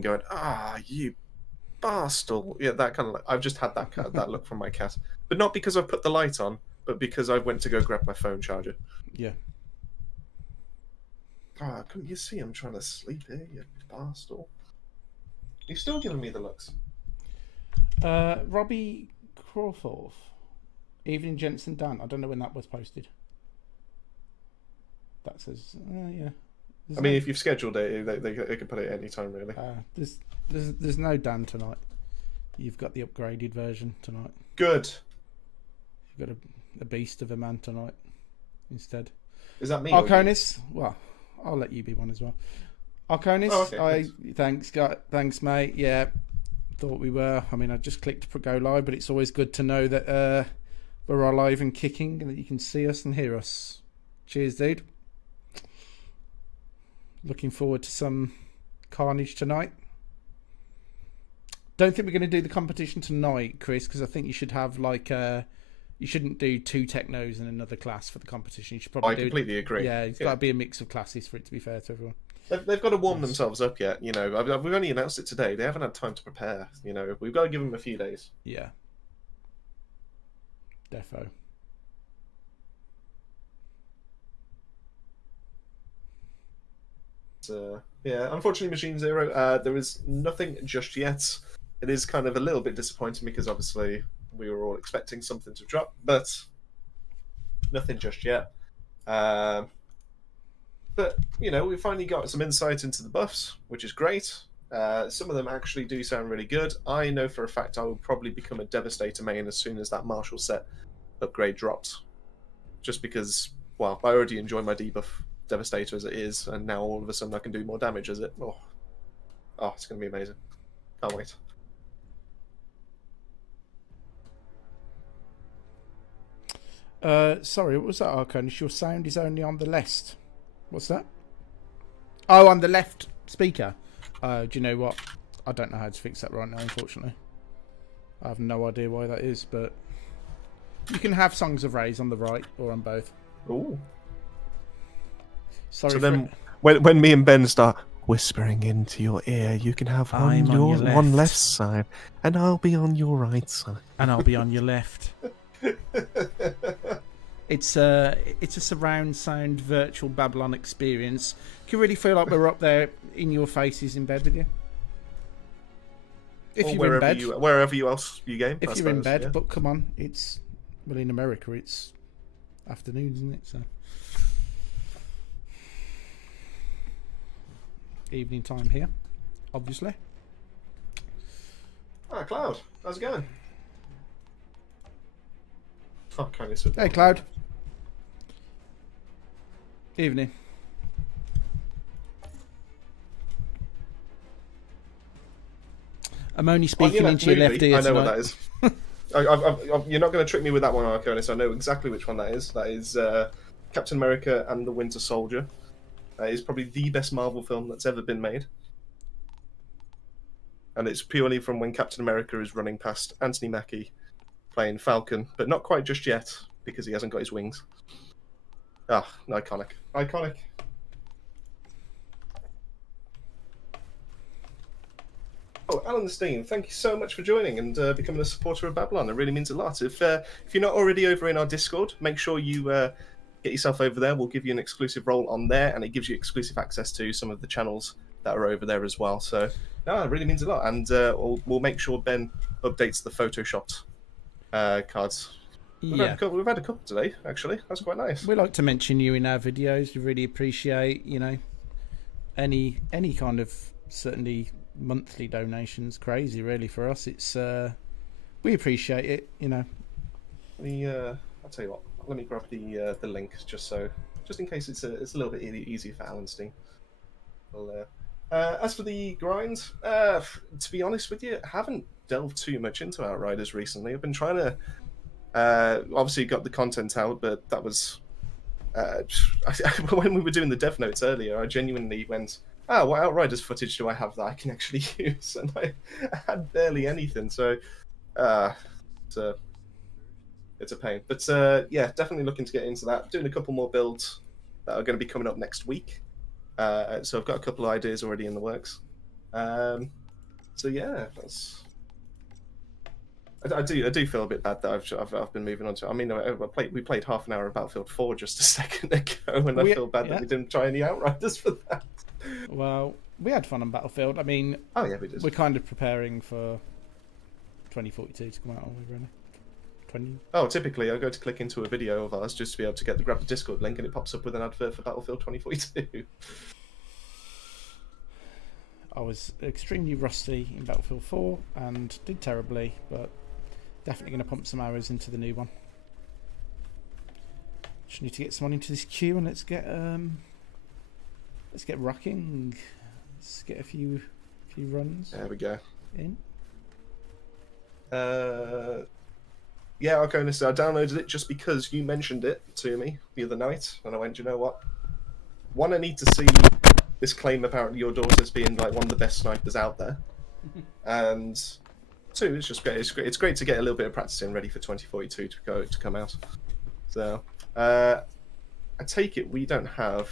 and going, you bastard. Yeah, that kind of like, I've just had that look from my cat. But not because I've put the light on, but because I went to go grab my phone charger. Yeah. Couldn't you see I'm trying to sleep here, you bastard? You're still giving me the looks. Robbie Crawforth. Evening Jensen Dan. I don't know when that was posted. That says, yeah. I mean, if you've scheduled it, they can put it any time, really. There's no Dan tonight. You've got the upgraded version tonight. Good. You've got a beast of a man tonight instead. Is that me? Arconis? Well, I'll let you be one as well. Arconis, okay, thanks, mate. Yeah, thought we were. I mean, I just clicked to go live, but it's always good to know that we're alive and kicking and that you can see us and hear us. Cheers, dude. Looking forward to some carnage tonight. Don't think we're going to do the competition tonight, Chris, because I think you should have you shouldn't do 2 technos and another class for the competition. You should probably completely agree. Yeah, it's got to be a mix of classes for it to be fair to everyone. They've got to warm themselves up yet. You know, we've only announced it today. They haven't had time to prepare. You know, we've got to give them a few days. Yeah. Defo. Yeah, unfortunately, Machine Zero, there is nothing just yet. It is kind of a little bit disappointing because obviously we were all expecting something to drop, but nothing just yet. But, you know, we finally got some insight into the buffs, which is great. Some of them actually do sound really good. I know for a fact I will probably become a Devastator main as soon as that Martial set upgrade drops. Just because, well, I already enjoy my debuff Devastator as it is, and now all of a sudden I can do more damage as it. Oh, it's going to be amazing. Can't wait. Sorry, what was that, Arconis? Your sound is only on the left. What's that? Oh, on the left speaker. Do you know what? I don't know how to fix that right now, unfortunately. I have no idea why that is, but you can have Songs of Rage on the right or on both. Ooh. Sorry. So then, when me and Ben start whispering into your ear, you can have one left side, and I'll be on your right side, and I'll be on your left. It's a surround sound virtual Babylon experience. You can really feel like we're up there in your faces in bed with you. If you're in bed, wherever you else you game. If you're in bed, yeah. But come on, in America it's afternoon, isn't it? So evening time here, obviously. Cloud, how's it going? Hey, Cloud. Evening. I'm only speaking into your left ear. I know what that is. You're not going to trick me with that one, Arconis. I know exactly which one that is. That is Captain America and the Winter Soldier. That is probably the best Marvel film that's ever been made. And it's purely from when Captain America is running past Anthony Mackie playing Falcon, but not quite just yet because he hasn't got his wings. Iconic. Iconic. Oh, Alan Steen, thank you so much for joining and becoming a supporter of Babylon. It really means a lot. If you're not already over in our Discord, make sure you get yourself over there. We'll give you an exclusive role on there, and it gives you exclusive access to some of the channels that are over there as well. So, no, it really means a lot. And we'll make sure Ben updates the photoshopped cards. We've had a couple today, actually. That's quite nice. We like to mention you in our videos. We really appreciate, any kind of certainly monthly donations. Crazy, really, for us. It's we appreciate it, I'll tell you what. Let me grab the link just in case it's a little bit easier for Alan Steen. Well, as for the grind, to be honest with you, I haven't delved too much into Outriders recently. I've been trying to obviously got the content out, but that was when we were doing the dev notes earlier. I genuinely went, what Outriders footage do I have that I can actually use? And I had barely anything, so it's a pain. But yeah, definitely looking to get into that. Doing a couple more builds that are going to be coming up next week. So I've got a couple of ideas already in the works. So yeah, that's. I do feel a bit bad that I've been moving on to. I mean, we played half an hour of Battlefield 4 just a second ago, and I feel bad that we didn't try any Outriders for that. Well, we had fun on Battlefield. I mean, oh yeah, we did. We're kind of preparing for 2042 to come out, aren't we? Really? 20. Oh, typically I go to click into a video of ours just to be able to grab the Discord link, and it pops up with an advert for Battlefield 2042. I was extremely rusty in Battlefield 4 and did terribly, but definitely going to pump some hours into the new one. Just need to get someone into this queue, and let's get rocking. Let's get a few runs. There we go. In. Yeah, Arconis, I downloaded it just because you mentioned it to me the other night, and I went, you know what? One, I need to see this claim about your daughters being like one of the best snipers out there, and two, it's just great. It's great to get a little bit of practice in, ready for 2042 to come out. So, I take it we don't have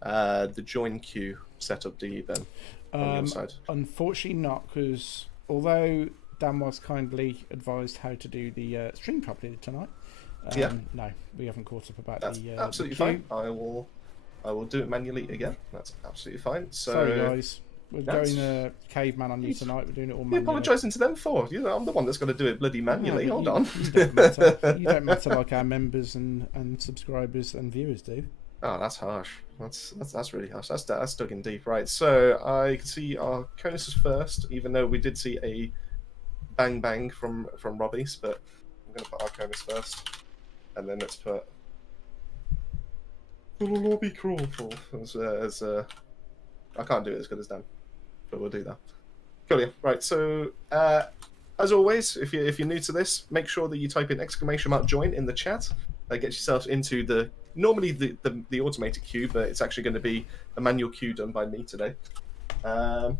the join queue set up, do you, Ben? On the other side? Unfortunately not, because although Dan was kindly advised how to do the stream properly tonight, no, we haven't caught up about That's the absolutely the fine. I will do it manually again. That's absolutely fine. So, sorry guys, we're going caveman on you tonight. We're doing it all manually. You're apologising to them for? You know, I'm the one that's got to do it bloody manually. No, Hold on. You don't matter. You don't matter like our members and subscribers and viewers do. Oh, that's harsh. That's really harsh. That's dug in deep. Right, so I can see Arconis is first, even though we did see a bang from Robbie's, but I'm going to put Arconis first, and then let's put Lobby Crawford as I can't do it as good as Dan, but we'll do that. Cool, yeah. Right, so as always, if you're new to this, make sure that you type in !join in the chat. Get yourself into the automated queue, but it's actually going to be a manual queue done by me today. And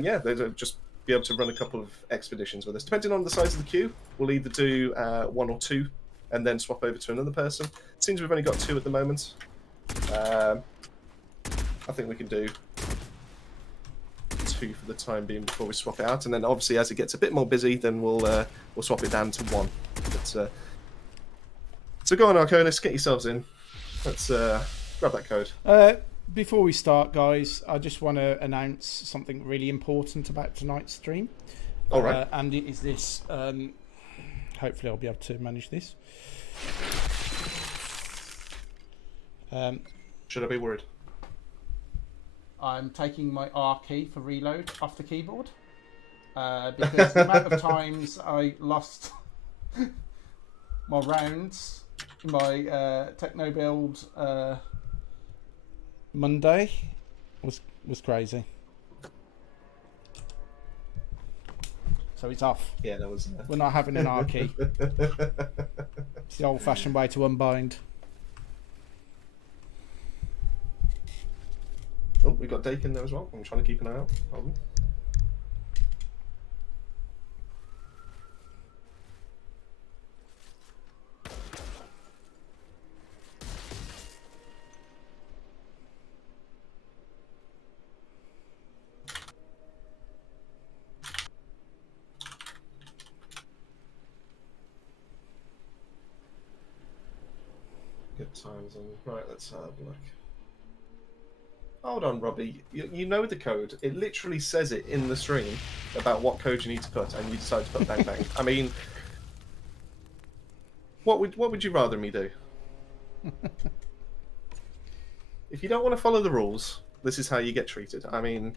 yeah, they'll just be able to run a couple of expeditions with us. Depending on the size of the queue, we'll either do 1 or 2 and then swap over to another person. It seems we've only got 2 at the moment. I think we can do 2 for the time being before we swap it out, and then obviously as it gets a bit more busy, then we'll swap it down to 1. But, so go on, Arconis, get yourselves in. Let's grab that code. Before we start, guys, I just want to announce something really important about tonight's stream. All right. And it is this. Hopefully I'll be able to manage this. Should I be worried? I'm taking my R key for reload off the keyboard. Because the amount of times I lost my rounds in my techno build Monday was crazy. So it's off. Yeah, that was. We're not having an R key. It's the old-fashioned way to unbind. Oh, we got Dakin there as well. I'm trying to keep an eye out. Hold on. Get times on. Right, let's have a look. Hold on, Robbie. You know the code. It literally says it in the stream about what code you need to put, and you decide to put bang bang. I mean, what would you rather me do? If you don't want to follow the rules, this is how you get treated. I mean,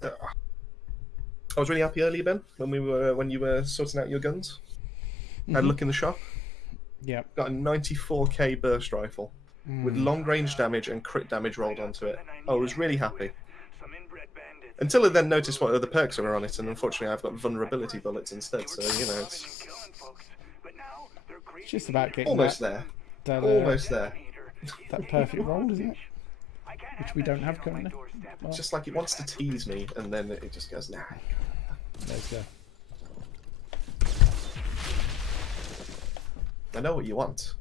I was really happy earlier, Ben, when you were sorting out your guns. Had a look in the shop. Yeah. Got a 94k burst rifle with long range damage and crit damage rolled onto it. I was really happy. Until I then noticed what other perks are on it, and unfortunately I've got vulnerability bullets instead, so you know it's just about getting almost there. Almost there. That perfect roll, isn't it? Which we don't have currently. Well, just like it wants to tease me, and then it just goes, nah. Let's go. I know what you want,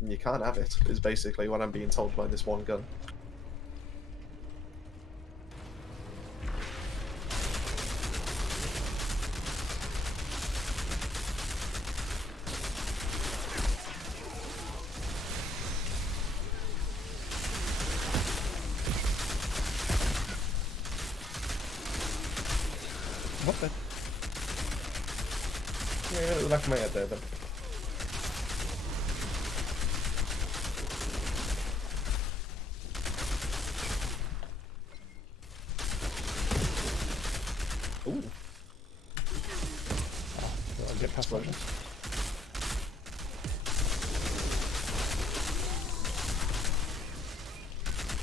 and you can't have it, is basically what I'm being told by this one gun. What the? Yeah, at the back of my head there, then. Ooh. I'll get past that.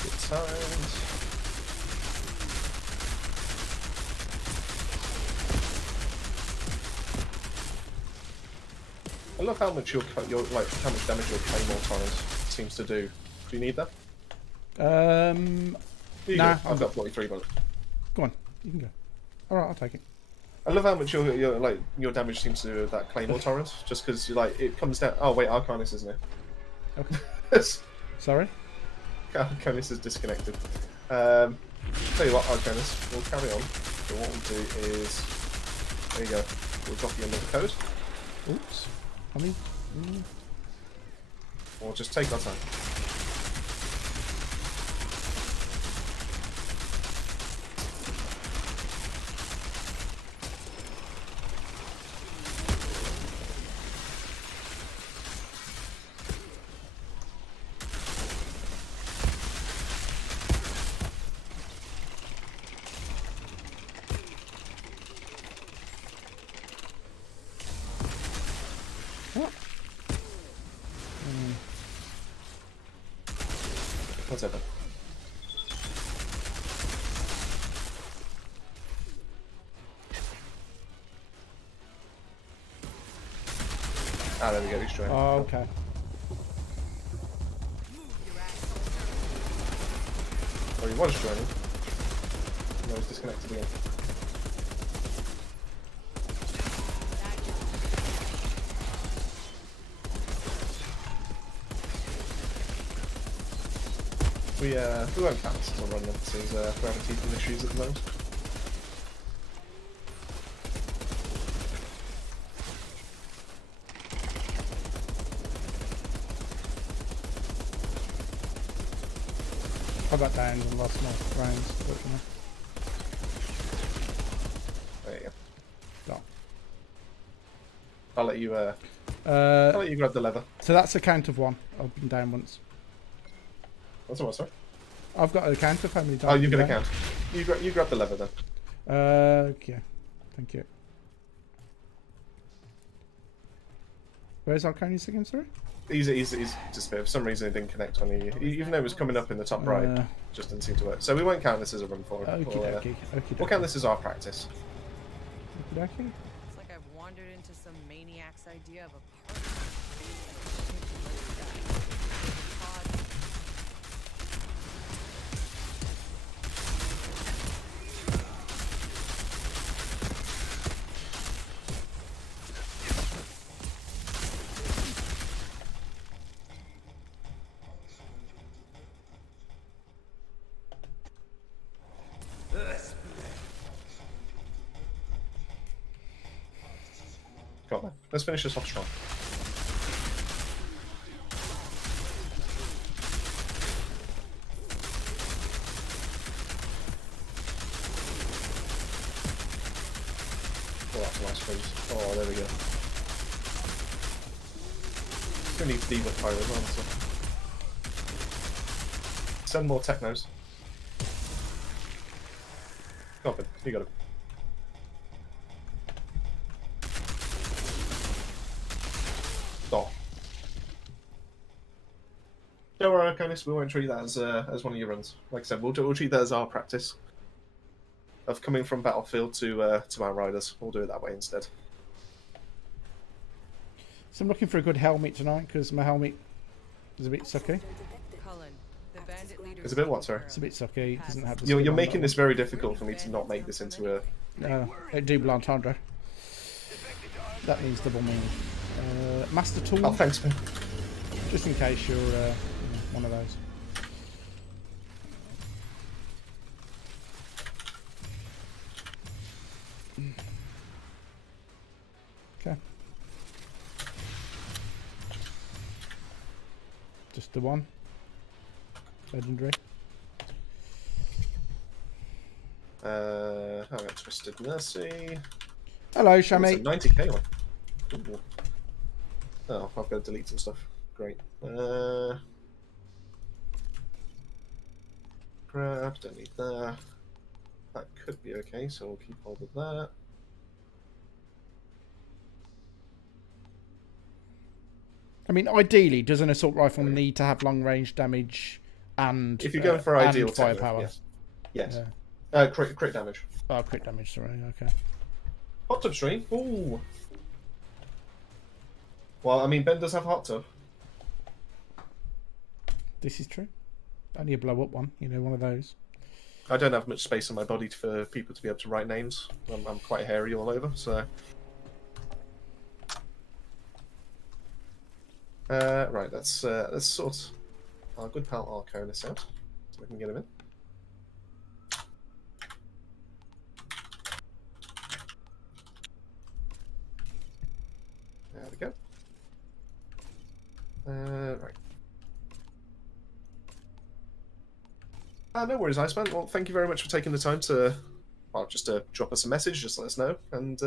Good times. I love how much how much damage your Claymore torrent seems to do. Do you need that? Here you Nah, go. I've got 43 bullets. Go on, you can go. Alright, I'll take it. I love how much your damage seems to do with that Claymore torrent, just because it comes down. Oh wait, Arcanus isn't it? Okay. Sorry? Arcanus is disconnected. Tell you what, Arcanus, we'll carry on. So what we'll do is, there you go. We'll drop you another code. Oops. I mean, Or just take our time. what? What's happened? Ah, there we go, he's trying. Oh, okay. Or he was joining. No, he's disconnected again. We won't count this as a run then, because we're having teething issues at the moment. I got down and lost my rounds, fortunately. There you go. Go. I'll let you grab the lever. So that's a count of 1. I've been down once. That's what, sorry? I've got a count of how many times. Oh, you're I've gonna been count. You grab the lever then. down. Okay. Thank you. Where's Arcanus again, sorry? He's just for some reason it didn't connect on you. Even though it was coming up in the top right, just didn't seem to work. So we won't count this as a run forward. We'll count this as our practice. Okie dokie. It's like I've wandered into some maniac's idea of a party. Got that. Let's finish this off strong. Oh, that's a nice freeze. Oh, there we go. We need Diva Pyro as well, so. Send more technos. Got it. You got it. Oh. Don't worry, Arcanus, we won't treat that as one of your runs. Like I said, we'll treat that as our practice of coming from battlefield to our riders. We'll do it that way instead. So I'm looking for a good helmet tonight because my helmet is a bit sucky. Cullen, the bandit leader. It's a bit what, sorry? It's a bit sucky. It doesn't have the You're skin on making that this very difficult for me to not make this into a... one. Double entendre. That means double meaning. Master Tool, Oh, thanks, man. just in case you're one of those. Okay. Just the one. Legendary. I got Twisted Mercy. Hello, Oh, it's a Shami. 90k one. Ooh. Oh, I've got to delete some stuff. Great. Grab, don't need that. That could be okay, so we'll keep hold of that. I mean, ideally, does an assault rifle need to have long range damage and If you're going for ideal and firepower? yes. Yes. Yeah. Crit damage. Oh, crit damage, sorry. Okay. Hot tub stream. Ooh. Well, I mean, Ben does have a hot tub. This is true. Only a blow up one, one of those. I don't have much space on my body for people to be able to write names. I'm quite hairy all over, so. Right, let's sort our good pal Arconis out, so we can get him in. There we go. Right. No worries, Iceman. Well, thank you very much for taking the time to, well, just to drop us a message, just let us know, and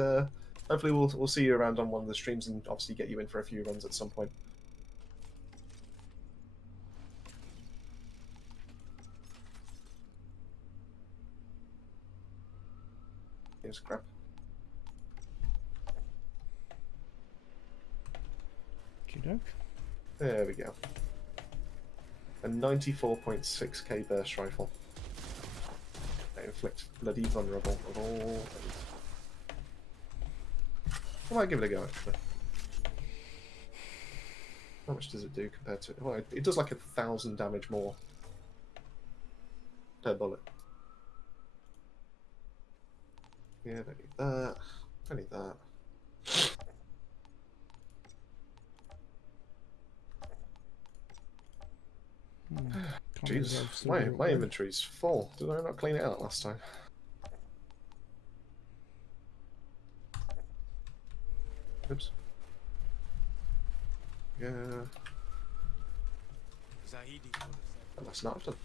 hopefully we'll see you around on one of the streams, and obviously get you in for a few runs at some point. Here's crap. Okey-doke. There we go. A 94.6k burst rifle. They inflict bloody vulnerable of all things. I might give it a go, actually. How much does it do compared to... Well, it does like 1,000 damage more per bullet. Yeah, don't need that. Don't need that. Jeez, my inventory's full. Did I not clean it out last time? Oops. Yeah. I must not have done.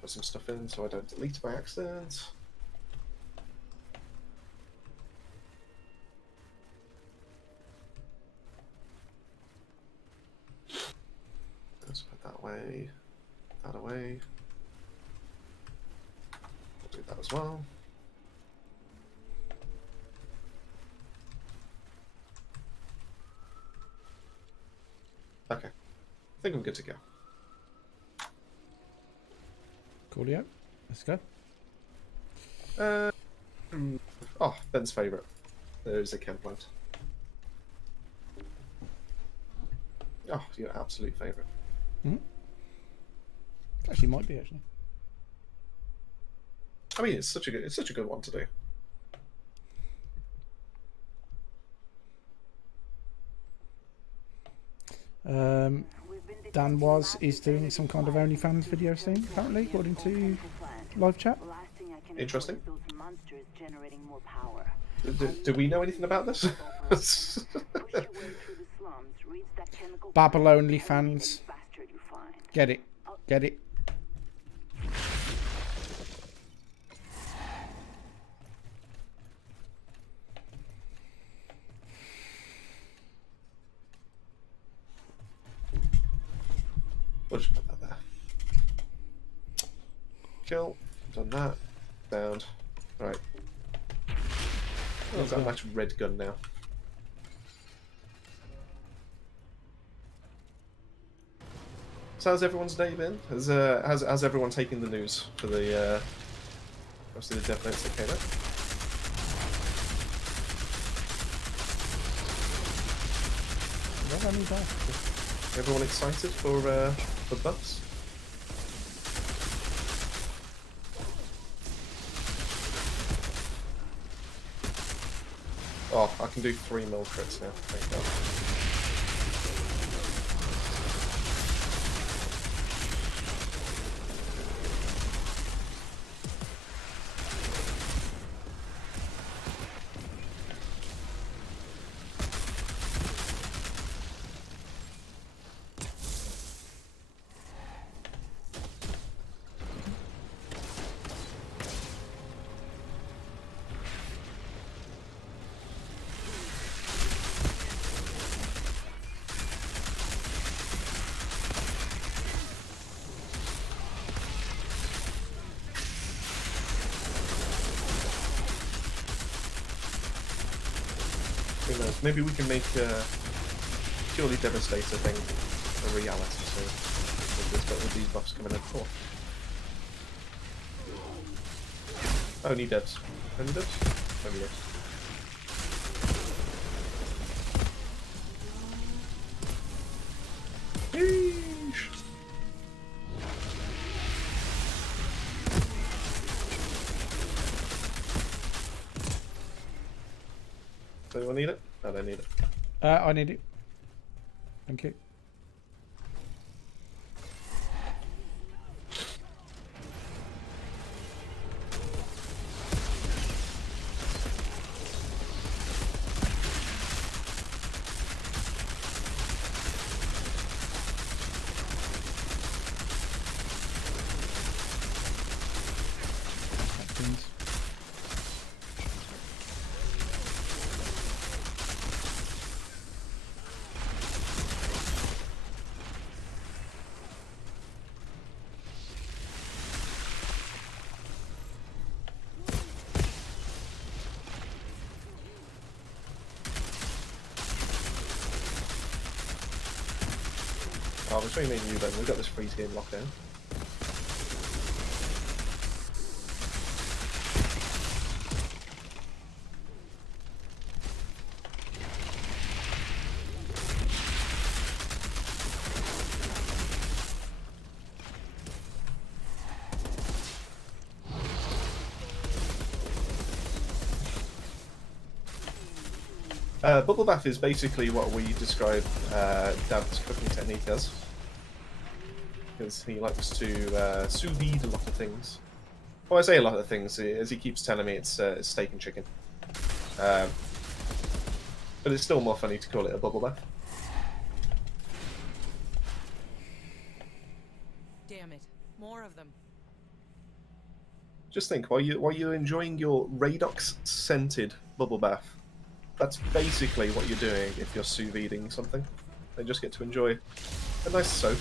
Put some stuff in so I don't delete by accident. Let's put that away. That away. We'll do that as well. Okay. I think I'm good to go. Coolio. Let's go. Oh, Ben's favourite. There's a chem plant. Oh, your absolute favourite. Mm-hmm. Actually, might be actually. I mean, it's such a good one to do. Dan is doing some kind of OnlyFans video thing, apparently, according to live chat. Interesting. Do we know anything about this? Babble OnlyFans. Get it. Get it. We'll just put that there. Kill. Done that. Downed. Right. I've got a nice red gun now. So how's everyone's day been? How's everyone taking the news for the obviously the death notes that came out? Everyone excited for buffs? Oh, I can do 3 mil crits now. Thank God. maybe we can make a purely Devastator thing a reality soon. With these buffs coming in. Oh. Only devs. Only devs? Only devs. Yeesh. Does anyone need it? I don't need it. I need it. Thank you. Oh, between me and you then, we've got this freeze game lockdown. Bubble bath is basically what we describe Dad's cooking technique as. Because he likes to sous vide a lot of things. Well, I say a lot of things, as he keeps telling me it's steak and chicken. But it's still more funny to call it a bubble bath. Damn it. More of them. Just think, while you're enjoying your Radox scented bubble bath, that's basically what you're doing if you're sous videing something. They just get to enjoy a nice soak.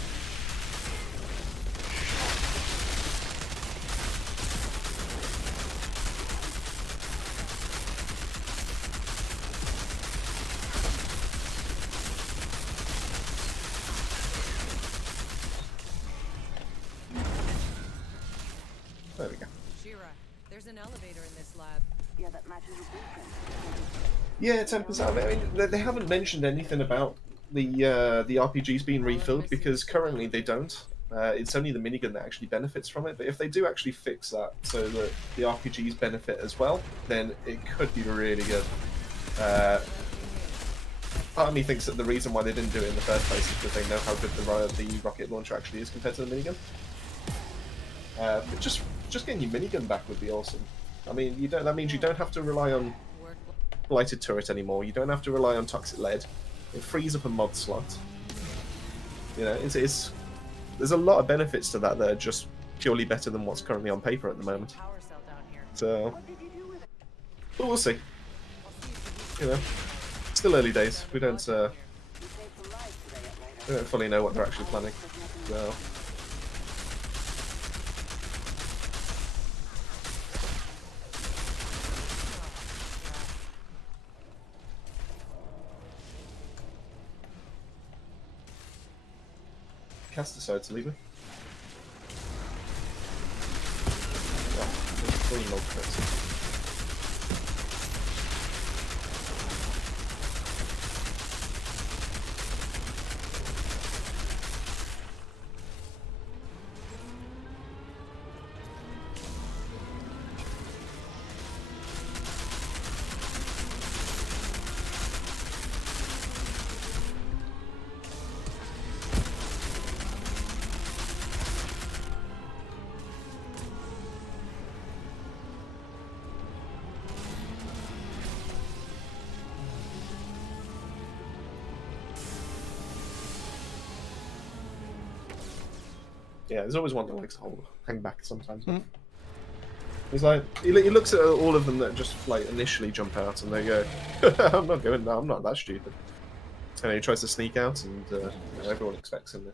There we go. Shira, there's an elevator in this lab. Yeah, that matches your blueprint. Yeah, 10%. I mean, they haven't mentioned anything about the RPGs being refilled because currently they don't. It's only the minigun that actually benefits from it. But if they do actually fix that so that the RPGs benefit as well, then it could be really good. Part of me thinks that the reason why they didn't do it in the first place is because they know how good the rocket launcher actually is compared to the minigun. But just getting your minigun back would be awesome. I mean, that means you don't have to rely on blighted turret anymore. You don't have to rely on toxic lead. It frees up a mod slot. You know, there's a lot of benefits to that are just purely better than what's currently on paper at the moment. Power cell down here. So, but we'll see. You know, still early days. We don't fully know what they're actually planning. So. Cast decided to leave me. Oh, there's 3 log crits. Yeah, there's always one that likes to hang back sometimes. Mm. He's like, he looks at all of them that just like initially jump out, and they go, "I'm not going. No, I'm not that stupid." And then he tries to sneak out, and you know, everyone expects him.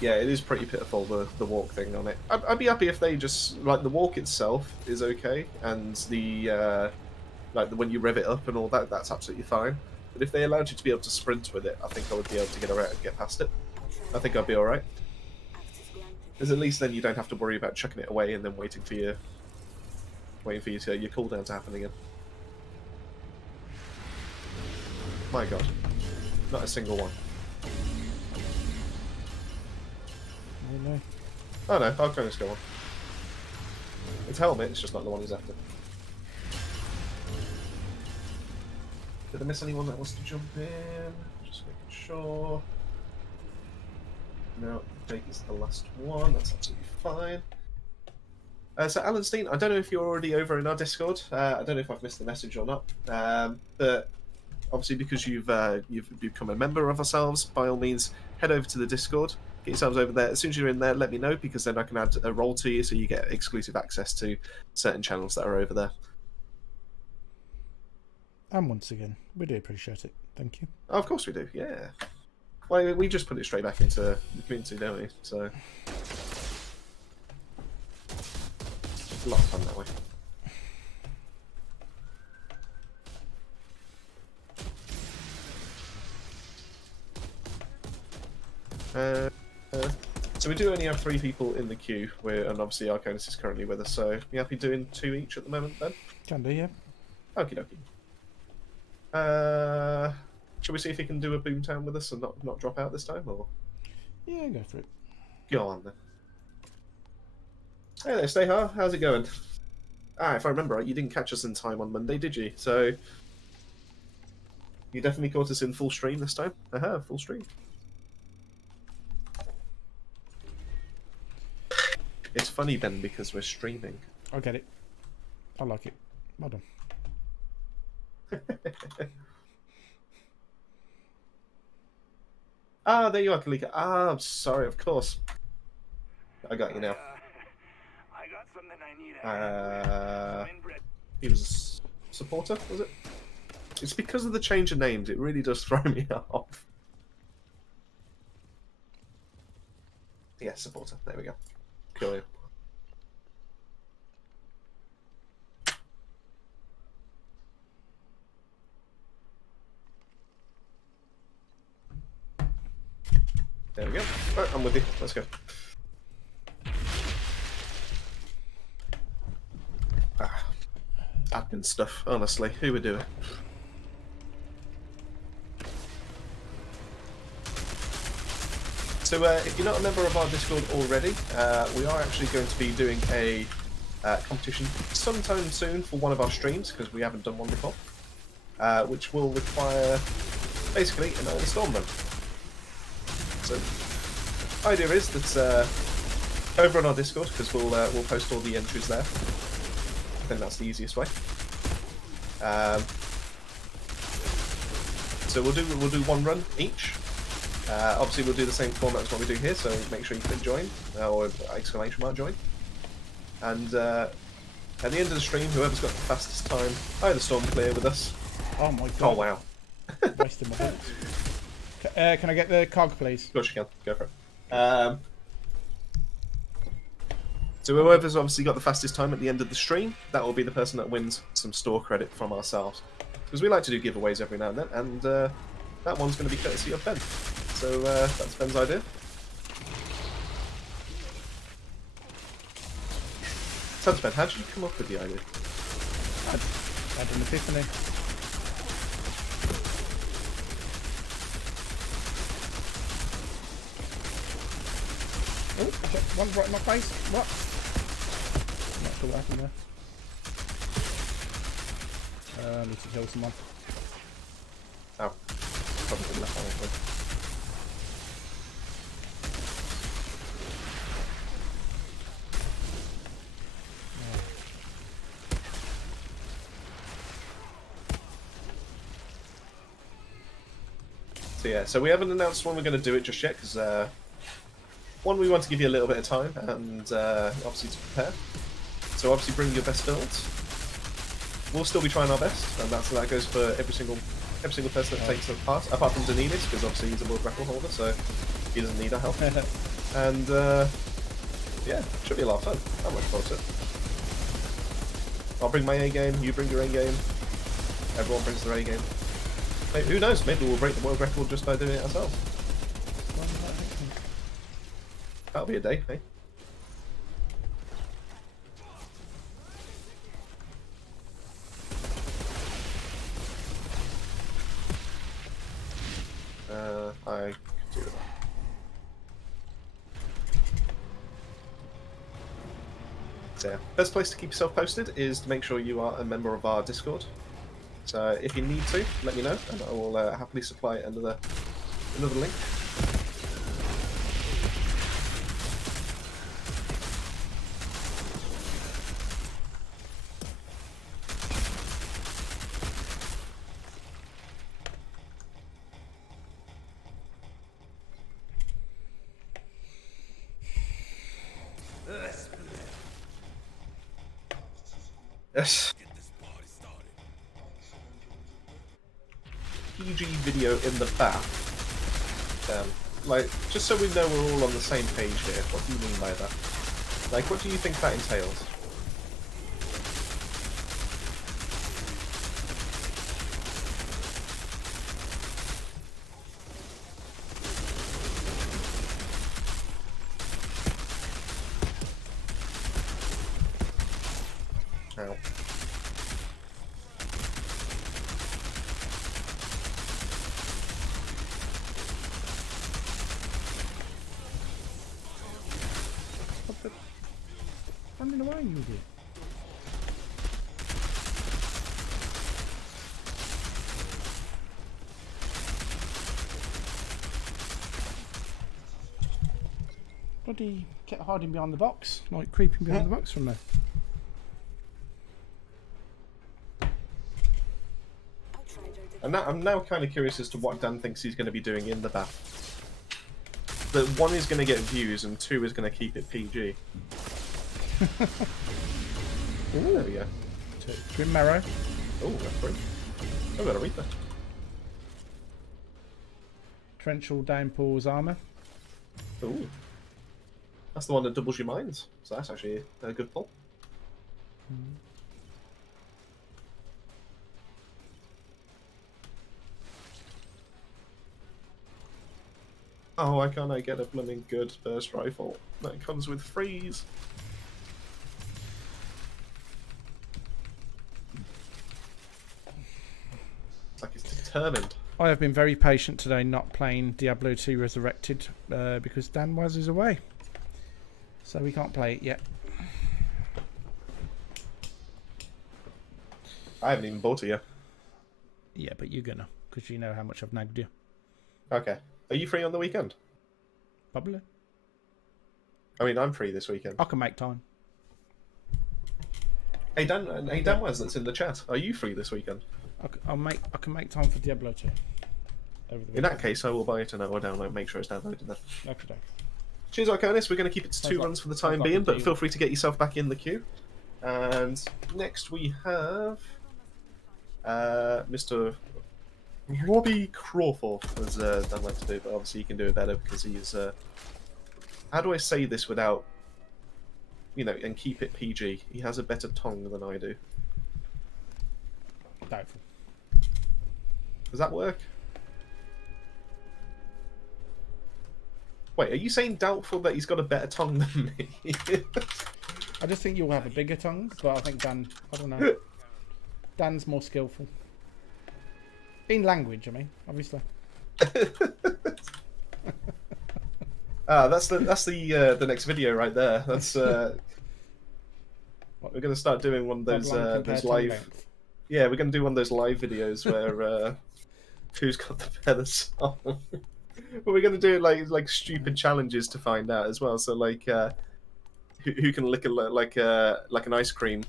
Yeah, it is pretty pitiful, the walk thing on it. I'd be happy if they just like the walk itself is okay, and the like when you rev it up and all that, that's absolutely fine. But if they allowed you to be able to sprint with it, I think I would be able to get around and get past it. I think I'd be all right. Because at least then you don't have to worry about chucking it away and then waiting for your cooldown to happen again. My God, not a single one. Oh no. Oh no, I'll just go on. It's helmet, it's just not the one he's after. Did I miss anyone that wants to jump in? Just making sure. No, Jake is the last one, that's absolutely fine. So Alan Steen, I don't know if you're already over in our Discord. I don't know if I've missed the message or not. But obviously because you've become a member of ourselves, by all means, head over to the Discord. Get yourselves over there. As soon as you're in there, let me know, because then I can add a role to you so you get exclusive access to certain channels that are over there. And once again, we do appreciate it. Thank you. Oh, of course we do, yeah. Well, we just put it straight back into the community, don't we? So it's a lot of fun that way. So we do only have 3 people in the queue, and obviously Arconis is currently with us, so you happy doing 2 each at the moment then? Can do, yeah. Okie dokie. Shall we see if he can do a Boomtown with us and not drop out this time, or? Yeah, go for it. Go on then. Hey there, Stayhar. How's it going? If I remember right, you didn't catch us in time on Monday, did you? So you definitely caught us in full stream this time. Full stream. It's funny, Ben, because we're streaming. I get it. I like it. Well done. There you are, Kalika. I'm sorry, of course. I got you now. I got something I need. He was a supporter, was it? It's because of the change of names. It really does throw me off. Yeah, supporter. There we go. Cool. There we go. Right, I'm with you. Let's go. Admin stuff, honestly. Who would do it? So if you're not a member of our Discord already, we are actually going to be doing a competition sometime soon for one of our streams, because we haven't done one before, which will require basically an Iron Storm run. So the idea is that over on our Discord, because we'll post all the entries there. I think that's the easiest way. So we'll do one run each. Obviously, we'll do the same format as what we do here, so make sure you click join or exclamation mark join. And at the end of the stream, whoever's got the fastest time, either storm clear with us. Oh my god. Oh wow! Wasting my bullets. Can I get the cog, please? Of course you can. Go for it. So whoever's obviously got the fastest time at the end of the stream, that will be the person that wins some store credit from ourselves. Because we like to do giveaways every now and then, and that one's going to be courtesy of Ben. So that's Ben's idea. So Ben, how did you come up with the idea? I had an epiphany. Oh, okay. One's right in my face. What? Not sure what happened there. I need to kill someone. Oh, probably didn't left one. So yeah, so we haven't announced when we're going to do it just yet, because one, we want to give you a little bit of time, and obviously to prepare. So obviously bring your best builds. We'll still be trying our best, and that goes for every single person that takes part, apart from Danidis, because obviously he's a world record holder, so he doesn't need our help. And yeah, should be a lot of fun. I'm looking forward to it. I'll bring my A game, you bring your A game, everyone brings their A game. Maybe, who knows, maybe we'll break the world record just by doing it ourselves. That'll be a day, hey? I could do that. So yeah, best place to keep yourself posted is to make sure you are a member of our Discord. So if you need to, let me know, and I will happily supply another link. Yes. PG video in the bath. Like, just so we know we're all on the same page here, what do you mean by that? Like, what do you think that entails? Ow. Running away, you idiot. Bloody kept hiding behind the box, like creeping behind the box from there. I'm now kind of curious as to what Dan thinks he's going to be doing in the bath. That one is going to get views and two is going to keep it PG. There we go. Grim Marrow. Oh, that's great. I've got a Reaper. Torrential Downpour's armour. Ooh. That's the one that doubles your mines. So that's actually a good pull. Oh, why can't I get a blooming good burst rifle that comes with freeze? It's like it's determined. I have been very patient today not playing Diablo 2 Resurrected because Dan Waz is away. So we can't play it yet. I haven't even bought it yet. Yeah, but you're gonna, because you know how much I've nagged you. Okay. Are you free on the weekend? Probably. I mean, I'm free this weekend. I can make time. Hey Dan Waz, that's in the chat. Are you free this weekend? I can make time for Diablo 2. In that case, I will buy it and I will download. Make sure it's downloaded then. Okay. Cheers, Arconis. We're going to keep it to two runs for the time being, but feel free to get yourself back in the queue. And next we have Mr. Robbie Crawford, as Dan likes to do, but obviously he can do it better because he's. How do I say this without, and keep it PG? He has a better tongue than I do. Doubtful. Does that work? Wait, are you saying doubtful that he's got a better tongue than me? I just think you'll have a bigger tongue, but I think Dan, I don't know. Dan's more skillful. In language, I mean, obviously. That's the next video right there. That's we're gonna start doing one of those live. Yeah, we're gonna do one of those live videos where who's got the better song. But we're gonna do like stupid challenges to find out as well. So like, who can lick like an ice cream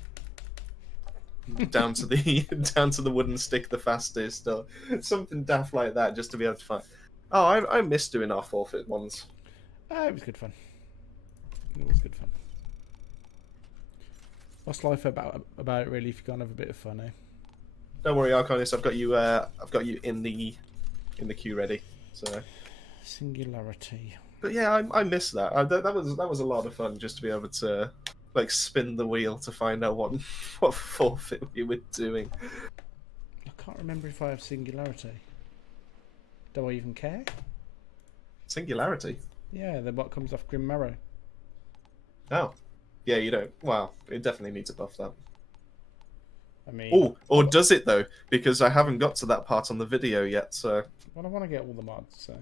down to the wooden stick the fastest, or something daft like that, just to be able to find. Oh, I missed doing our forfeit ones. It was good fun. It was good fun. What's life about it really? If you can't have a bit of fun, eh? Don't worry, Arconis. I've got you in the queue ready. So Singularity. But yeah, I miss that. That was a lot of fun just to be able to like spin the wheel to find out what forfeit we were doing. I can't remember if I have singularity. Do I even care? Singularity. Yeah, then what comes off Grim Marrow? Oh, yeah, you don't. Well, it definitely needs to buff that. I mean, Oh, or does it though? Because I haven't got to that part on the video yet. So well, I want to get all the mods, so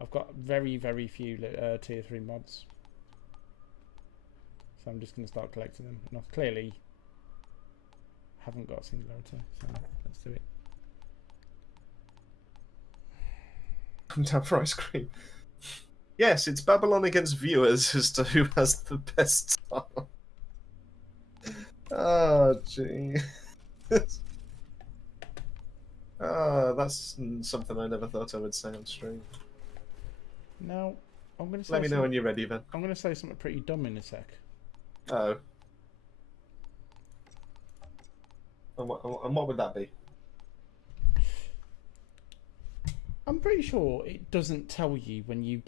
I've got very, very few tier 3 mods. So I'm just going to start collecting them. And I clearly haven't got singularity, so let's do it. I'm down for ice cream. Yes, it's Babylon against viewers as to who has the best song. Oh, gee. Oh, that's something I never thought I would say on stream. Now, I'm going to say Let me know when you're ready, then. I'm going to say something pretty dumb in a sec. Oh. And what would that be? I'm pretty sure it doesn't tell you when you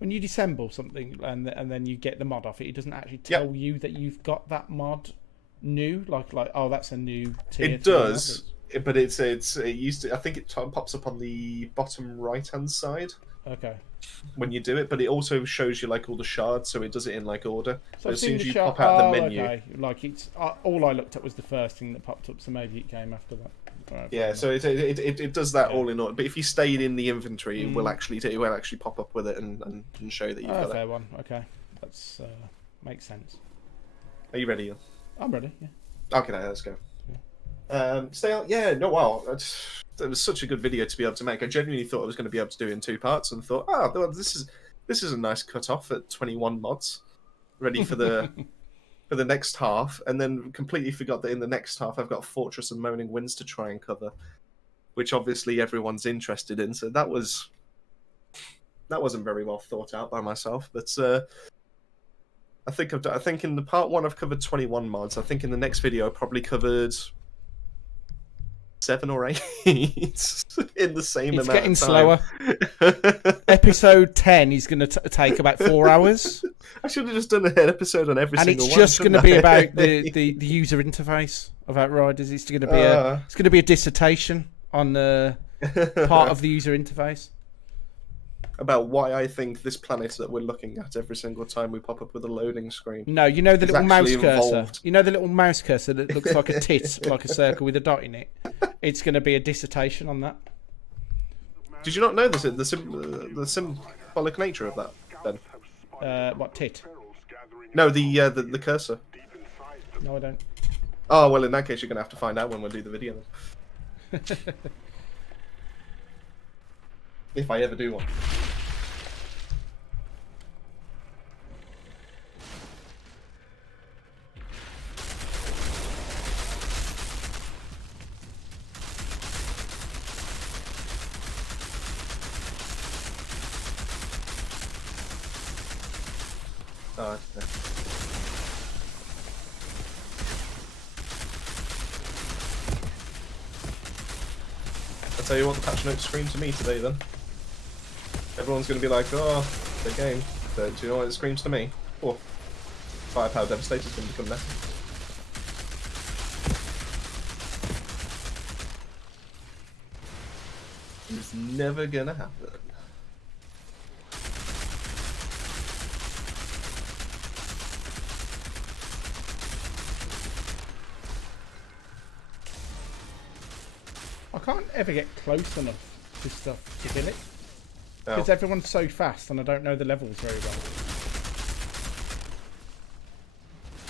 disassemble something and then you get the mod off it. It doesn't actually tell you that you've got that mod new. Like oh, that's a new tier. It does, but it used to. I think it pops up on the bottom right hand side. Okay. When you do it, but it also shows you like all the shards, so it does it in like order. So as soon as you pop out the menu, okay. Like it's all I looked at was the first thing that popped up, so maybe it came after that. Right, yeah. So it does that all in order. But if you stayed in the inventory, it will actually pop up with it and show that you've got fair it. one. Okay, that's makes sense. Are you ready? I'm ready. Yeah. Okay, let's go. Stay out. Yeah, no, wow. It was such a good video to be able to make. I genuinely thought I was going to be able to do it in 2 parts, and thought, well, this is a nice cut off at 21 mods, ready for the for the next half, and then completely forgot that in the next half I've got Fortress of Moaning Winds to try and cover, which obviously everyone's interested in. So that wasn't very well thought out by myself, but I think in the part 1 I've covered 21 mods. I think in the next video I probably covered 7 or 8 in the same amount of time. It's getting slower. Episode 10 is going to take about 4 hours. I should have just done an episort on every single one. And it's just going to be about the user interface of Outriders. It's going to be a dissertation on part of the user interface. About why I think this planet that we're looking at every single time we pop up with a loading screen. No, you know the little mouse cursor. You know the little mouse cursor that looks like a tit, like a circle with a dot in it. It's going to be a dissertation on that. Did you not know this? The symbolic nature of that, Ben? What tit? No, the cursor. No, I don't. Oh well, in that case, you're going to have to find out when we do the video. If I ever do one. Oh, okay. I'll tell you what the patch notes screamed to me today then. Everyone's going to be like, oh, the game. But do you know what it screams to me? Oh, Firepower Devastator is going to become messy. It's never going to happen. I can't ever get close enough to stuff to kill it. Oh. Because everyone's so fast and I don't know the levels very well.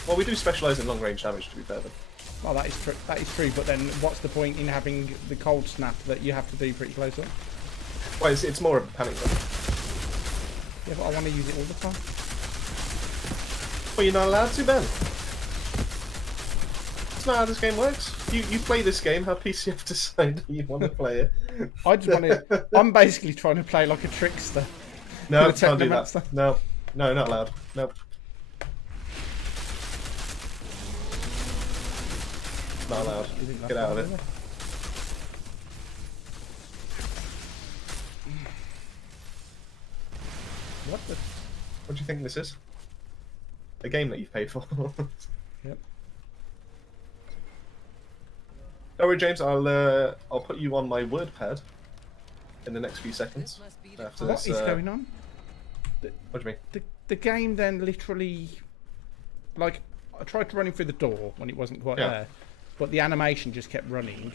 Well, we do specialise in long-range damage, to be fair, then. Well, that is true, but then what's the point in having the cold snap that you have to do pretty close up? Well, it's more of a panic zone. Yeah, but I want to use it all the time. Well, you're not allowed to, Ben. That's not how this game works. You play this game how PCF decide you want to play it. I just want to... I'm basically trying to play like a trickster. No, can't do that. No, not allowed. Nope. Not allowed. You think that's Get out of fine, it. isn't What the? What do you think this is? A game that you've paid for. Yep. Don't worry, James. I'll put you on my word pad in the next few This seconds. must be the After What this, is going on? What do you mean? The game then literally, like, I tried to run him through the door when it wasn't quite Yeah. there, but the animation just kept running.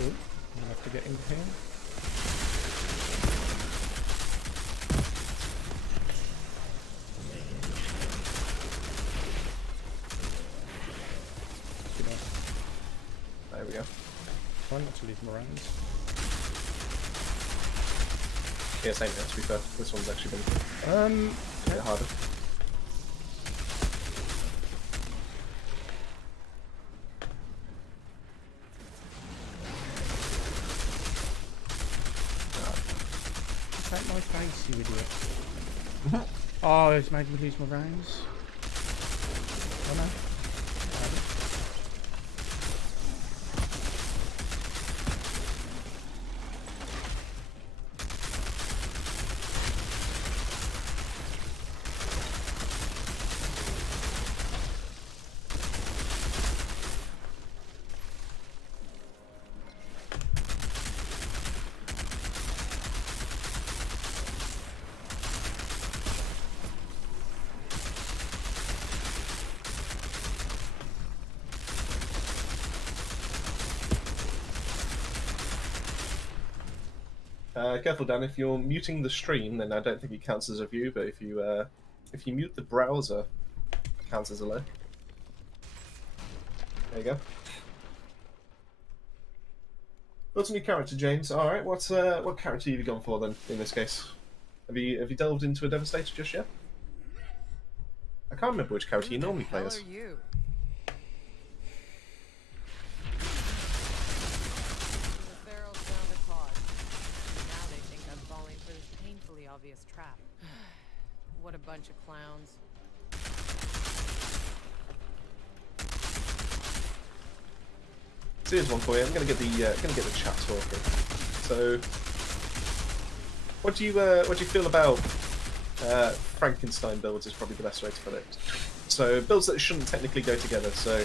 Oh, I have to get in here. You know, There we go. try not to lose my rounds. Yeah, same here, to be fair. This one's actually been a bit harder. Take my face, you idiot. Oh, it's made me lose my rounds. Oh no. Careful, Dan. If you're muting the stream, then I don't think it counts as a view. But if you mute the browser, it counts as a load. There you go. What's a new character, James? All right. What character have you gone for then? In this case, have you delved into a Devastator just yet? I can't remember which character you Who the normally play hell as. are you? The Pharaoh found a cause. Now they think I'm falling for this painfully obvious trap. What a bunch of clowns. So here's one for you. I'm gonna get the chat talking. So, what do you feel about Frankenstein builds? Is probably the best way to put it. So builds that shouldn't technically go together. So,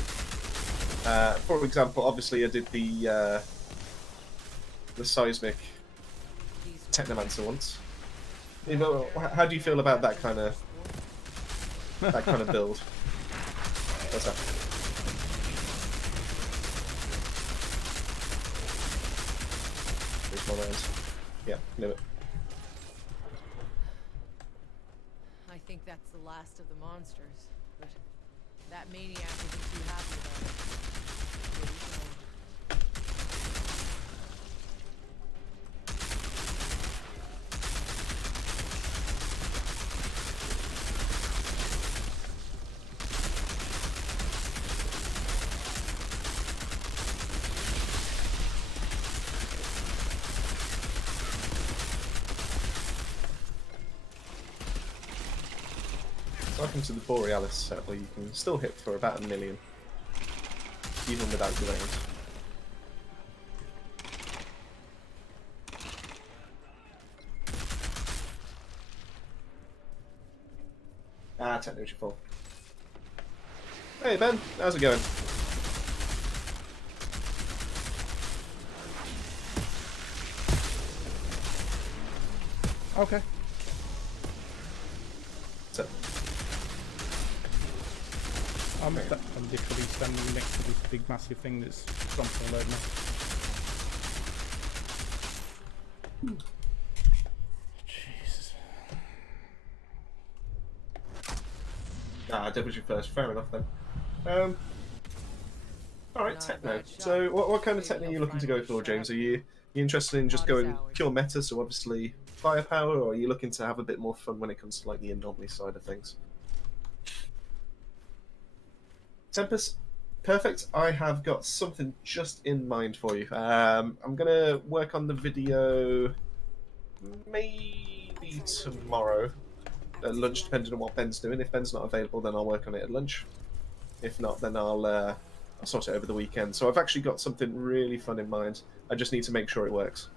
for example, obviously I did the seismic These Technomancer once. You know, how do you feel about that kind of build? What's that? There's more rounds. Yeah, knew it. I think that's the last of the monsters, but that maniac isn't too happy about it. Maybe so. Welcome to the Borealis set where you can still hit for about 1 million, even without your range. Ah, technology full. Hey Ben, how's it going? Okay. So, I'm literally standing next to this big massive thing that's jumping all over me. Jesus. Devil's your first. Fair enough then. All right, Not a techno. bad shot. So, what kind of Maybe techno are you he'll looking to go finally for, shut James? up. Are you interested in just Hot as going ours. pure meta, so obviously firepower, or are you looking to have a bit more fun when it comes to like the anomaly side of things? Tempest, Perfect. I have got something just in mind for you. I'm gonna work on the video maybe tomorrow at lunch, depending on what Ben's doing. If Ben's not available, then I'll work on it at lunch. If not, then I'll sort it over the weekend. So I've actually got something really fun in mind. I just need to make sure it works.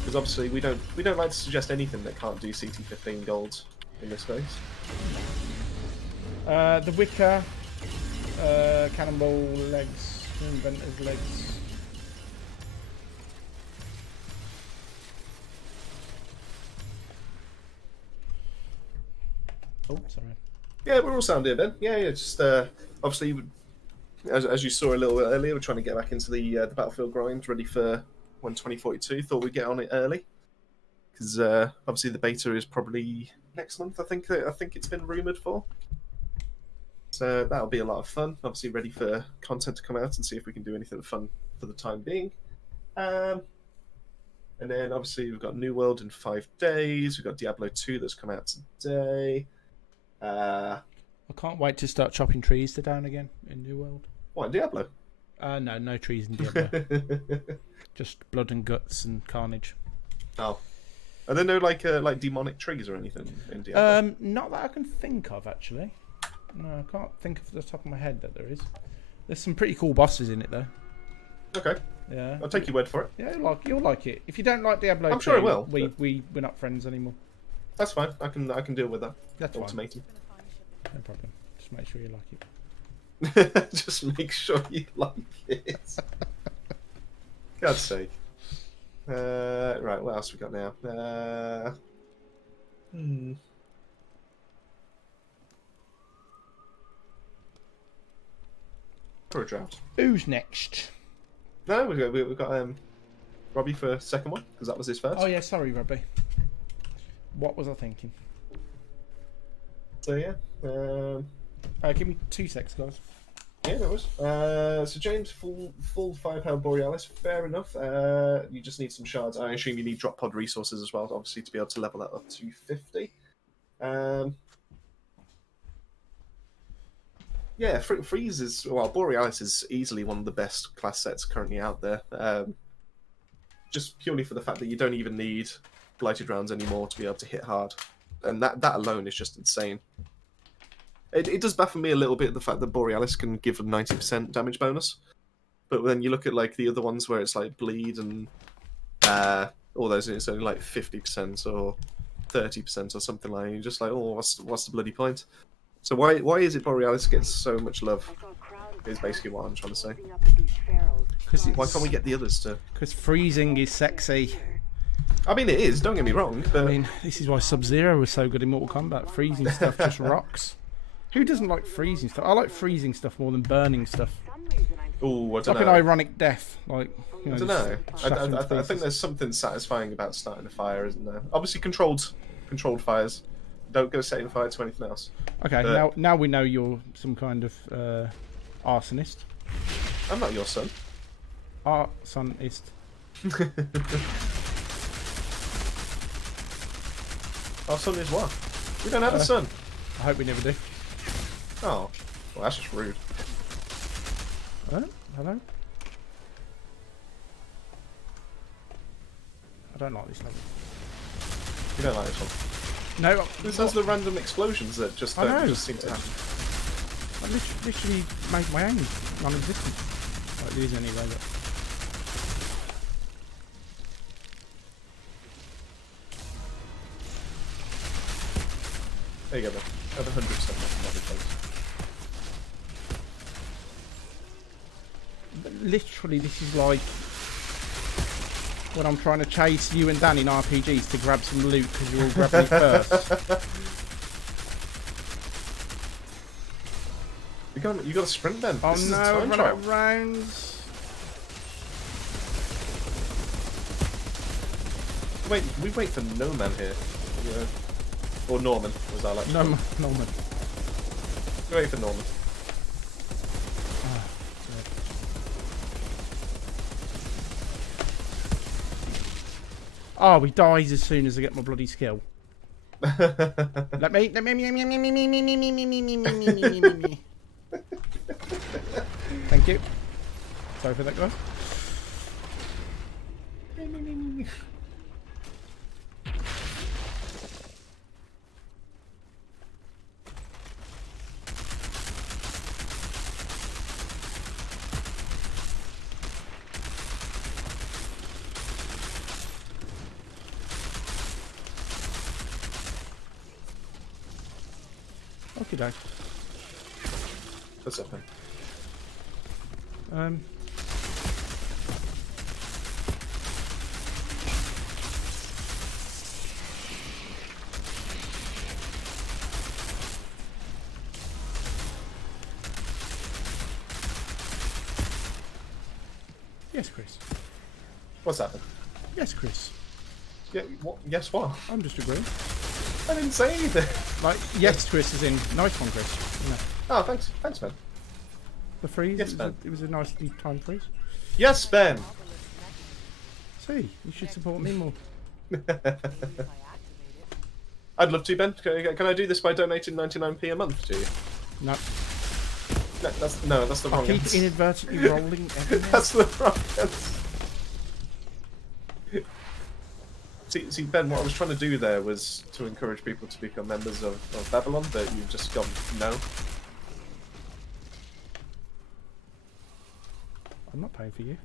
Because obviously we don't like to suggest anything that can't do CT15 gold in this space. The Wicker, Cannonball legs, Inventor's legs. Oh, sorry. Yeah, we're all sound here, Ben. Yeah, just obviously, as you saw a little earlier, we're trying to get back into the Battlefield grind, ready for when 2042. Thought we'd get on it early because obviously the beta is probably next month. I think it's been rumored for. So that'll be a lot of fun. Obviously, ready for content to come out and see if we can do anything fun for the time being. And then obviously we've got New World in 5 days. We've got Diablo 2 that's come out today. I can't wait to start chopping trees down again in New World. What, Diablo? No trees in Diablo. Just blood and guts and carnage. Oh. Are there no like demonic trees or anything in Diablo? Not that I can think of, actually. No, I can't think off the top of my head that there is. There's some pretty cool bosses in it, though. Okay. Yeah. I'll take your word for it. Yeah, you'll like it. If you don't like Diablo, I'm sure I will. We're not friends anymore. That's fine. I can deal with that. That's fine. Ultimatum. No problem. Just make sure you like it. Just make sure you like it. God's sake. Right, what else we got now? For a draft. Who's next? No, we've got Robbie for second one because that was his first. Oh yeah, sorry, Robbie. What was I thinking? So yeah. Give me 2 secs, guys. Yeah, that was. So James, full firepower Borealis, fair enough. You just need some shards. I assume you need drop pod resources as well, obviously, to be able to level that up to 50. Yeah, Freeze is Borealis is easily one of the best class sets currently out there. Just purely for the fact that you don't even need blighted rounds anymore to be able to hit hard, and that alone is just insane. It does baffle me a little bit the fact that Borealis can give a 90% damage bonus, but then you look at like the other ones where it's like bleed and all those, and it's only like 50% or 30% or something like that. You're just like, oh, what's the bloody point? So why is it Borealis gets so much love? Is basically what I'm trying to say. Why can't we get the others to? Because freezing is sexy. I mean, it is. Don't get me wrong. But I mean, this is why Sub-Zero was so good in Mortal Kombat. Freezing stuff just rocks. Who doesn't like freezing stuff? I like freezing stuff more than burning stuff. Oh, I It's don't like know. an ironic death. Like, you know, I don't know. just shattering I pieces. think there's something satisfying about starting a fire, isn't there? Obviously, controlled fires. Don't go setting fire to anything else. Okay, But- now we know you're some kind of arsonist. I'm not your son. Arsonist. Our son is what? We don't have a son. I hope we never do. Oh, well, that's just rude. Hello? I don't like this level. You don't like this one. No, This has the random explosions that just I know. don't just seem to happen. I literally made my own non-existent. Like, there is anyway, but... There you go, then. Have 100% another place. But literally, this is like when I'm trying to chase you and Dan in RPGs to grab some loot because you're all grabbing it first. You got to sprint then. Oh This is a no, time I've run trial. out of rounds. Wait, we wait for No Man here. Yeah. Or Norman, as I like to No, call him. Norman. We wait for Norman. Oh, he dies as soon as I get my bloody skill. Let me. Thank you. Sorry for that, guys. Okay, doke. What's up, man? Yes, Chris. What's happened? Yes, Chris. Yeah, what? Guess what? I'm just agreeing. I didn't say anything. Like, yes, Chris, is in nice one, Chris. No, Oh, thanks, man. the freeze. Yes, it, was Ben. it was a nicely timed freeze. Yes, Ben. See, you should support me more. If I activate it. I'd love to, Ben. Can I do this by donating 99p a month to you? No, That's the I wrong keep answer. inadvertently rolling everywhere. That's the wrong answer. See, Ben, what I was trying to do there was to encourage people to become members of Babylon, but you've just gone no. I'm not paying for you.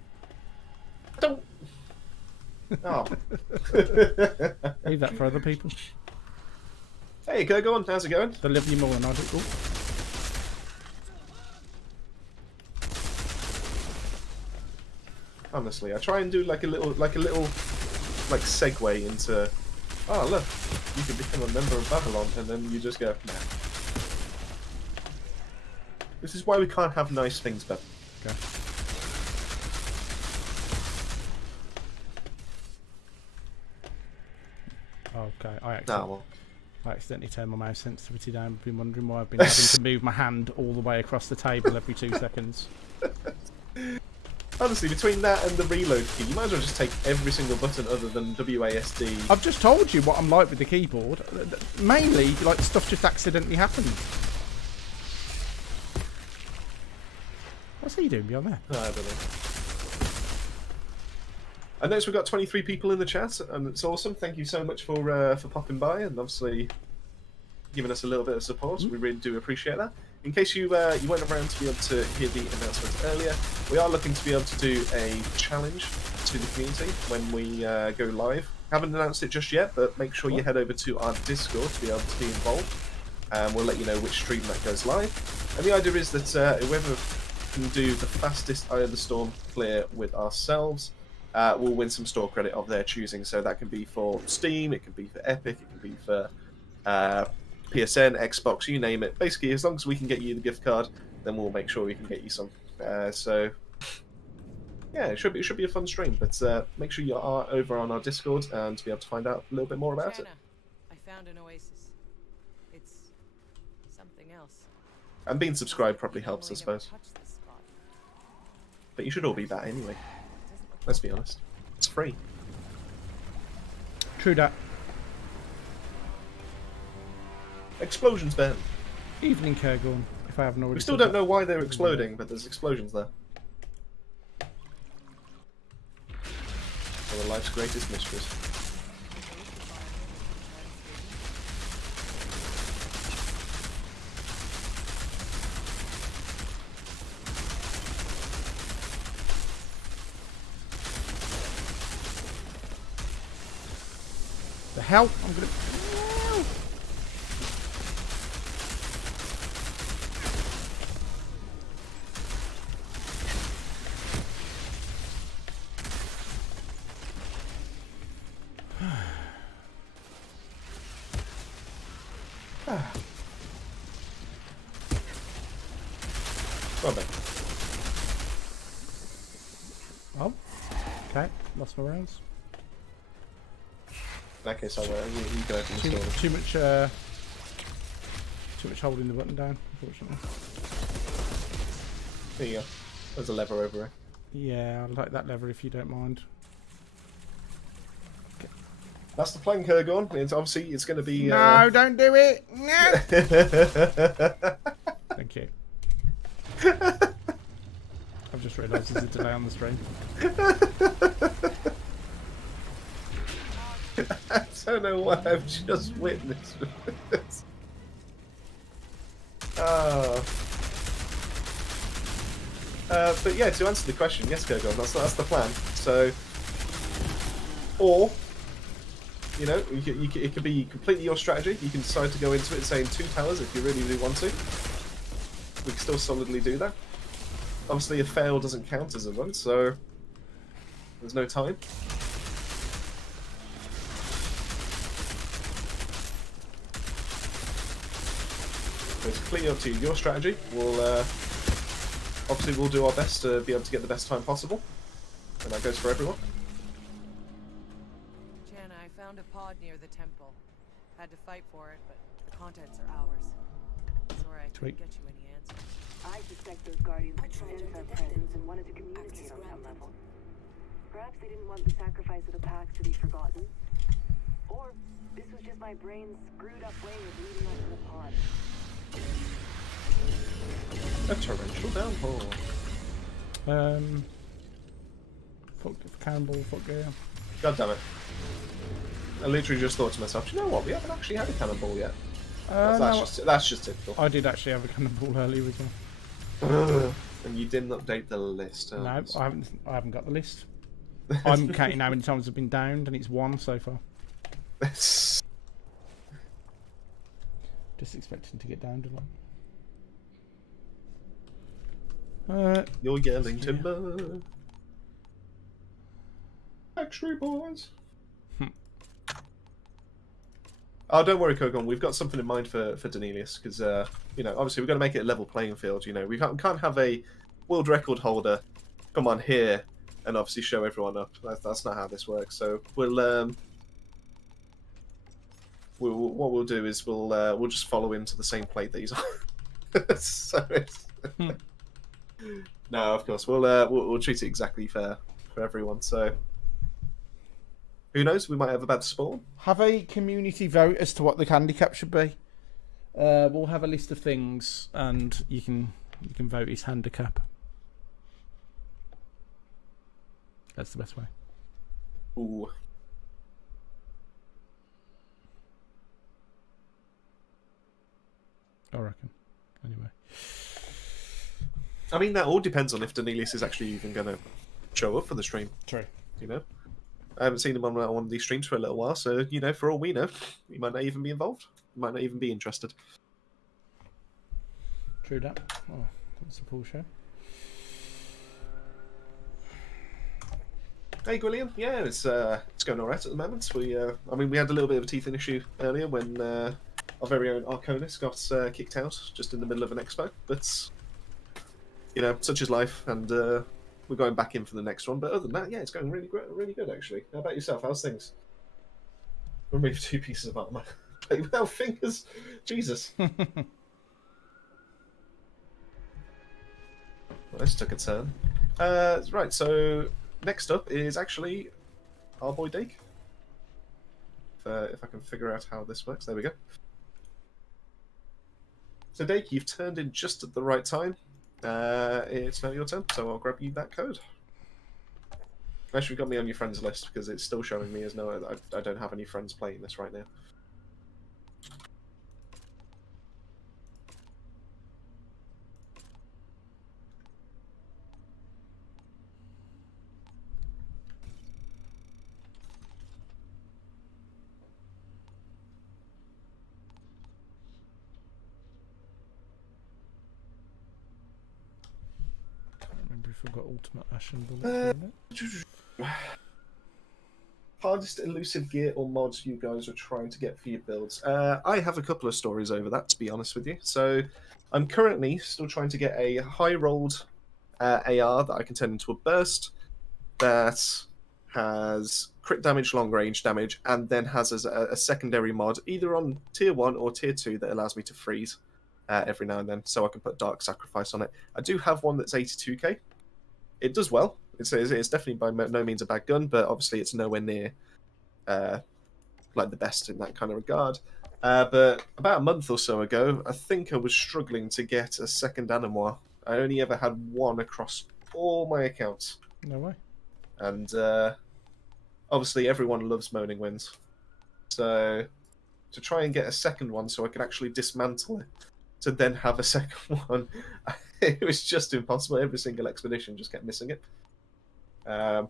Don't. Oh. Leave that for other people. Hey, go on. How's it going? They love you more than I do. Ooh. Honestly, I try and do like a little segue into. Oh look, you can become a member of Babylon, and then you just go, nah. This is why we can't have nice things, Ben. Okay. Okay, Well. I accidentally turned my mouse sensitivity down. I've been wondering why I've been having to move my hand all the way across the table every 2 seconds. Honestly, between that and the reload key, you might as well just take every single button other than WASD. I've just told you what I'm like with the keyboard. Mainly, like, stuff just accidentally happens. What's he doing beyond there? I don't know. I noticed we've got 23 people in the chat, and it's awesome. Thank you so much for popping by and obviously giving us a little bit of support. We really do appreciate that. In case you weren't around to be able to hear the announcement earlier, we are looking to be able to do a challenge to the community when we go live. Haven't announced it just yet, but make sure you head over to our Discord to be able to be involved. We'll let you know which stream that goes live. And the idea is that whoever can do the fastest Eye of the Storm clear with ourselves will win some store credit of their choosing. So that can be for Steam, it can be for Epic, it can be for PSN, Xbox, you name it. Basically, as long as we can get you the gift card, then we'll make sure we can get you some. So yeah, it should be a fun stream. But make sure you are over on our Discord and to be able to find out a little bit more about it. Shanna, I found an oasis. It's something else. And being subscribed probably helps, I Normally never suppose. touch this spot. But you should all be that anyway. Let's be honest. It's free. True that. Explosions, Ben. Evening, Kergorn, if I haven't already We still said don't that. know why they're exploding, but there's explosions there. One of life's greatest mysteries. The hell? I'm gonna... Well then. Oh. Okay, lost my rounds. In that case, you can open the Too, store. too much holding the button down, unfortunately. There you go. There's a lever over here. Yeah, I like that lever if you don't mind. That's the plan, Kurgon. It's obviously it's going to be. No, don't do it. No. Thank you. I've just realised there's a delay on the stream. I don't know what I've just witnessed. But yeah, to answer the question, yes, Kurgon, that's the plan. So, or you know, it could be completely your strategy. You can decide to go into it saying 2 towers if you really, really want to. We can still solidly do that. Obviously, a fail doesn't count as a run, so there's no time. So it's completely up to you. Your strategy. Obviously, we'll do our best to be able to get the best time possible, and that goes for everyone. Jana, I found a pod near the temple. Had to fight for it, but the contents are ours. Sorry I couldn't get you any answers. I suspect those guardians sensed our presence and wanted to communicate on some level. Perhaps they didn't want the sacrifice of the Pax to be forgotten. Or this was just my brain's screwed up way of leading us to the pod. A torrential downpour. Cannonball, fuck yeah. God damn it. I literally just thought to myself, you know what, we haven't actually had a cannonball yet. That's just typical. I did actually have a cannonball earlier with you. And you didn't update the list. No, I haven't got the list. I'm counting how many times I've been downed, and it's 1 so far. Just expecting to get downed a lot. You're yelling timber. Factory boys. Oh, don't worry, Kogon. We've got something in mind for Danelius, because you know, obviously we've got to make it a level playing field. You know, we can't have a world record holder come on here and obviously show everyone up. That's not how this works. So what we'll do is we'll just follow him to the same plate that he's on. So it's no, of course we'll treat it exactly fair for everyone. So who knows? We might have a bad spawn. Have a community vote as to what the handicap should be. We'll have a list of things, and you can vote his handicap. That's the best way. Ooh. I reckon. Anyway. I mean, that all depends on if Danelius is actually even going to show up for the stream. True. You know? I haven't seen him on one of these streams for a little while, so, you know, for all we know, he might not even be involved. He might not even be interested. True that. Oh, that's a full show. Hey, Gwilliam. Yeah, it's going alright at the moment. I mean, we had a little bit of a teething issue earlier when our very own Arconis got kicked out just in the middle of an expo, but you know, such is life, and we're going back in for the next one. But other than that, yeah, it's going really great, really good actually. How about yourself? How's things? Remove 2 pieces of armor. Without fingers, Jesus. Well, this took a turn. Right, so next up is actually our boy Dake. If I can figure out how this works, there we go. So Dake, you've turned in just at the right time. It's now your turn, so I'll grab you that code. Actually, got me on your friends list because it's still showing me as no, I don't have any friends playing this right now. If I've got ultimate ashen bullet. Hardest elusive gear or mods you guys are trying to get for your builds? I have a couple of stories over that, to be honest with you. So I'm currently still trying to get a high-rolled AR that I can turn into a burst that has crit damage, long range damage, and then has a secondary mod either on tier 1 or tier 2 that allows me to freeze every now and then, so I can put Dark Sacrifice on it. I do have one that's 82k. It does well. It's definitely by no means a bad gun, but obviously it's nowhere near like the best in that kind of regard. But about a month or so ago, I think I was struggling to get a second Animois. I only ever had one across all my accounts. No way. And obviously everyone loves Moaning Winds. So to try and get a second one so I could actually dismantle it, to then have a second one, it was just impossible. Every single expedition just kept missing it. I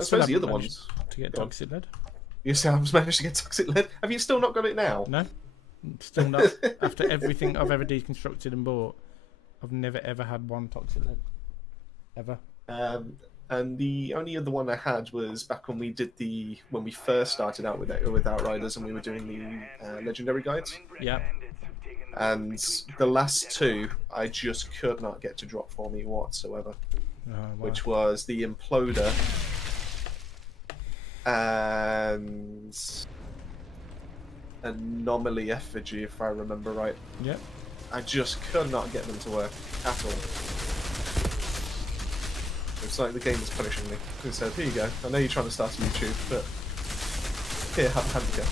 suppose the other ones... To get Toxic Lead. You say I was managed to get Toxic Lead? Have you still not got it now? No. Still not. After everything I've ever deconstructed and bought, I've never ever had one Toxic Lead. Ever. And the only other one I had was back when we first started out with Outriders and we were doing the legendary guides. Yeah. And the last two I just could not get to drop for me whatsoever. Oh, wow. Which was the Imploder and Anomaly Effigy, if I remember right. Yep. I just could not get them to work at all. It's like the game was punishing me. It said, here you go, I know you're trying to start a YouTube, but here, have a handicap.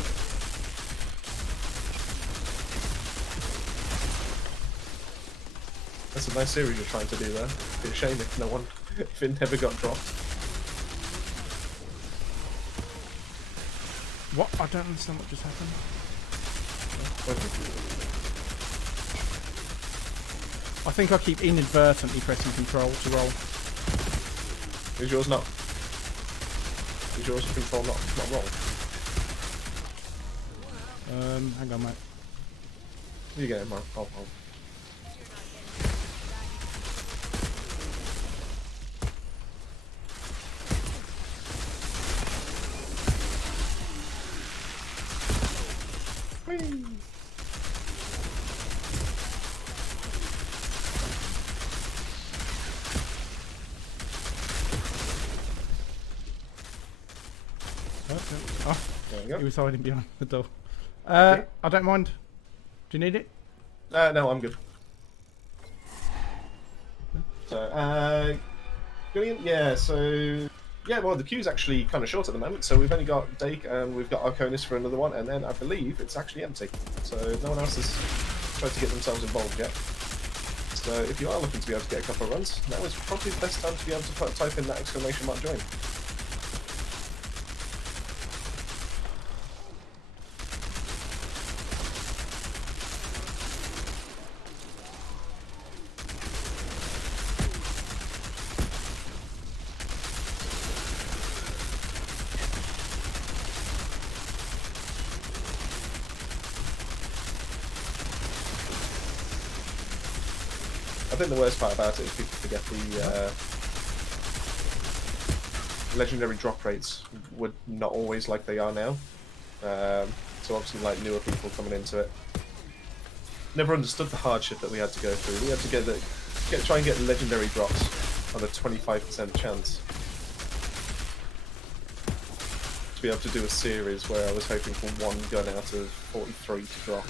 That's a nice series you're trying to do there. It'd be a shame if it never got dropped. What? I don't understand what just happened. I think I keep inadvertently pressing control to roll. Is yours not? Is yours control not roll? Hang on, mate. You get it, Mark. I'll. Oh, There we go. he was hiding behind the door. Okay. I don't mind. Do you need it? No, I'm good. So, brilliant. Yeah, so... Yeah, well, the queue's actually kind of short at the moment, so we've only got Dake and we've got Arconis for another one, and then I believe it's actually empty. So no one else has tried to get themselves involved yet. So if you are looking to be able to get a couple of runs, now is probably the best time to be able to type in that exclamation mark join. I think the worst part about it is people forget the legendary drop rates were not always like they are now. So obviously, like newer people coming into it, never understood the hardship that we had to go through. We had to try and get legendary drops on a 25% chance to be able to do a series where I was hoping for one gun out of 43 to drop.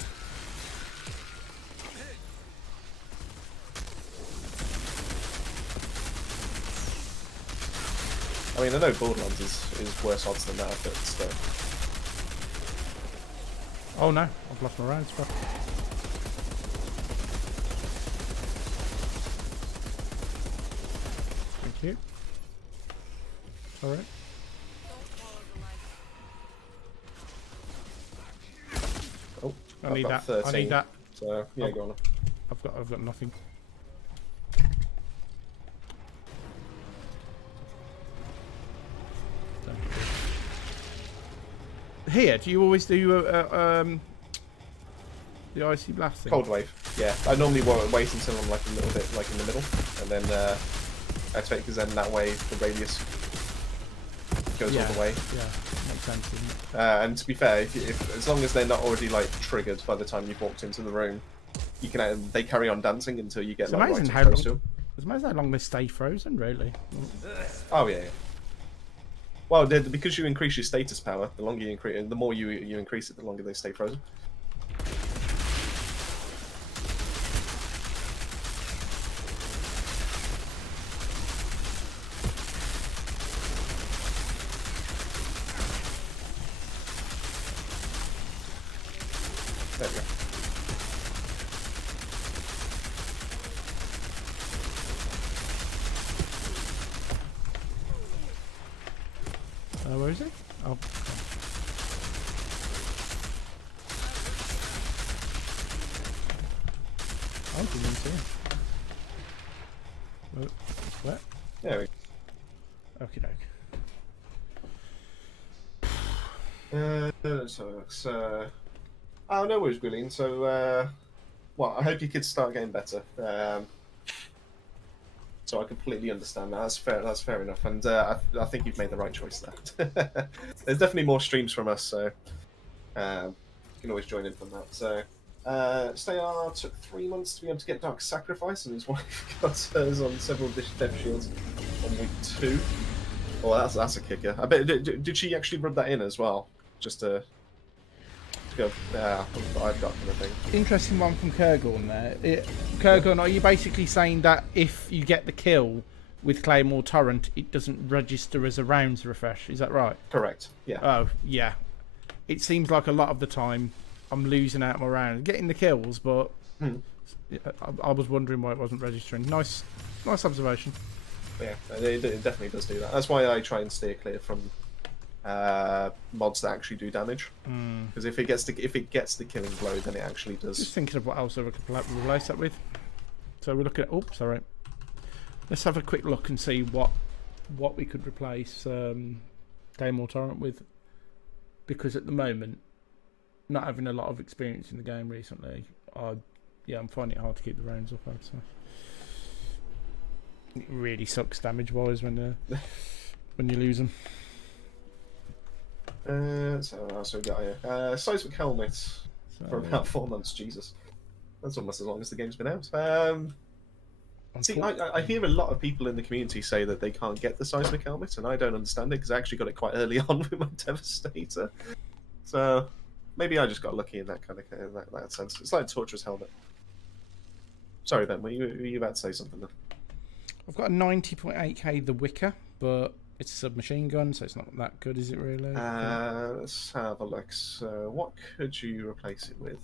I mean, I know Borderlands is worse odds than that, but still. Oh no, I've lost my rounds, bro. Thank you. Alright. Oh, I I've need got that. 13, I need that. So yeah, Oh. go on. I've got nothing. Here, do you always do the icy blast thing? Cold wave. Yeah, I normally wait until I'm like a little bit like in the middle, and then activate, because then that way the radius goes all the way. Yeah, makes sense, doesn't it? And to be fair, if as long as they're not already like triggered by the time you've walked into the room, you can they carry on dancing until you get It's like amazing right how close to them. It's amazing how long they stay frozen, really. Oh yeah. Well, because you increase your status power, the longer you increase, the more you increase it, the longer they stay frozen. Where is he? Oh. I didn't even see him. Where? There we Okie doke. Oh, no worries, Gwillian. So, well, I hope your kids start getting better. So I completely understand that. That's fair enough. And I think you've made the right choice there. There's definitely more streams from us, so you can always join in from that. So, Stayar took 3 months to be able to get Dark Sacrifice, and his wife got hers on several Death Shields on week 2. Well, that's a kicker. I bet. Did she actually rub that in as well? Just to go, I've got kind of thing. Interesting one from Kurgorn there. Kurgorn, are you basically saying that if you get the kill with Claymore Torrent, it doesn't register as a rounds refresh? Is that right? Correct. Yeah. Oh, yeah. It seems like a lot of the time I'm losing out my round, getting the kills, but I was wondering why it wasn't registering. Nice observation. Yeah, it definitely does do that. That's why I try and steer clear from mods that actually do damage. Because if it gets the killing blow, then it actually does. Just thinking of what else I could replace that with. So we're looking at. Oh, sorry. Let's have a quick look and see what we could replace Claymore Torrent with. Because at the moment, not having a lot of experience in the game recently, I'm finding it hard to keep the rounds up. I'd say. It really sucks damage-wise when you lose them. So what else we got here? Seismic Helmet for about 4 months. Jesus, that's almost as long as the game's been out. See, I hear a lot of people in the community say that they can't get the Seismic Helmet, and I don't understand it because I actually got it quite early on with my Devastator. So maybe I just got lucky in that kind of that sense. It's like Torturer's Helmet. Sorry, Ben. Were you about to say something then? I've got a 90.8k The Wicker, but it's a submachine gun, so it's not that good, is it really? Let's have a look. So, what could you replace it with?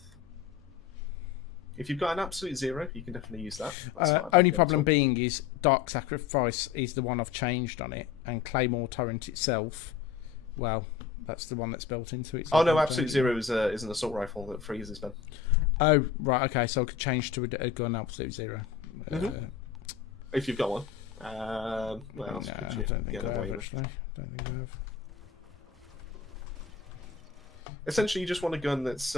If you've got an absolute 0, you can definitely use that. Only problem being is Dark Sacrifice is the one I've changed on it, and Claymore Torrent itself, well, that's the one that's built into it. So oh no, absolute 0 is an assault rifle that freezes, Ben. Oh right, okay, so I could change to a gun absolute 0. If you've got one. What else No, could you I don't think get I have, away with? actually. Don't think I have. Essentially, you just want a gun that's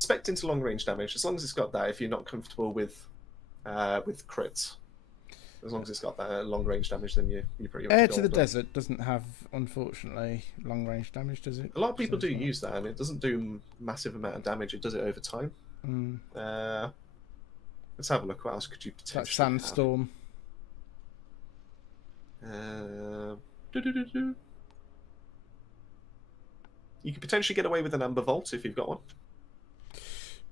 spec'd into long range damage. As long as it's got that, if you're not comfortable with crits, as long as it's got that long range damage, then you're pretty much Air to the golden. Desert doesn't have, unfortunately, long range damage, does it? A lot of people do use that, and it doesn't do massive amount of damage. It does it over time. Let's have a look. What else could you potentially That's Sandstorm. You could potentially get away with an Amber Vault if you've got one,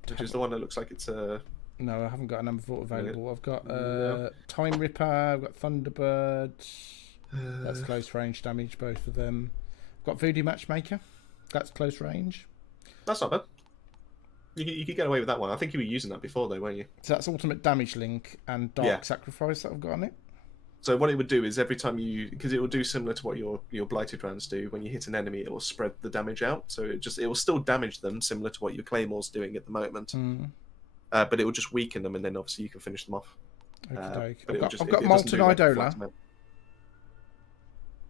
which is the one that looks like it's No, I haven't got a number 4 available. I've got No. Time Ripper, I've got Thunderbird. That's close range damage, both of them. I've got Voodoo Matchmaker. That's close range. That's not bad. You could get away with that one. I think you were using that before, though, weren't you? So that's Ultimate Damage Link and Dark Sacrifice that I've got on it. So what it would do is every time because it will do similar to what your blighted rounds do. When you hit an enemy, it will spread the damage out. So it will still damage them, similar to what your Claymore's doing at the moment. But it will just weaken them, and then obviously you can finish them off. I've it got doesn't Molten do, like, Idola, flat amount.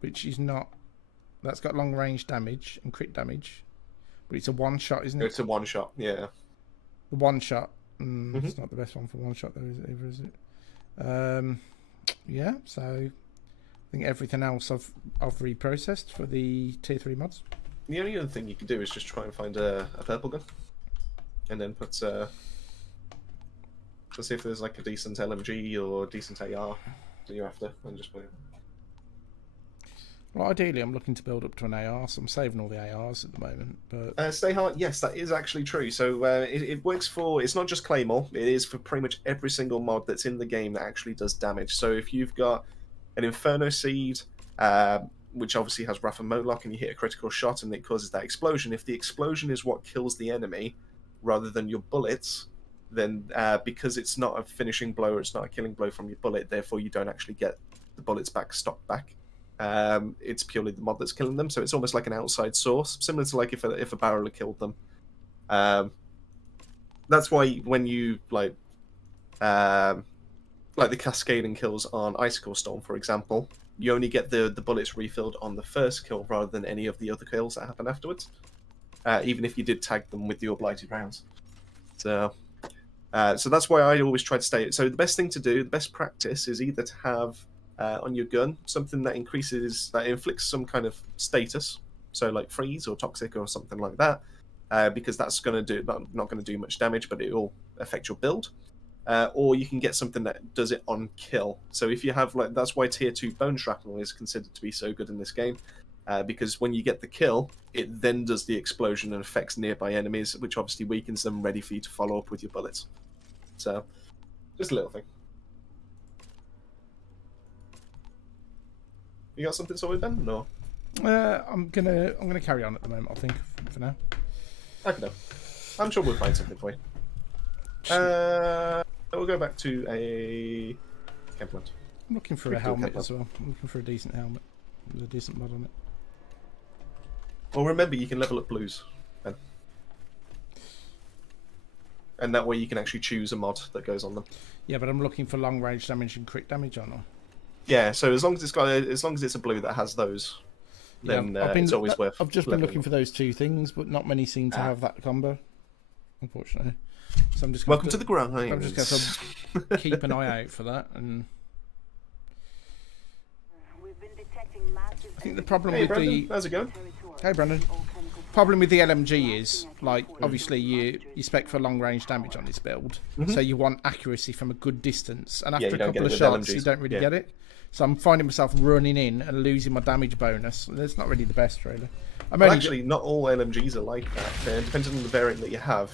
which is not. That's got long range damage and crit damage, but it's a one shot, isn't it? It's a one shot, yeah. The one shot. It's not the best one for one shot, though, is it? Yeah. So I think everything else I've reprocessed for the tier 3 mods. The only other thing you can do is just try and find a purple gun, and then put. Let's see if there's like a decent LMG or decent AR that you're after, and just put it. Well, ideally, I'm looking to build up to an AR, so I'm saving all the ARs at the moment. But Stay hard. Yes, that is actually true. So it works for. It's not just Claymore. It is for pretty much every single mod that's in the game that actually does damage. So if you've got an Inferno Seed, which obviously has Wrath of Moloch, and you hit a critical shot and it causes that explosion, if the explosion is what kills the enemy rather than your bullets, then because it's not a finishing blow or it's not a killing blow from your bullet, therefore you don't actually get the bullets back, stopped back. it's purely the mod that's killing them. So it's almost like an outside source, similar to like if a barrel had killed them. That's why when you like the cascading kills on Icicle Storm, for example, you only get the bullets refilled on the first kill rather than any of the other kills that happen afterwards, even if you did tag them with your blighted rounds. So that's why I always try to stay. So the best thing to do, the best practice, is either to have on your gun something that inflicts some kind of status, so like freeze or toxic or something like that, because that's going to do not going to do much damage, but it will affect your build. Or you can get something that does it on kill. So if you have that's why tier 2 bone shrapnel is considered to be so good in this game, because when you get the kill, it then does the explosion and affects nearby enemies, which obviously weakens them, ready for you to follow up with your bullets. So just a little thing. You got something sorted, Ben? No. I'm gonna carry on at the moment. I think for now. Okay, no. I'm sure we'll find something for you. We'll go back to a Campland. I'm looking for a helmet as well. I'm looking for a decent helmet with a decent mod on it. Well, remember you can level up blues, Ben. And that way you can actually choose a mod that goes on them. Yeah, but I'm looking for long range damage and crit damage on them. Yeah, so as long as it's a blue that has those, then it's always worth. I've just been looking for those two things, but not many seem to have that combo, unfortunately. So I'm just welcome to the grind. I'm just going to keep an eye out for that. And We've been detecting massive I think the problem Hey, with Brandon, how's it going? Hey, Brandon. Problem with the LMG is, like, obviously you spec for long range damage on this build, so you want accuracy from a good distance, and after a couple of shots you don't really get it. So I'm finding myself running in and losing my damage bonus. That's not really the best, really. Actually, not all LMGs are like that. Depending on the variant that you have,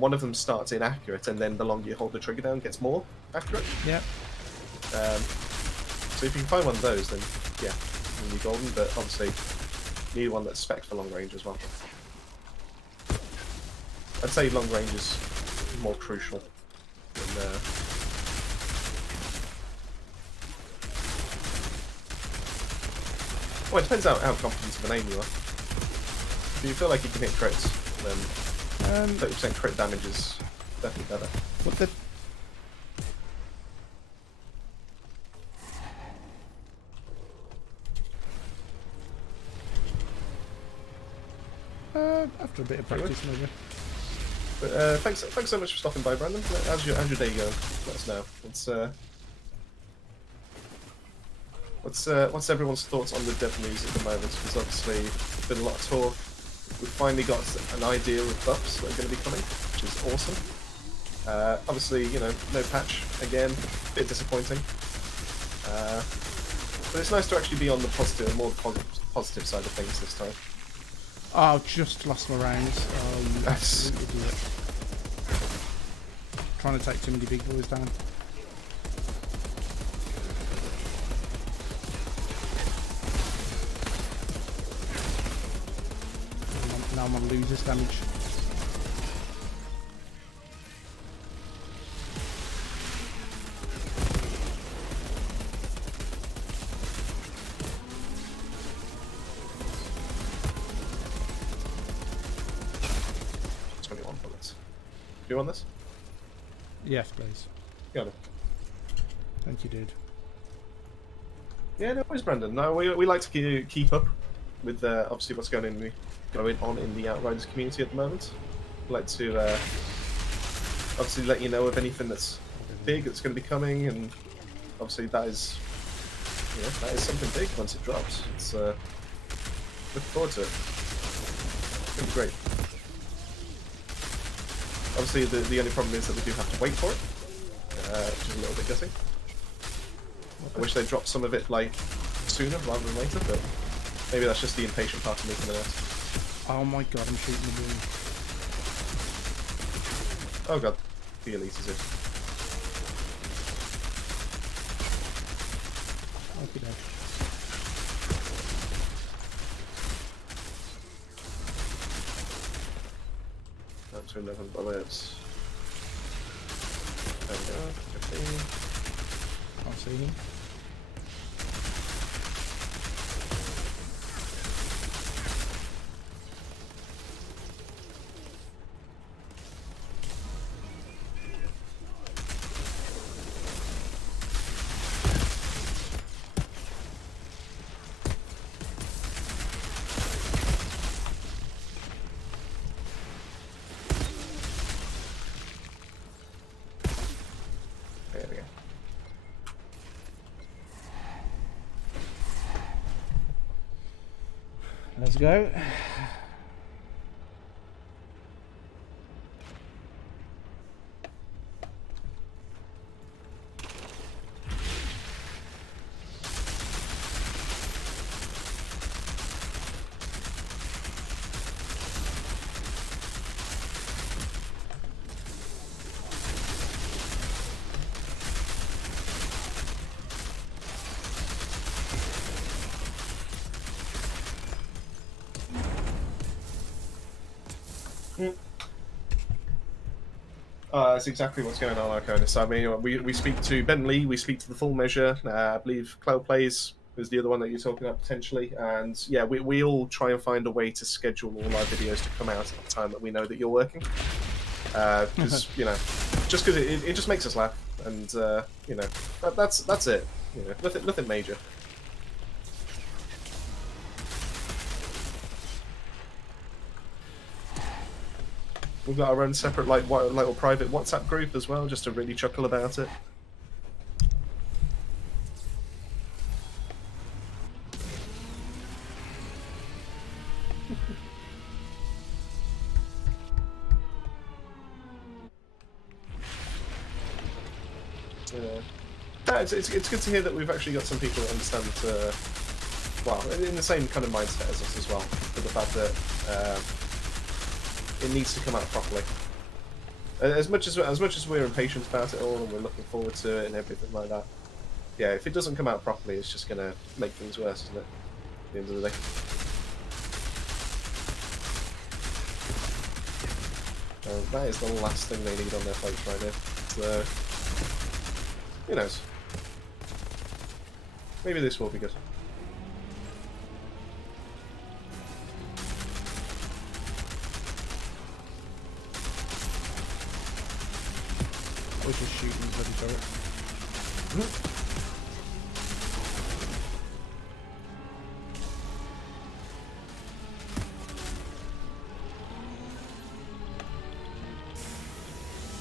one of them starts inaccurate, and then the longer you hold the trigger down, it gets more accurate. Yeah. So if you can find one of those, then yeah, you're golden. But obviously, you need one that's spec'd for long range as well. I'd say long range is more crucial than. Well, it depends how confident of an aim you are. If you feel like you can hit crits, then 30% crit damage is definitely better. What the? After a bit of practice, maybe. But thanks so much for stopping by, Brandon. How's your day going? Let us know. What's everyone's thoughts on the dev news at the moment? Because obviously there's been a lot of talk. We've finally got an idea of buffs that are going to be coming, which is awesome. Obviously, no patch again, a bit disappointing. But it's nice to actually be on the more positive side of things this time. Oh, I've just lost my rounds. Oh, you absolute idiot. Trying to take too many big boys down. Now I'm on losers damage. Do you want this? Yes, please. Got it. Thank you, dude. Yeah, no worries, Brandon. No, we like to keep up with obviously what's going on in the Outriders community at the moment. I'd like to obviously let you know of anything that's big that's going to be coming, and obviously that is something big once it drops. It's looking forward to it. It's going to be great. Obviously, the only problem is that we do have to wait for it, which is a little bit gutting. I wish they'd dropped some of it sooner rather than later, but maybe that's just the impatient part of me coming out. Oh my god, I'm shooting the moon. Oh god, the elite is it. Okay, then. Up to 11 bullets. There we go, 15. Can't see him. Let's go. That's exactly what's going on, Arconis. I mean, we speak to Ben Lee, we speak to the Full Measure. I believe Cloud Plays is the other one that you're talking about potentially. And yeah, we all try and find a way to schedule all our videos to come out at the time that we know that you're working. Because you know, just because it just makes us laugh, and you know, that's it. You know, nothing major. We've got our own separate little private WhatsApp group as well, just to really chuckle about it. Yeah, it's good to hear that we've actually got some people that understand, well, in the same kind of mindset as us as well, for the fact that it needs to come out properly. As much as we're impatient about it all and we're looking forward to it and everything like that, yeah, if it doesn't come out properly, it's just gonna make things worse, isn't it? At the end of the day. That is the last thing they need on their plates right now. So, who knows? Maybe this will be good. Or just shooting bloody turret.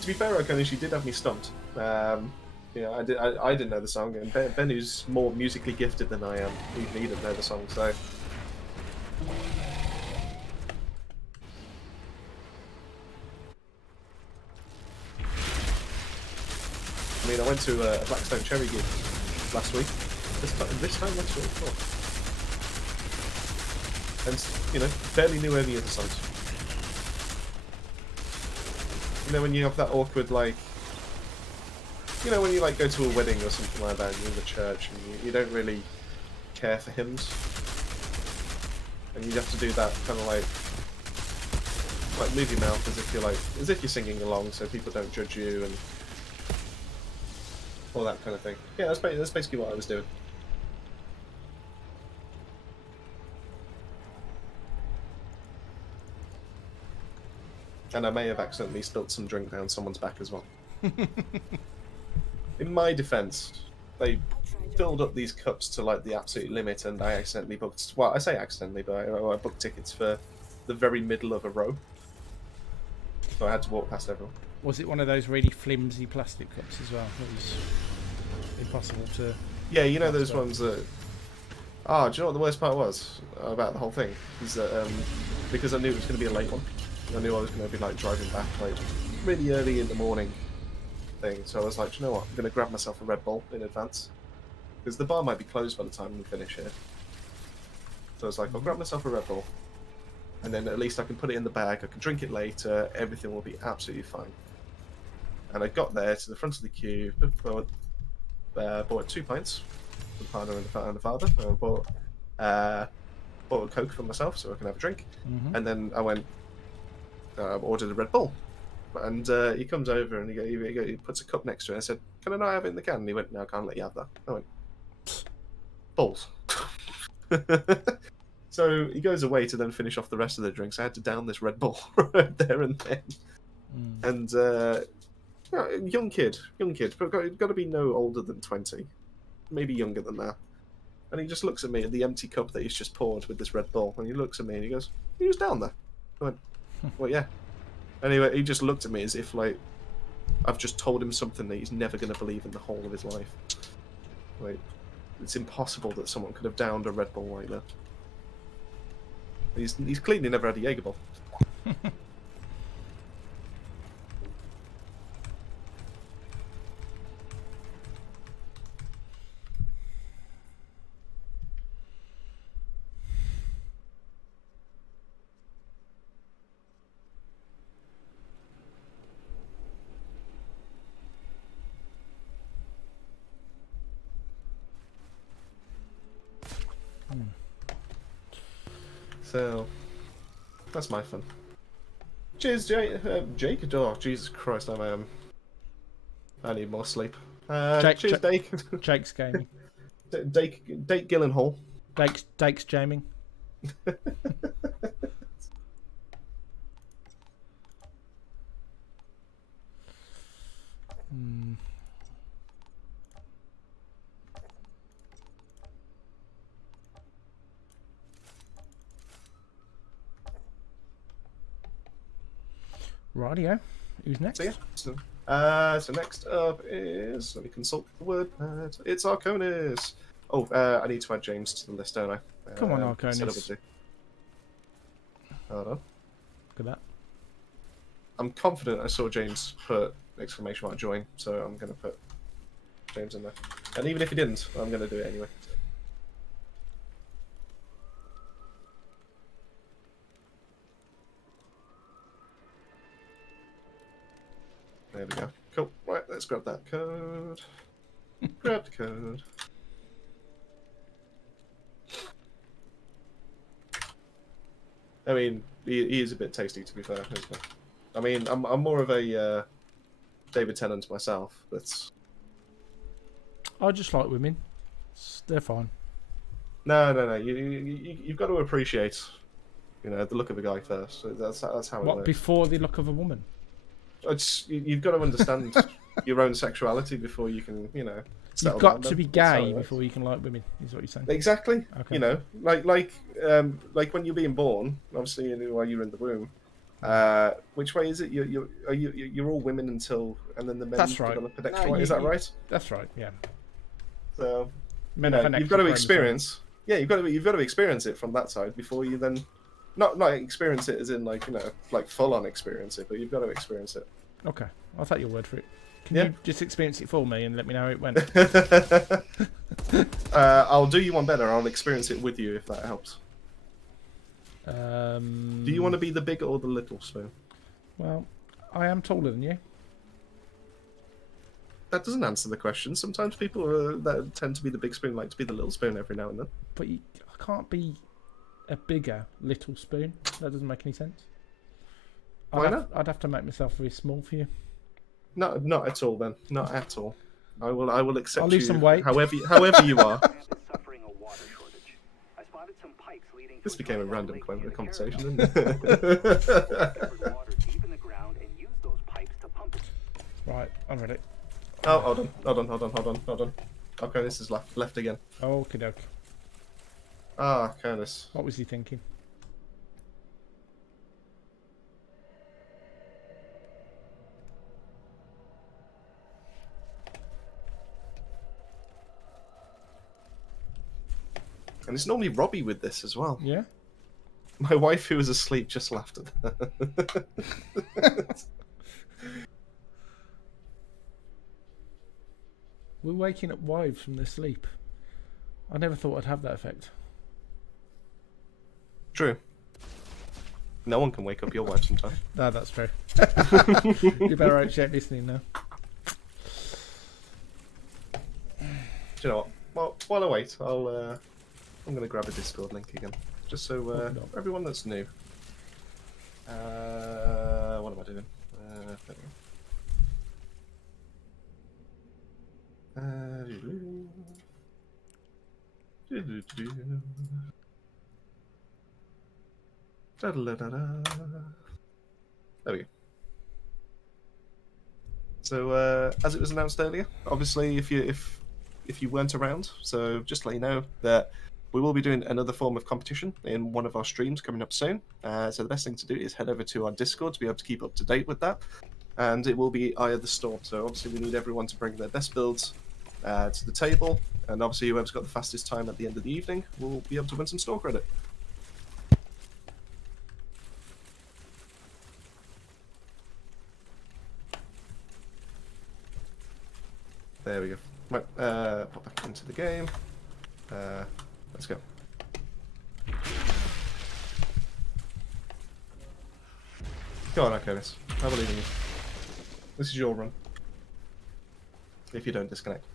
To be fair, Arconis, she did have me stumped. You know, I didn't know the song, and Ben, who's more musically gifted than I am, he didn't know the song, so. I mean, I went to a Blackstone Cherry gig last week. This time last week, and you know, barely knew any of the songs. You know, when you have that awkward, like, you know, when you like go to a wedding or something like that, and you're in the church and you don't really care for hymns, and you have to do that kind of like move your mouth as if you're singing along, so people don't judge you and all that kind of thing. Yeah, that's basically what I was doing. And I may have accidentally spilt some drink down someone's back as well. In my defense, they filled up these cups to like the absolute limit, and I accidentally booked. Well, I say accidentally, but I booked tickets for the very middle of a row, so I had to walk past everyone. Was it one of those really flimsy plastic cups as well? It was impossible to. Yeah, you know those ones that. Oh, do you know what the worst part was about the whole thing? Is that because I knew it was going to be a late one. I knew I was going to be like driving back like really early in the morning thing, so I was like, do you know what, I'm going to grab myself a Red Bull in advance, because the bar might be closed by the time we finish here. So I was like, I'll grab myself a Red Bull, and then at least I can put it in the bag, I can drink it later, everything will be absolutely fine. And I got there to the front of the queue, bought 2 pints for the partner and the father, and bought a Coke for myself so I can have a drink, and then I went, ordered a Red Bull. And he comes over and he puts a cup next to it. I said, "Can I not have it in the can?" And he went, "No, I can't let you have that." I went, "Balls." So he goes away to then finish off the rest of the drinks. I had to down this Red Bull right there and then. And young kid, but got to be no older than 20, maybe younger than that. And he just looks at me at the empty cup that he's just poured with this Red Bull, and he looks at me and he goes, "He was down there." I went, "Well, yeah." Anyway, he just looked at me as if, like, I've just told him something that he's never going to believe in the whole of his life. Like, it's impossible that someone could have downed a Red Bull like that. He's clearly never had a Jaeger bomb. So, that's my fun. Cheers, Jake. Oh, Jesus Christ, I need more sleep. Cheers, Dake. Jake's gaming. Dake Gyllenhaal. Dake's jaming. Rightio. Who's next? So so next up is, let me consult the word pad. It's Arconis. Oh, I need to add James to the list, don't I? Come on, said I would Arconis. do. Hold on. Look at that. I'm confident I saw James put exclamation mark join, so I'm going to put James in there. And even if he didn't, I'm going to do it anyway. There we go. Cool. Right, let's grab that code. Grab the code. I mean, he is a bit tasty, to be fair, isn't he? I mean, I'm more of a David Tennant myself. That's I just like women. They're fine. no. You've got to appreciate, the look of a guy first. So that's how it What, works. before the look of a woman? You've got to understand your own sexuality before you can, settle You've got down to them. be That's how it gay works. before you can like women, is what you're saying. Exactly. Okay. Like when you're being born, obviously, while you're in the womb. Which way is it? You're all women until, and then the men That's right. develop an No, extra way. Is that right? That's right, yeah. So Men have an you've got extra to chromosome. experience. Yeah, you've got to experience it from that side before you then, not experience it as in like full on experience it, but you've got to experience it. Okay, I'll take your word for it. Can Yeah. you just experience it for me and let me know how it went? I'll do you one better. I'll experience it with you if that helps. Do you want to be the big or the little spoon? Well, I am taller than you. That doesn't answer the question. Sometimes people that tend to be the big spoon like to be the little spoon every now and then. But I can't be a bigger little spoon. That doesn't make any sense. Why not? I'd have to make myself very small for you. No, not at all. Then, not at all. I will accept I'll lose you some weight. however you are. Suffering a water shortage. I spotted some pipes leading to This became a dry random lake point of near the the conversation, caravan. didn't it? Discovered water deep in the ground and used those pipes to pump it. Right, I'm ready. Oh, hold on. Okay, this is left again. Okie doke. Ah, Curtis. What was he thinking? And it's normally Robbie with this as well. Yeah? My wife, who was asleep, just laughed at that. We're waking up wives from their sleep. I never thought I'd have that effect. True. No one can wake up your wife sometimes. No, that's true. You better out listening now. Do you know what? Well, while I wait, I'm going to grab a Discord link again, just so no. for everyone that's new. What am I doing? There we go. So, as it was announced earlier, obviously, if you weren't around, so just to let you know that we will be doing another form of competition in one of our streams coming up soon. So the best thing to do is head over to our Discord to be able to keep up to date with that. And it will be Eye of the Storm. So obviously we need everyone to bring their best builds to the table. And obviously whoever's got the fastest time at the end of the evening will be able to win some store credit. There we go. Right, pop back into the game. Let's go. Go on, Arconis. I believe in you. This is your run. If you don't disconnect.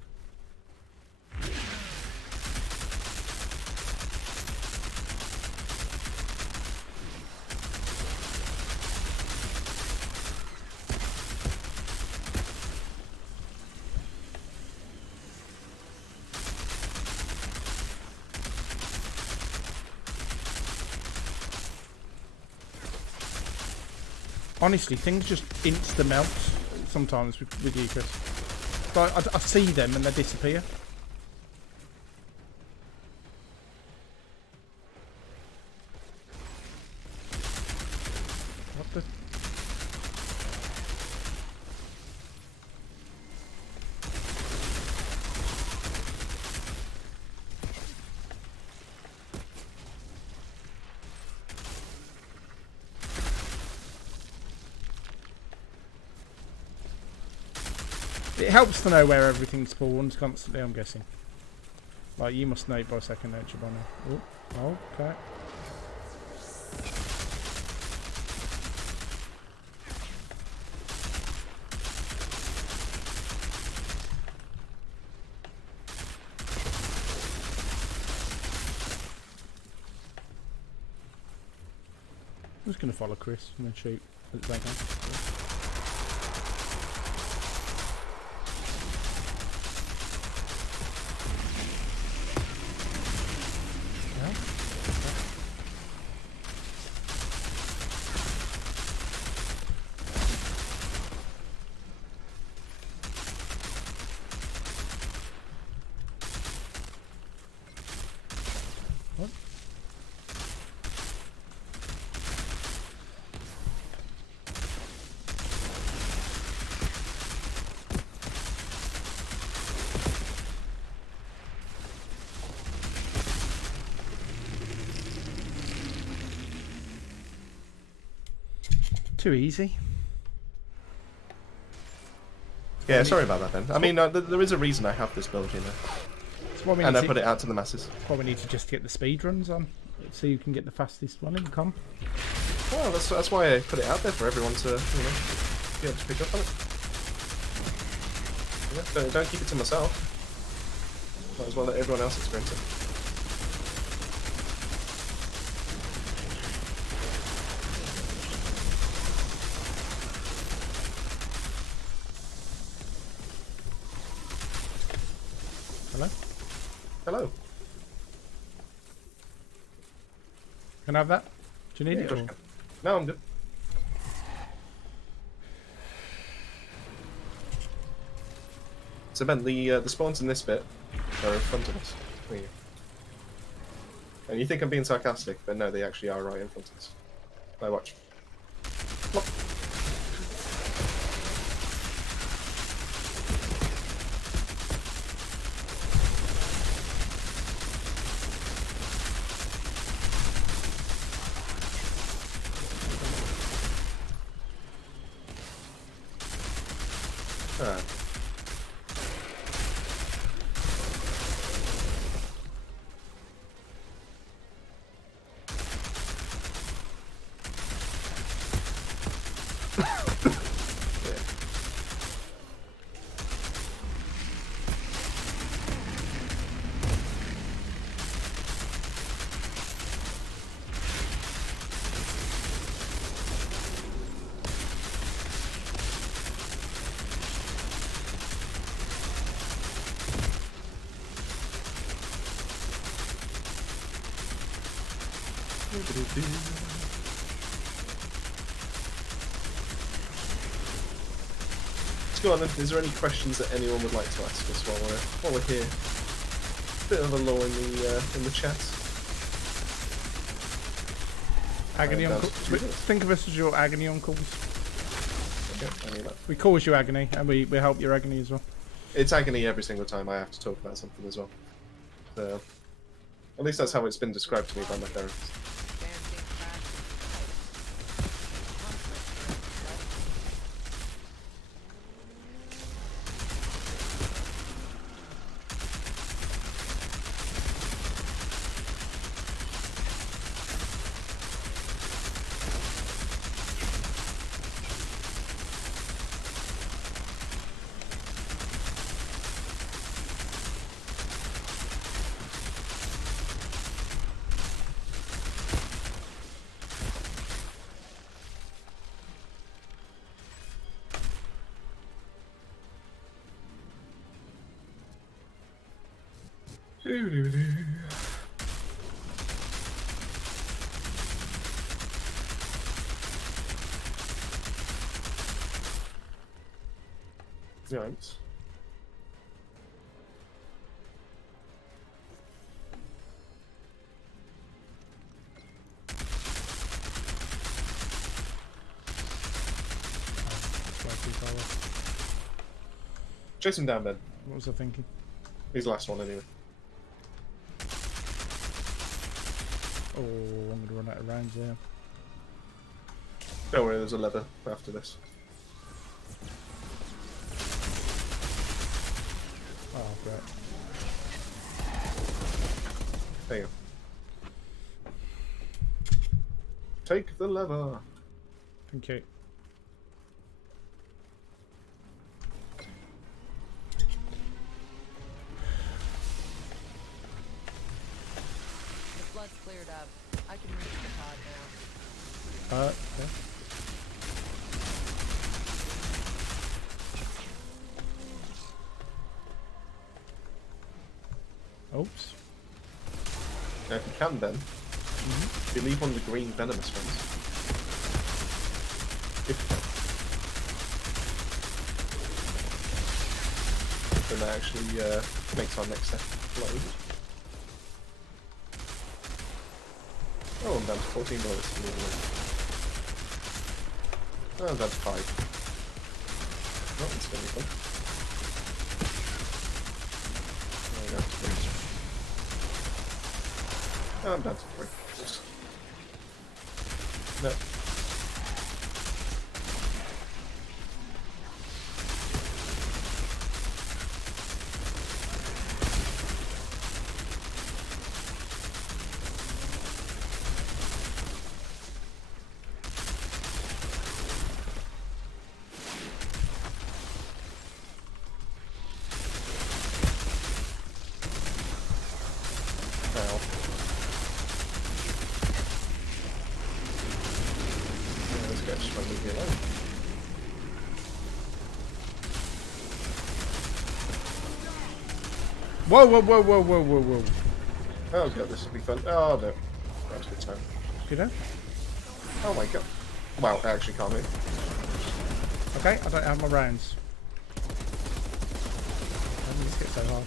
Honestly, things just insta-melt sometimes with you, Chris. Like, I see them and they disappear. What the... It helps to know where everything spawns constantly, I'm guessing. Like, you must know it by second nature by now. Oh, okay. I'm just going to follow Chris and then shoot at the back end. What? Too easy. Yeah, sorry about that, Ben. I mean, there is a reason I have this build, you know. That's why we And need I to, put it out to the masses. why we need to just get the speed runs on, so you can get the fastest one in the comp. Well, that's why I put it out there for everyone to, you know, be able to pick up on it. Yeah, don't keep it to myself. Might as well let everyone else experience it. Hello? Hello. Can I have that? Do you need Yeah, it? Josh Or? can. No, I'm good. So Ben, the spawns in this bit are in front of us. There you go. And you think I'm being sarcastic, but no, they actually are right in front of us. Now watch. Plop. Alright. Let's go on then. Is there any questions that anyone would like to ask us while we're here? Bit of a lull in the chat. Agony Right, Uncle. that's- Think of us as your agony uncles. Okay, I need that. We cause you agony, and we help your agony as well. It's agony every single time I have to talk about something as well. So, at least that's how it's been described to me by my therapist. Right. Chase him down, Ben. What was I thinking? He's the last one anyway. Oh, I'm going to run out of rounds there. Don't worry, there's a lever after this. Oh, great. There you go. Take the lever. Thank you. The flood's cleared up. I can reach the pod now. Okay. Oops. Now, if you can, Ben, you leave one of the green venomous ones. If you can. Then that actually makes our next step load. Oh, I'm down to $14. Oh, I'm down to 5. Oh, that's gonna be fun. Oh, down to 3. Oh, I'm down to 3. No. Ow. Yeah, this guy's trying to leave me alone. Whoa, whoa, whoa, whoa, whoa, whoa, whoa. Oh god, this will be fun. Oh no. That was a good time. You know? Oh my god. Wow, I actually can't move. Okay, I don't have my rounds. Why did this get so hard?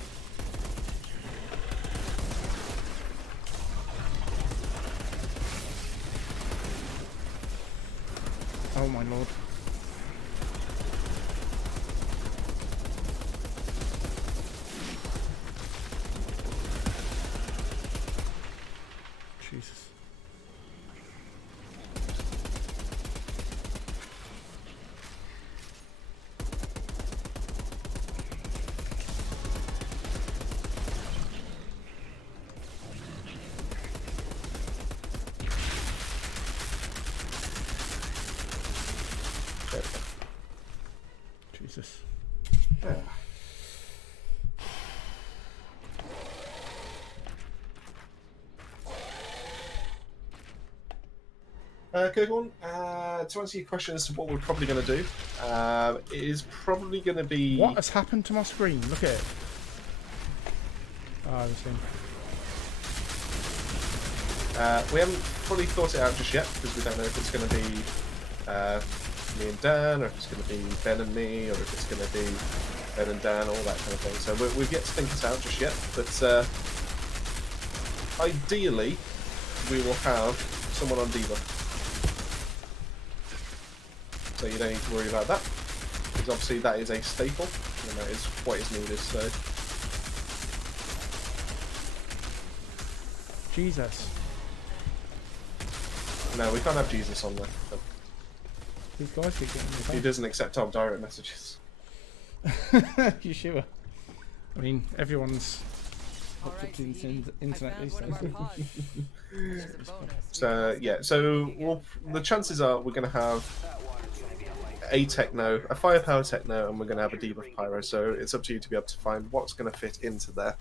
Oh my lord. Jesus. Okay. Jesus. Yeah. Kirkon, to answer your question as to what we're probably going to do, it is probably going to be... What has happened to my screen? Look at it. Oh, I see. We haven't fully thought it out just yet, because we don't know if it's going to be me and Dan, or if it's going to be Ben and me, or if it's going to be Ben and Dan, all that kind of thing. So we've yet to think it out just yet, but ideally we will have someone on Diva. So you don't need to worry about that, because obviously that is a staple, and that is what is needed, so... Jesus. No, we can't have Jesus on there. But These guys keep getting he me doesn't accept our direct messages. back. You sure? I mean, everyone's All hooked right, up to the Tahiti. internet I found these one of our days. pods. There's a bonus. So yeah, so the chances are we're going to have a techno, a firepower techno, and we're going to have a debuff pyro. So it's up to you to be able to find what's going to fit into there.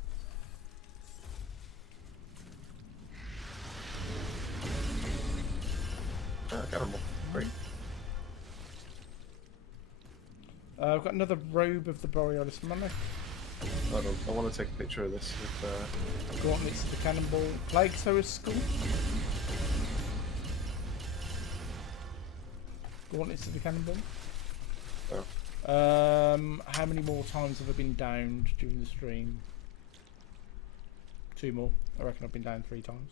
Got them all. Great. I've got another robe of the Borealis Money. Hold on, I want to take a picture of this. Coordinates of the Cannonball Plague Terrorist School. Coordinates of the Cannonball. Oh. How many more times have I been downed during the stream? 2 more. I reckon I've been down 3 times.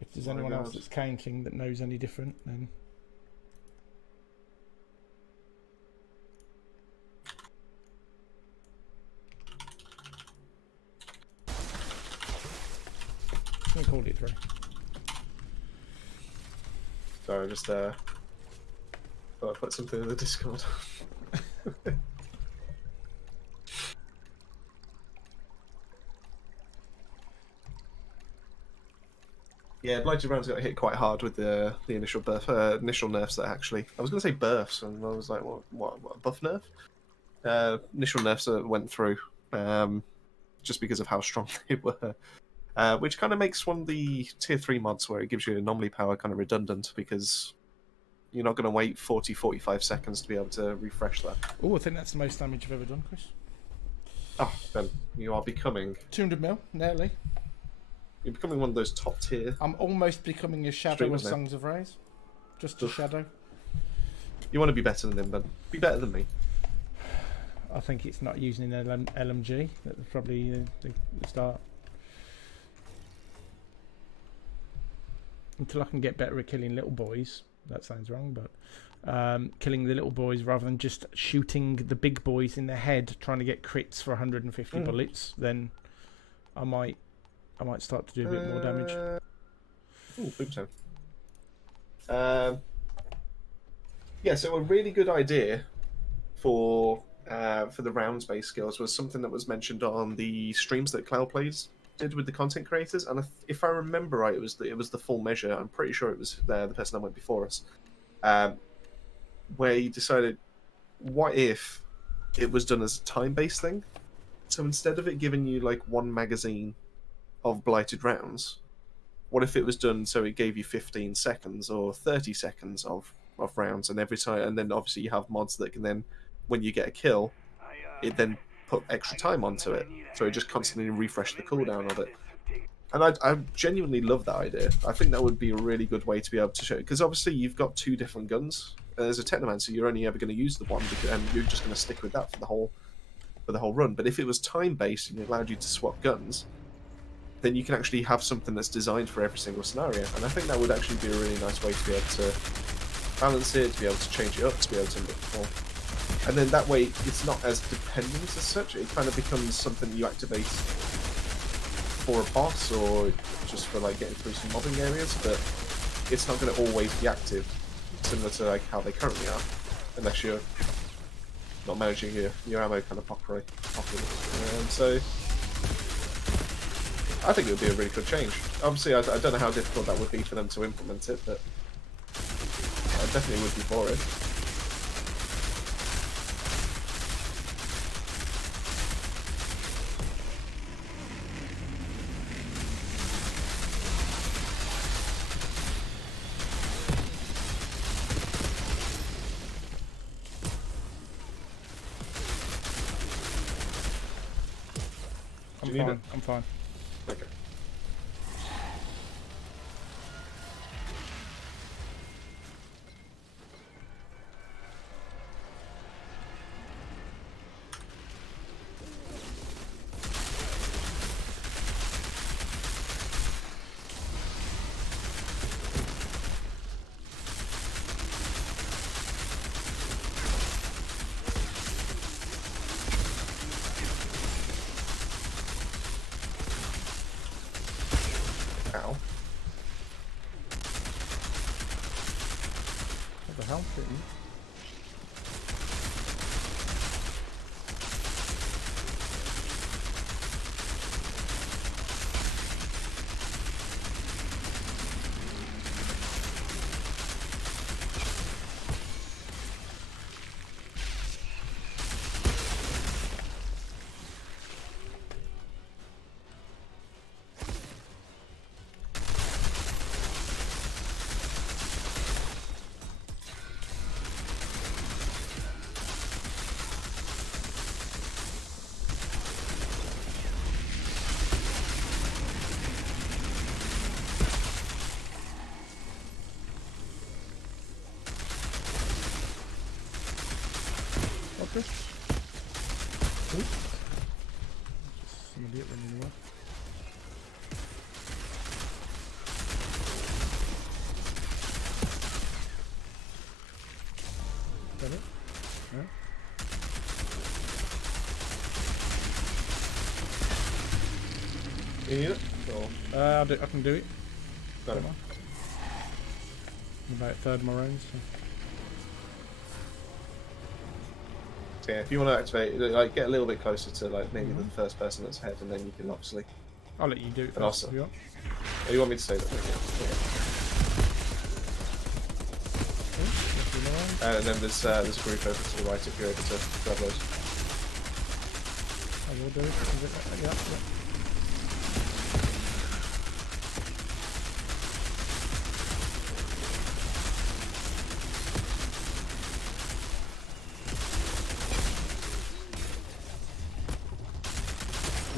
If there's My anyone else God. that's counting that knows any different, then we called it 3. Sorry, I just thought I put something in the Discord. Yeah, Blighted Rounds got hit quite hard with the initial initial nerfs that actually. I was going to say burfs, and I was like, what a buff nerf? Initial nerfs that went through, just because of how strong they were. Which kind of makes one of the tier 3 mods where it gives you anomaly power kind of redundant, because you're not going to wait 40-45 seconds to be able to refresh that. Oh, I think that's the most damage I've ever done, Chris. Oh, Ben, you are becoming... 200 mil, nearly. You're becoming one of those top tier... I'm almost becoming a shadow Streamers of now. Songs of Rays. Just a Oof. shadow. You want to be better than him, Ben. Be better than me. I think it's not using an LMG. That's probably the start. Until I can get better at killing little boys. That sounds wrong, but killing the little boys rather than just shooting the big boys in the head, trying to get crits for 150 bullets, then I might start to do a bit more damage. Ooh, boop time. Yeah, so a really good idea for the rounds-based skills was something that was mentioned on the streams that Cloudplays did with the content creators, and if I remember right, it was the full measure. I'm pretty sure it was the person that went before us, where he decided, what if it was done as a time-based thing? So instead of it giving you like 1 magazine of blighted rounds, what if it was done so it gave you 15 seconds or 30 seconds of rounds, and every time, and then obviously you have mods that can then, when you get a kill, it then put extra time onto it, so it just constantly refresh the cooldown of it. And I genuinely love that idea. I think that would be a really good way to be able to show, because obviously you've got 2 different guns. As a Technomancer, you're only ever going to use the one, and you're just going to stick with that for the whole run. But if it was time based and it allowed you to swap guns, then you can actually have something that's designed for every single scenario. And I think that would actually be a really nice way to be able to balance it, to be able to change it up, to be able to look more. And then that way, it's not as dependent as such. It kind of becomes something you activate for a boss or just for like getting through some mobbing areas, but it's not going to always be active, similar to like how they currently are, unless you're not managing your ammo kind of properly. So I think it would be a really good change. Obviously, I don't know how difficult that would be for them to implement it, but I definitely would be for it. Do you need it? I'm fine. Okay. Ow. What the hell? Hit you? idiot running anywhere. Got it? No? You need it? Or I can do it. got it. I'm about a third of my rounds. So yeah, if you want to activate, like, get a little bit closer to like maybe the first person that's ahead, and then you can obviously. I'll let you do it And first also- if you want. Oh, you want me to say that? Okay. Let's do the round. And then there's a group over to the right if you're able to grab those. I will do it. Yeah.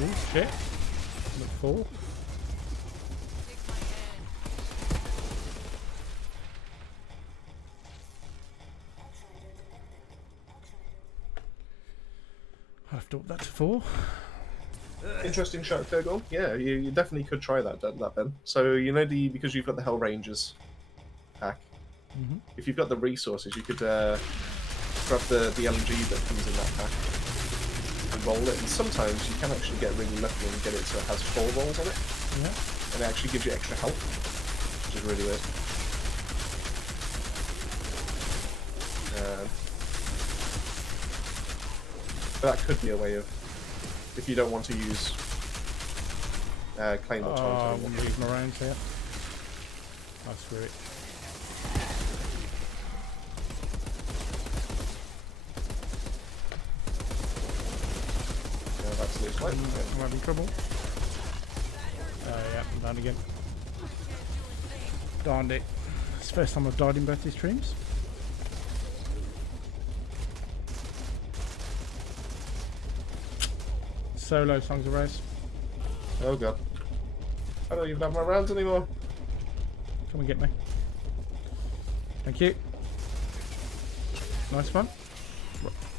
Oh shit. Look full. Take my hand. I'll have to up that to 4. Interesting shot, Kogol. Yeah, you definitely could try that Ben. So you know because you've got the Hell Rangers pack. Mm-hmm. If you've got the resources, you could grab the LMG that comes in that pack and roll it. And sometimes you can actually get really lucky and get it so it has 4 rolls on it, Yeah. and it actually gives you extra health, which is really weird. But that could be a way of, if you don't want to use Claymore I Taunt won't anymore. leave my rounds here. I'll screw it. Yeah, that's loose light. I'm having trouble. Yeah, I'm down again. Darned it. It's the first time I've died in both these streams. Solo Songs of Rose. Oh god. I don't even have my rounds anymore. Come and get me. Thank you. Nice one.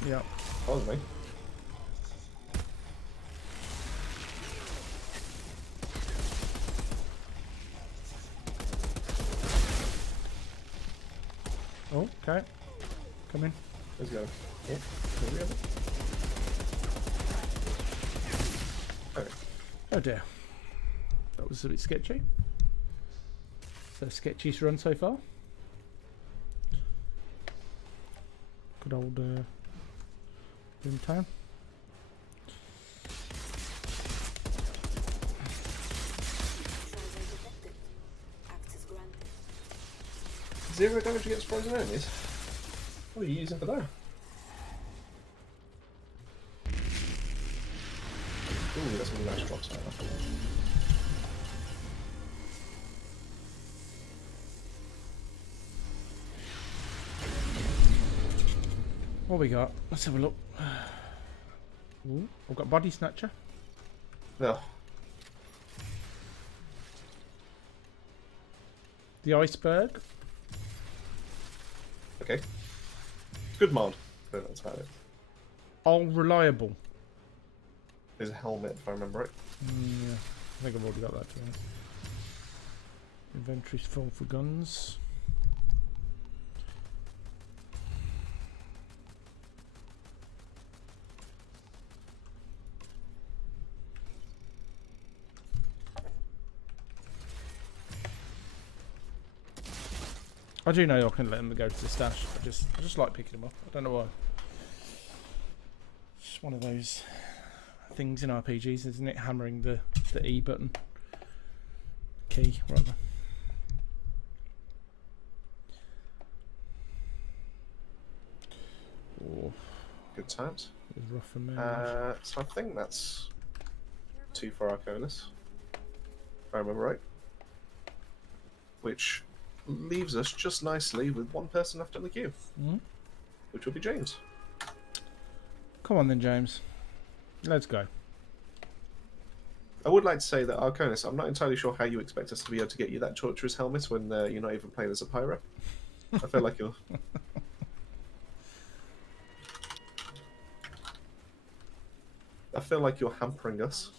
Yeah. That was me. Oh, okay. Come in. Let's go. Yeah. There we go. Okay. Oh dear. That was a bit sketchy. So sketchiest run so far. Good old Boomtown. Zero damage against frozen enemies? What are you using for that? Ooh, that's some nice drops out of that. What we got? Let's have a look. Ooh, I've got Body Snatcher. No. The Iceberg. Okay. Good mod, but that's about it. All Reliable. There's a helmet, if I remember right. Yeah, I think I've already got that. To be honest. Inventory's full for guns. I do know I can let them go to the stash. I just like picking them up. I don't know why. It's just one of those things in RPGs, isn't it? Hammering the E button. Key, rather. Oh, Good times. it was rough for me. So I think that's 2 for Arconis, if I remember right. Which leaves us just nicely with 1 person left on the queue, Mhm. which will be James. Come on then, James. Let's go. I would like to say that Arconis, I'm not entirely sure how you expect us to be able to get you that torturous helmet when you're not even playing as a pyro. I feel like you're. I feel like you're hampering us.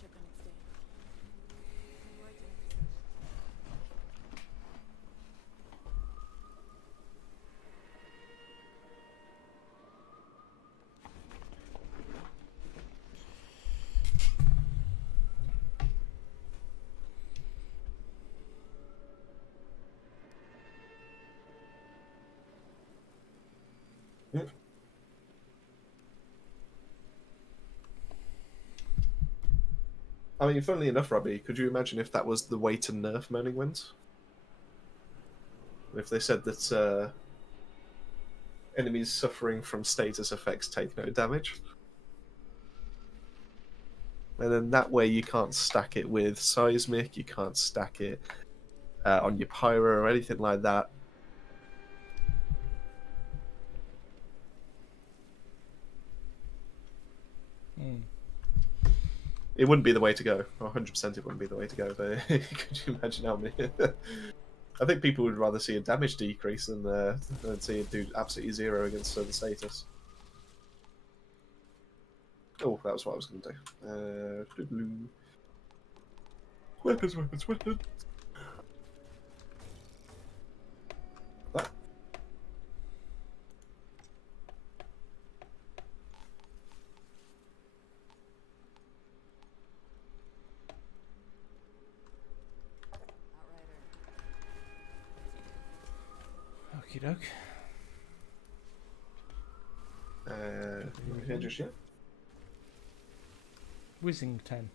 I mean, funnily enough, Robbie, could you imagine if that was the way to nerf Moaning Winds? If they said that enemies suffering from status effects take no damage? And then that way you can't stack it with Seismic, you can't stack it on your Pyro or anything like that. It wouldn't be the way to go. 100% it wouldn't be the way to go, but could you imagine how many... I think people would rather see a damage decrease than see it do absolutely zero against the status. Oh, that was what I was going to do. Weapons, weapons, weapons. That. Okie doke. Yeah, just yet. Whizzington.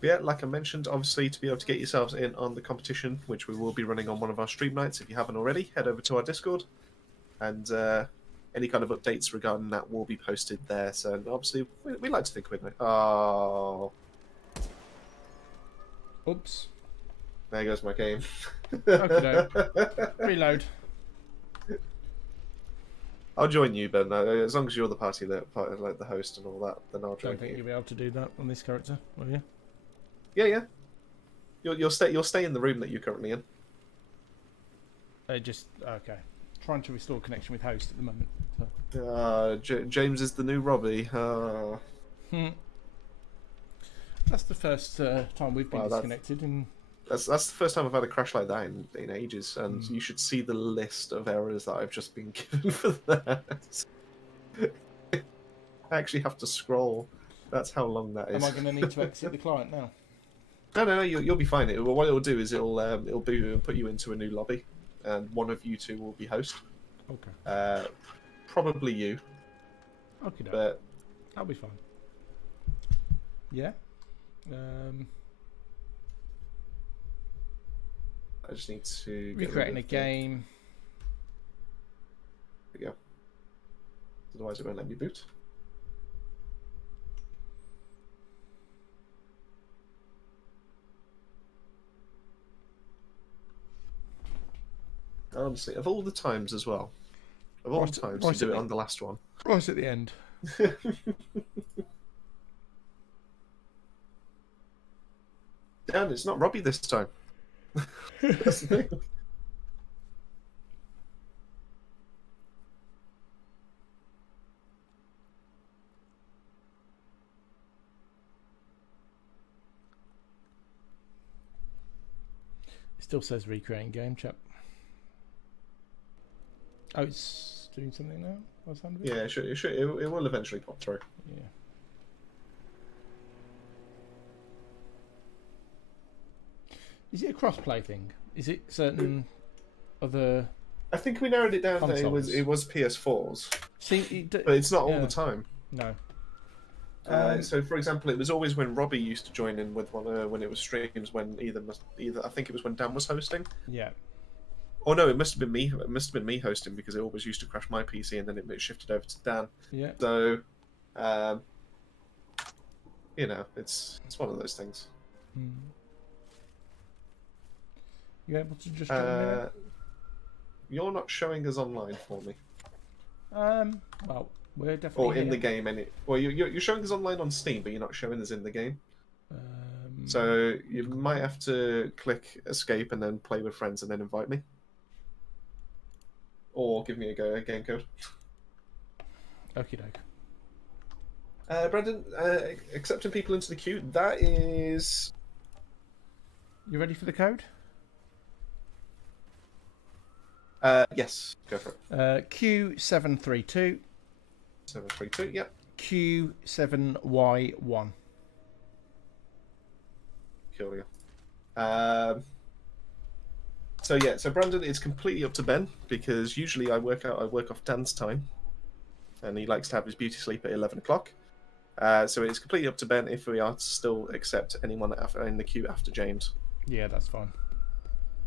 Yeah, like I mentioned, obviously to be able to get yourselves in on the competition, which we will be running on one of our stream nights, if you haven't already, head over to our Discord, and any kind of updates regarding that will be posted there. So obviously, we like to think we're... Oh, Oops. there goes my game. Okay, reload. I'll join you, Ben. As long as you're the party that like the host and all that, then I'll join Don't think you. you'll be able to do that on this character, will you? Yeah, yeah. You'll stay in the room that you're currently in. Just okay. Trying to restore connection with host at the moment. So. James is the new Robbie. That's the first time we've been Wow, disconnected in. That's the first time I've had a crash like that in ages, and you should see the list of errors that I've just been given for that. I actually have to scroll. That's how long that is. Am I going to need to exit the client now? No, you'll be fine. What it'll do is it'll put you into a new lobby, and one of you two will be host. Okay. Probably you. Okay, But that'll be fine. Yeah. I just need to get Recreating a rid of game. There we go. Otherwise, it won't let me boot. Honestly, of all the times as well. Of all the times to do it on the last one. Right at the end. Damn, it's not Robbie this time. That's the thing. It still says recreating game chat. Oh, it's doing something now? By the sound of it? Yeah, it will eventually pop through. Yeah. Is it a cross-play thing? Is it certain other... I think we narrowed it down that Consoles. it was PS4s, See, but it's not all the time. No. So, for example, it was always when Robbie used to join in with one when it was streams when either I think it was when Dan was hosting. Yeah. Oh no, it must have been me. It must have been me hosting because it always used to crash my PC and then it shifted over to Dan. Yeah. So, you know, it's one of those things. You able to just join me now? You're not showing us online for me, Well, we're definitely or in the here. game. Well, you're showing us online on Steam, but you're not showing us in the game. So you might have to click escape and then play with friends and then invite me, or give me a game code. Okie doke. Brendan, accepting people into the queue. That is. You ready for the code? Yes, go for it. Q732 732. Yep. Q7Y1. Cool. So yeah, so Brandon, it's completely up to Ben because usually I work off Dan's time. and he likes to have his beauty sleep at 11 o'clock. So it's completely up to Ben if we are to still accept anyone in the queue after James. Yeah, that's fine.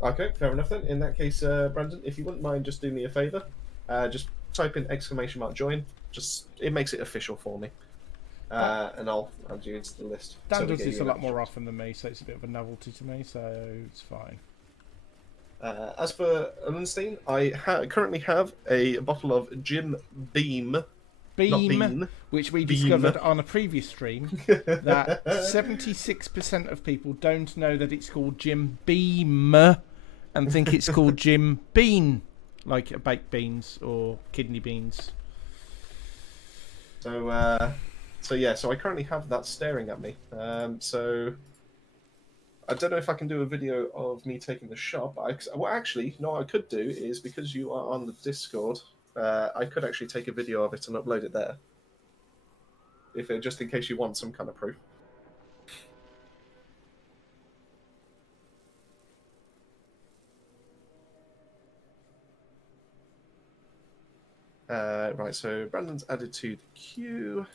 Okay, fair enough then. In that case, Brandon, if you wouldn't mind just doing me a favour, just type in !join. It makes it official for me. And I'll add you into the list. Dan so we does get this you a lot an more extra. often than me, so it's a bit of a novelty to me, so it's fine. As for Unstein, I currently have a bottle of Jim Beam. Not Beam, Bean. which we Beam. discovered on a previous stream, that 76% of people don't know that it's called Jim Beam and think it's called Jim Bean, like baked beans or kidney beans. So I currently have that staring at me. So I don't know if I can do a video of me taking the shot. But what I could do is, because you are on the Discord, I could actually take a video of it and upload it there. Just in case you want some kind of proof. Right, so Brandon's added to the queue.